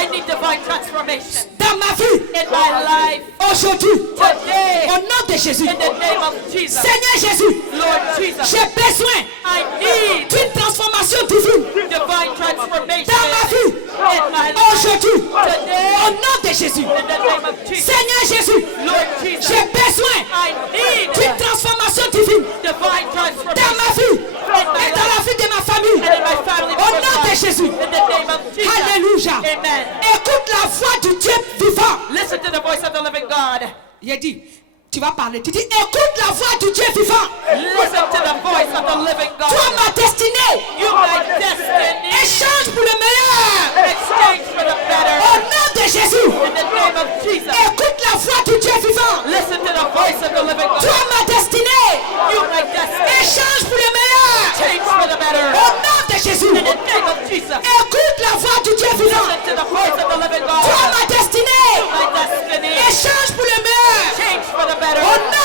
I need divine transformation dans ma vie in my life aujourd'hui. today. Au nom de Jésus. In the name of Jesus. Seigneur Jésus, Lord Jesus, j'ai besoin I need d'une transformation divine divine transformation dans ma vie in my life aujourd'hui. today. Au nom de Jésus. In the name of Jesus. Seigneur Jésus, Lord Jesus, j'ai besoin I need d'une transformation divine divine dans transformation ma vie et dans la vie de ma famille. and in my family. Au nom de Jésus. In the name of Jesus. Alléluia. Amen. Écoute la voix du Dieu vivant. Listen to the voice of the living God. Il a dit, tu vas parler. Tu dis, écoute la voix du Dieu vivant. Listen to the voice of the living Toi, God. ma destinée, You, my destiny, échange pour le meilleur. exchange for the Au better. nom de Jésus, In the name of Jesus. écoute la voix du Dieu vivant. Listen to the voice of the living God. Toi, ma destinée, You, my destiny, échange pour le meilleur. change for the better. Au nom de Jésus, In the name of Jesus. écoute la voix du Dieu vivant. Listen to the voice of the living God. Toi, ma destinée, My destiny, échange pour le meilleur. change for the better. Au nom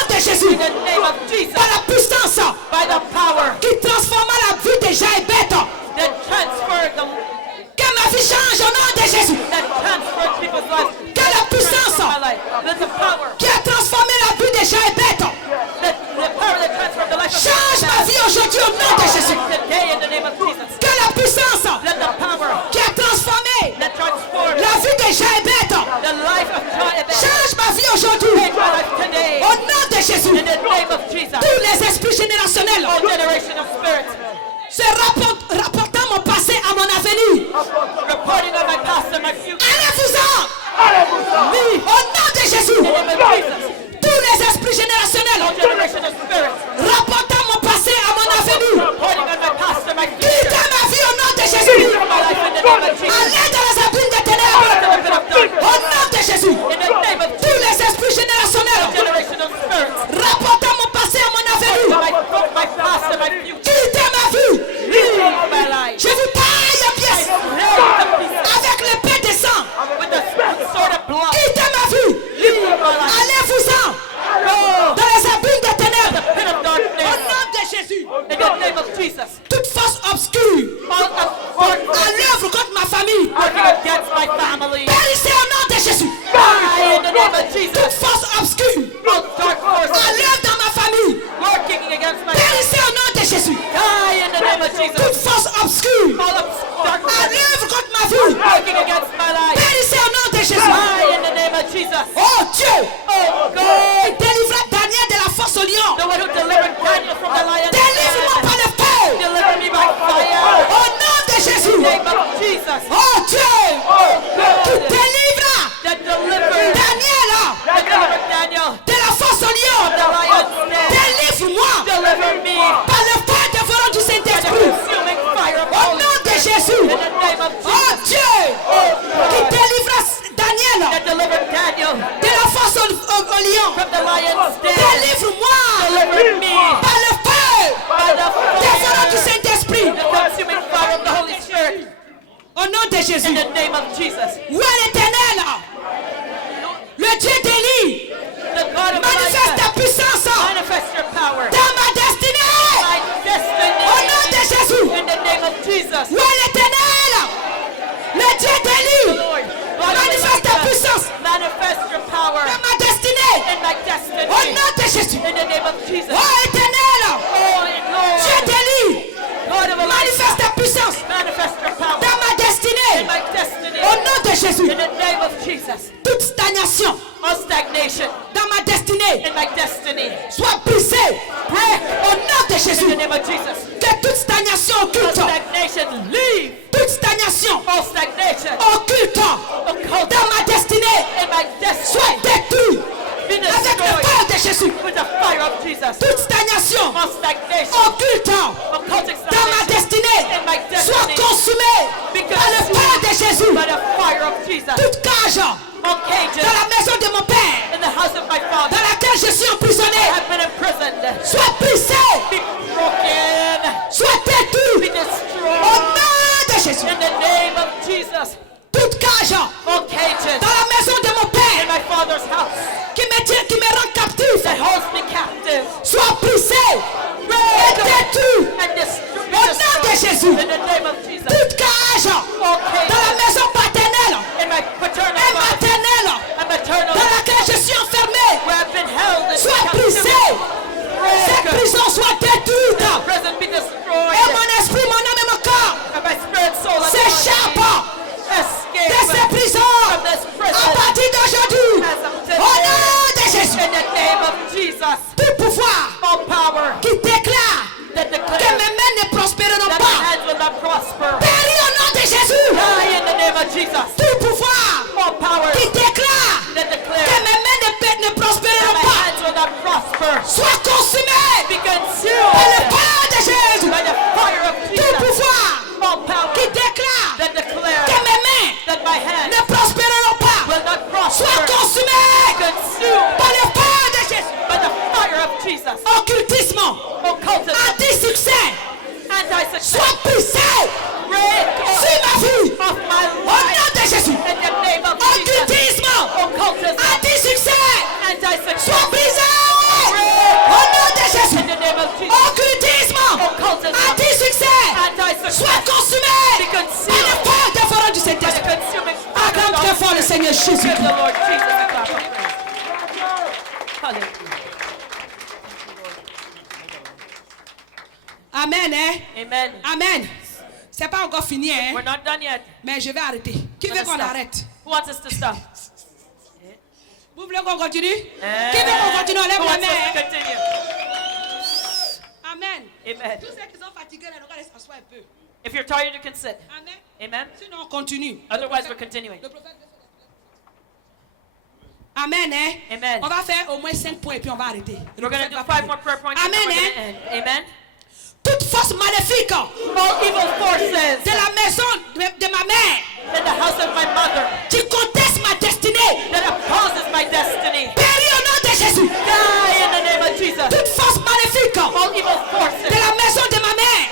aujourd'hui au nom de Jésus. Today in the name of Jesus. Que la puissance Let the power qui a transformé that transforms la vie de Jaébet the life of Jacob change ma vie aujourd'hui. change my life today. Au nom de Jésus. In the name of Jesus. Tous les esprits générationnels All generational spirits se rapportant mon passé à mon avenir. reporting on my past and my future. Allez-vous-en. Au nom de Jésus. In the name of Jesus. Tous les esprits générationnels All generational spirits rapportant mon passé à mon avenir. reporting on my past and my future. Quittez ma vie au nom de Jésus. My life in the name of Jesus. Allez dans les abîmes des To ténèbres. the pit of darkness. Au nom de Jésus. In the name of Tous les esprits générationnels generational spirits rapportant mon passé à mon avenir. my past and my future. Quittez ma vie. Leave my life. Je vous taille en pièces avec l'épée des sangs. With the sword of blood. Quittez ma vie. Leave my life. Allez-vous-en Go. dans les abîmes des ténèbres. Pit of Au darkness. nom de Jésus. In the name of Jesus. Toute force obscure All of à darkness l'œuvre contre ma famille. working against my family. Périssez au nom de Jésus. Die in the name of Toute Jesus. force obscure All dark à forces l'œuvre dans ma famille. working against my Périssez au nom de Jésus. die in the name of Toute Jesus. force obscure All of dark à forces l'œuvre contre ma vie. working against my life. Périssez au nom de Jésus. Die in the name of Jesus. Oh Dieu, Oh God. il délivra Daniel de la force au lion. The one who delivered Daniel from the lion's Délivre-moi den. par le feu. Deliver me by fire. Au nom de Jésus. In the name of Jesus. Oh Dieu, Oh tu God. délivras That delivered Daniel Daniel de la force au from lion. the lion's den. Délivre-moi Deliver me par le feu dévorant du by the Saint-Esprit. consuming fire of Au Holy nom de Jésus. in the name of Oh Jesus. Dieu, qui délivra Daniel That delivered Daniel de la force au lion. from the lion's den. Délivre-moi Deliver me par le feu by the dévorant du fire, Saint-Esprit. the consuming fire of the Holy Spirit. Au nom de In Jésus. the name of Jesus. Où est l'Éternel? Le Dieu d'Élie. The God of Manifeste Elijah. ta puissance Manifest your power. dans ma destinée. My Au nom de destiny. Jésus. In the name of Jesus. Où est l'Éternel? Le Dieu d'Élie. Lord, God of Manifeste ta Elijah. puissance Manifest your power dans ma destinée. in my Au destiny. nom de Jésus. In the name of Jesus. Oh Éternel, Oh Dieu Lord, d'Élie. God of Manifeste Elijah. ta puissance Manifest your power dans ma in destinée. my destiny. Au nom de Jésus. In the name of Jesus. Toute stagnation All stagnation dans ma destinée in my destiny. soit brisée. Break Au nom de in Jésus. the name of Jesus. Que toute stagnation All occulte. stagnation, leave. Toute stagnation All stagnation, occulte occult dans ma destinée in my soit destiny. détruite Be avec le destroyed feu de Jésus. with the fire of Jesus. Toute stagnation All stagnation, occulte occultic dans ma stagnation destinée in my soit destiny. consumée par le feu de Jésus. By the fire of Jesus. Toute cage All cages dans la maison de mon Père in the house of my Father dans laquelle je suis emprisonné have been imprisoned. soit brisée, Be broken. soit Be détruite au destroyed. nom de Jésus. In the name of Jesus. Toute cage All cages dans la maison de mon in Père my Father's house qui me tient, qui me rend captif that holds me captive. soit brisée et détruite And au nom de Jésus. in the name of Jesus. Toute cage All dans la cages maison paternelle in my paternal et house maternelle and maternal dans laquelle je suis enfermé where I've been held in soit captivity. brisée. Cette Break. prison soit détruite. Prison be Et destroyed. mon esprit, mon âme et mon corps And my spirit, soul, and s'échappent body de escape ces prisons from this à prison. partir d'aujourd'hui. As of Au today. nom de Jésus. In the name of Jesus. Tout pouvoir All power qui déclare that que declares mes mains ne prospéreront that my pas. hands will not prosper. Péris au nom de Jésus. Die in the name of Jesus. Tout pouvoir All power qui déclare that que declares mes mains ne that prospéreront my pas. hands will not prosper. Soit consumé Be par le consumed feu de Jésus. by the fire of Tout Jesus. pouvoir All power qui déclare that declares que mes mains that my hands ne prospéreront pas. will not Soit prosper. consumé Consumed par le feu de Jésus. by the fire of Jesus. Occultisme, Occultism, anti-succès, anti-success, soit brisé break sur ma vie. of my Au life nom de Jésus. in the name of Jesus. Occultisme, Occultism, anti-succès, anti-success, soit brisé. Au nom de Jésus. in the name of Jesus. Occultisme, Occultism, anti-succès, anti-success, soit consumé be par le consumed feu dévorant du by the Saint-Esprit. consuming Acclame fire très of fort le God. Seigneur Jésus. Give the Lord Jesus a clap of praise. Hallelujah. Amen, hein? Amen. Amen. C'est pas encore fini, hein? We're not done yet. Mais je vais arrêter. Qui veut Let's qu'on stop. arrête? Who wants us to stop? Vous voulez qu'on continue? Qui veut qu'on continue? On lève Who la wants us to main. continue? Amen. Amen. Tous ceux qui sont fatigués, là, on va les s'asseoir un peu. If you're tired, you can sit. Amen. Amen. Sinon, on continue. Otherwise, we're continuing. Le prophète- Amen, hein? Amen. On va faire au moins 5 points et puis on va arrêter. We're going to do 5 more prayer points. and then Amen, we're hein? gonna end. Amen. Toute force maléfique All evil forces de la maison de ma mère in the house of my mother qui conteste ma destinée, that opposes my destiny, péris au nom de Jésus. die in the name of Jesus. Toute force maléfique All evil forces de la maison de ma mère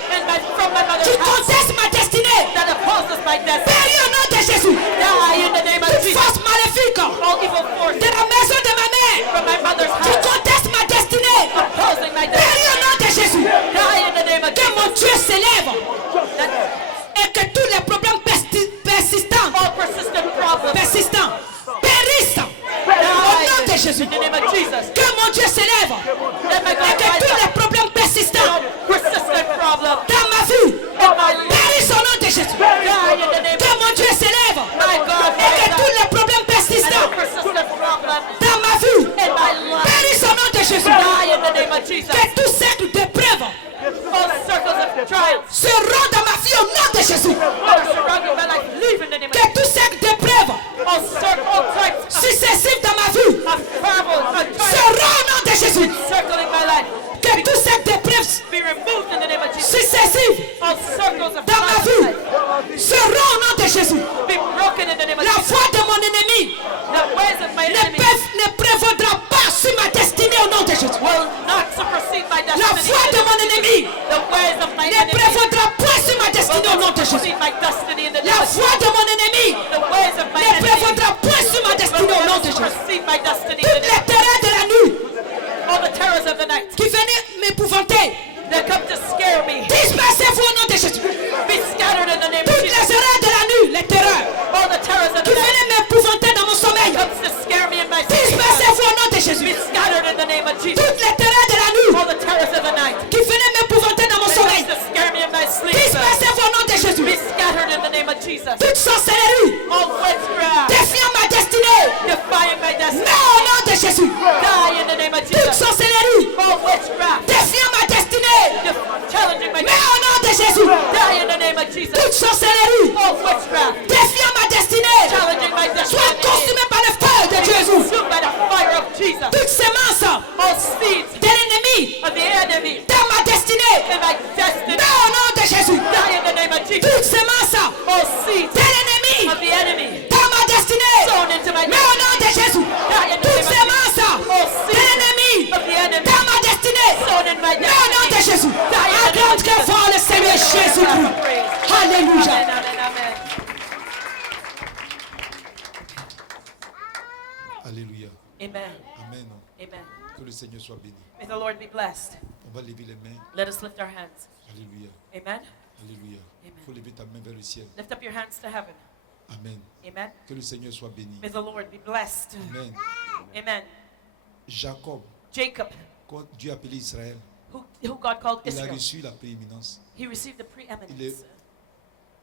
from my mother's qui house conteste ma destinée, that opposes my destiny, péris au nom de Jésus. die in the name of Toute Jesus. force maléfique All evil de forces la maison de ma mère from my mother's qui house conteste ma destinée, opposing my péris destiny, au nom de Jésus. die in the name of Que mon Jesus. Dieu s'élève That et que tous les problèmes persistants all persistent problems périssent au nom de Jésus. in the name of Jesus. Que mon Dieu s'élève That my et God que tous rise les up. problèmes persistants Persistent problems dans ma vie in my life, périssent au nom de Jésus. die in the name Que of mon Dieu s'élève my God et que rise tous up. les problèmes And persistants all persistent problems dans ma vie in my life, périssent au nom de Jésus. die in the name of Jesus. Que tout cercle d'épreuves All circles of trials se rend dans ma vie au nom de Jésus. are surrounding my life, leave in the name of Que Jesus. tout cercle d'épreuves All types successifs dans ma vie of troubles and se trials rend au nom de Jésus. circling my life, Que tout cercle d'épreuves be removed in the name of Jesus. successifs All circles of dans ma trials vie se rend au nom de Jésus. be broken in the name of La Jesus. voix de mon ennemi The ways of my enemy ne prévaudra pas sur ma destinée au nom de Jésus. will not supersede my La destiny. voix de mon ennemi The ways of my ne enemy prévaudra pas sur ma will destinée au nom not de Jésus. supersede my destiny in the name La of Jesus. voix de mon ennemi The ways of my ne enemy prévaudra pas sur ma destinée will au nom not de Jésus. supersede my destiny in Toutes the les name terreurs de la nuit of all the terrors of the night qui venaient m'épouvanter, that come to scare me. dispersez-vous au nom de Jésus. Be scattered in the name of Toutes les Jesus. erreurs de la nuit, les terreurs All the terrors of qui the night venaient m'épouvanter dans mon sommeil, comes to scare me in my sleep. dispersez-vous au nom de Be Jésus. scattered in the name of Jesus. Toutes les terreurs de la nuit All the terrors of the night qui venaient m'épouvanter dans mon that sommeil, comes to scare me in my sleep. dispersez-vous au nom de Be Jésus. scattered in the name of Jesus. Toute sorcellerie All witchcraft défiant ma destinée, defying my destiny. mais au nom de Jésus. Die in the name of Toute Jesus. sorcellerie All witchcraft défiant ma destinée, challenging my mais destiny. au nom de Jésus. Die in the name of Jesus. Toute sorcellerie All witchcraft défiant ma destinée, challenging my destiny. soit consumée par le feu de Jésus. Consumed by the fire of Jesus. Toute sémence All seeds de l'ennemi of the enemy dans ma destinée, in my destiny. mais au nom de Jésus. Die in the name of Jesus. Toute sémence All seeds de l'ennemi of the enemy dans ma destinée, sown into my mais au destiny. nom de Jésus. Toute sémence de l'ennemi Of the enemy dans ma destinée, sown in my mais au nom de destiny. Jésus. Die in the name Acclame of très Jesus. fort le Seigneur Jésus-Christ. Amen, Alléluia. amen, amen. Alléluia. Amen. Amen. Amen. Que le Seigneur soit béni. May the Lord be blessed. On va lever les mains. Let us lift our hands. Alléluia. Amen. Alléluia. Amen. Il faut lever ta main vers le ciel. Lift up your hands to heaven. Amen. Amen. Que le Seigneur soit béni. May the Lord be blessed. Amen. Amen. Jacob, Jacob, quand Dieu a appelé Israël, who God called il a Israel, reçu la prééminence. he received the preeminence.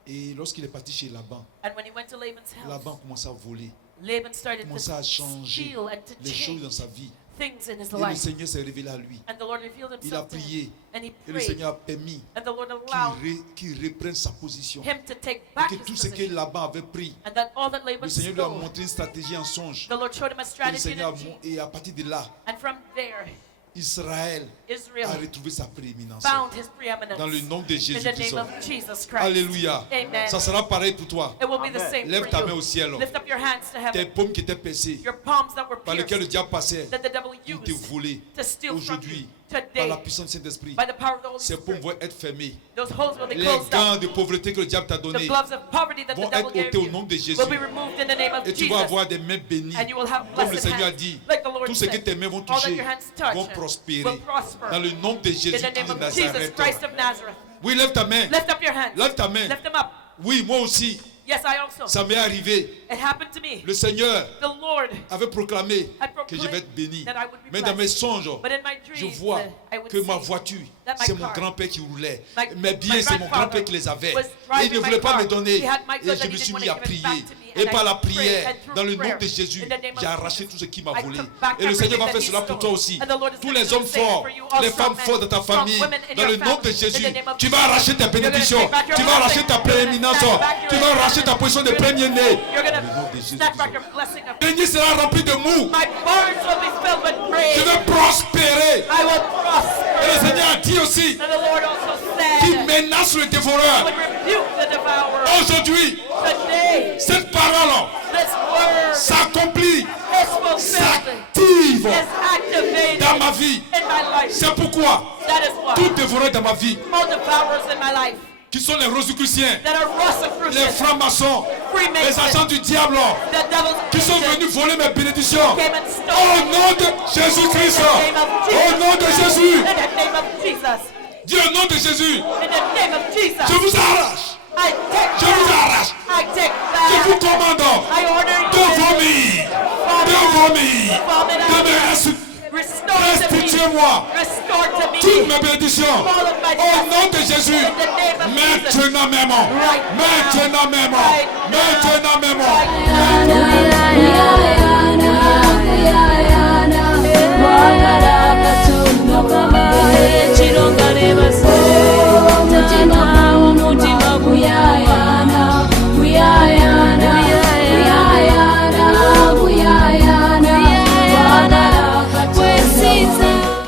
Et lorsqu'il est parti chez Laban, And when he went to Laban's house, Laban commença à voler, Laban started commença à to changer steal and to les choses dans change sa vie. things in his Et le life. Seigneur s'est révélé à lui. And the Lord revealed Il a himself to him. prié. And he Et le prayed. Seigneur a permis And the Lord allowed qu'il reprenne sa position. him to take Et back que his tout ce que position. Laban avait pris, And that all that le Laban Seigneur lui a stole, montré une stratégie en songe. the Lord showed him a Et, le strategy Seigneur and a dream. et à partir de là, And from there, Israël Israel a retrouvé sa prééminence. found his preeminence. Dans le nom de In the Jésus-Christ. name of Jesus Christ. Alléluia. Amen. Ça sera pareil pour toi. It will be the same Lève ta for main au you. ciel. Lift up your hands to Tes heaven. paumes qui étaient percées, Your palms that were par lesquelles le pierced, diable passait, that the devil pour te used voler. to steal from you Aujourd'hui, par today, la puissance du Saint-Esprit, by the power of the Holy ces paumes Spirit. vont être fermées. Those holes will be Les closed gants up. de pauvreté que le diable t'a The donnés gloves of poverty that the vont devil être gave ôtés au you nom de Jésus. will be removed in the name of Et tu Jesus. vas avoir des mains bénies. And you will have Comme le blessed Seigneur a hands. dit, Like the Lord tout ce que said, tes mains vont all that toucher your hands touch vont prospérer. will prosper. Dans le nom de In Jésus the name de of Jesus Nazareth. Christ of Nazareth. Oui, lève ta main. Lift up your hands. Lève ta main. Lift them up. Oui, moi aussi. Yes, I also. Ça m'est arrivé. It happened to me. Le Seigneur The Lord avait proclamé had que je vais être béni. that I would be Mais dans mes blessed. songes, But in my je dreams, vois I would que ma see voiture, that my c'est mon car, grand-père qui roulait. my Mes biens, c'est mon grandfather grand-père qui les avait. was Et il ne driving voulait my pas car. me donner. He had my Et goods je and me he suis didn't mis à want to give it prier. back to me. Et And par I la prayed, prière, and through dans le nom prayer, de Jésus, in the name of j'ai arraché Jesus, tout ce qui m'a I volé. took back Et le Seigneur va everything faire that he cela pour toi stole. aussi. And the Lord is Tous going les to do hommes the same forts, for you, all les strong femmes men, fortes de ta strong famille, women in dans your le nom de family, in Jésus, the name of tu vas Jesus. arracher ta You're gonna bénédiction. take back your Tu vas arracher ta blessing. You're gonna prééminence. snatch back your Tu vas arracher ta inheritance. position de You're gonna- premier-né. You're going Au nom de to Jésus. snatch back your blessing of Béni sera rempli de mou. my barns will be filled with praise. Je vais prospérer. I will Et le prosper. Seigneur a dit aussi And the Lord also qui said, menace le I dévoreur. would rebuke the devourer. Aujourd'hui, Today, cette parole this word s'accomplit, is fulfilled, s'active is activated dans ma vie. in my life. C'est pourquoi That is why tout dévoreur dans ma vie, all devourers in my life qui sont les Rosicruciens, that are les Rosicrucians, francs-maçons, les agents du diable, the devil's qui sont agents, venus voler mes bénédictions. came and Au stole nom de Jésus-Christ, in the name of Jesus. au nom de Jésus, In the name of Jesus. dis au nom de Jésus, In the name of Jesus. je vous arrache, I take je vous back. arrache, I take je vous back. commande I order de you vomir, de vomir, de me restore to me. restituez-moi Restore to me. toutes mes bénédictions. All of my Au nom de blessings. Jésus, In the name of Jesus. maintenant même, Right now. maintenant même, Right now. maintenant même. Right now. Wa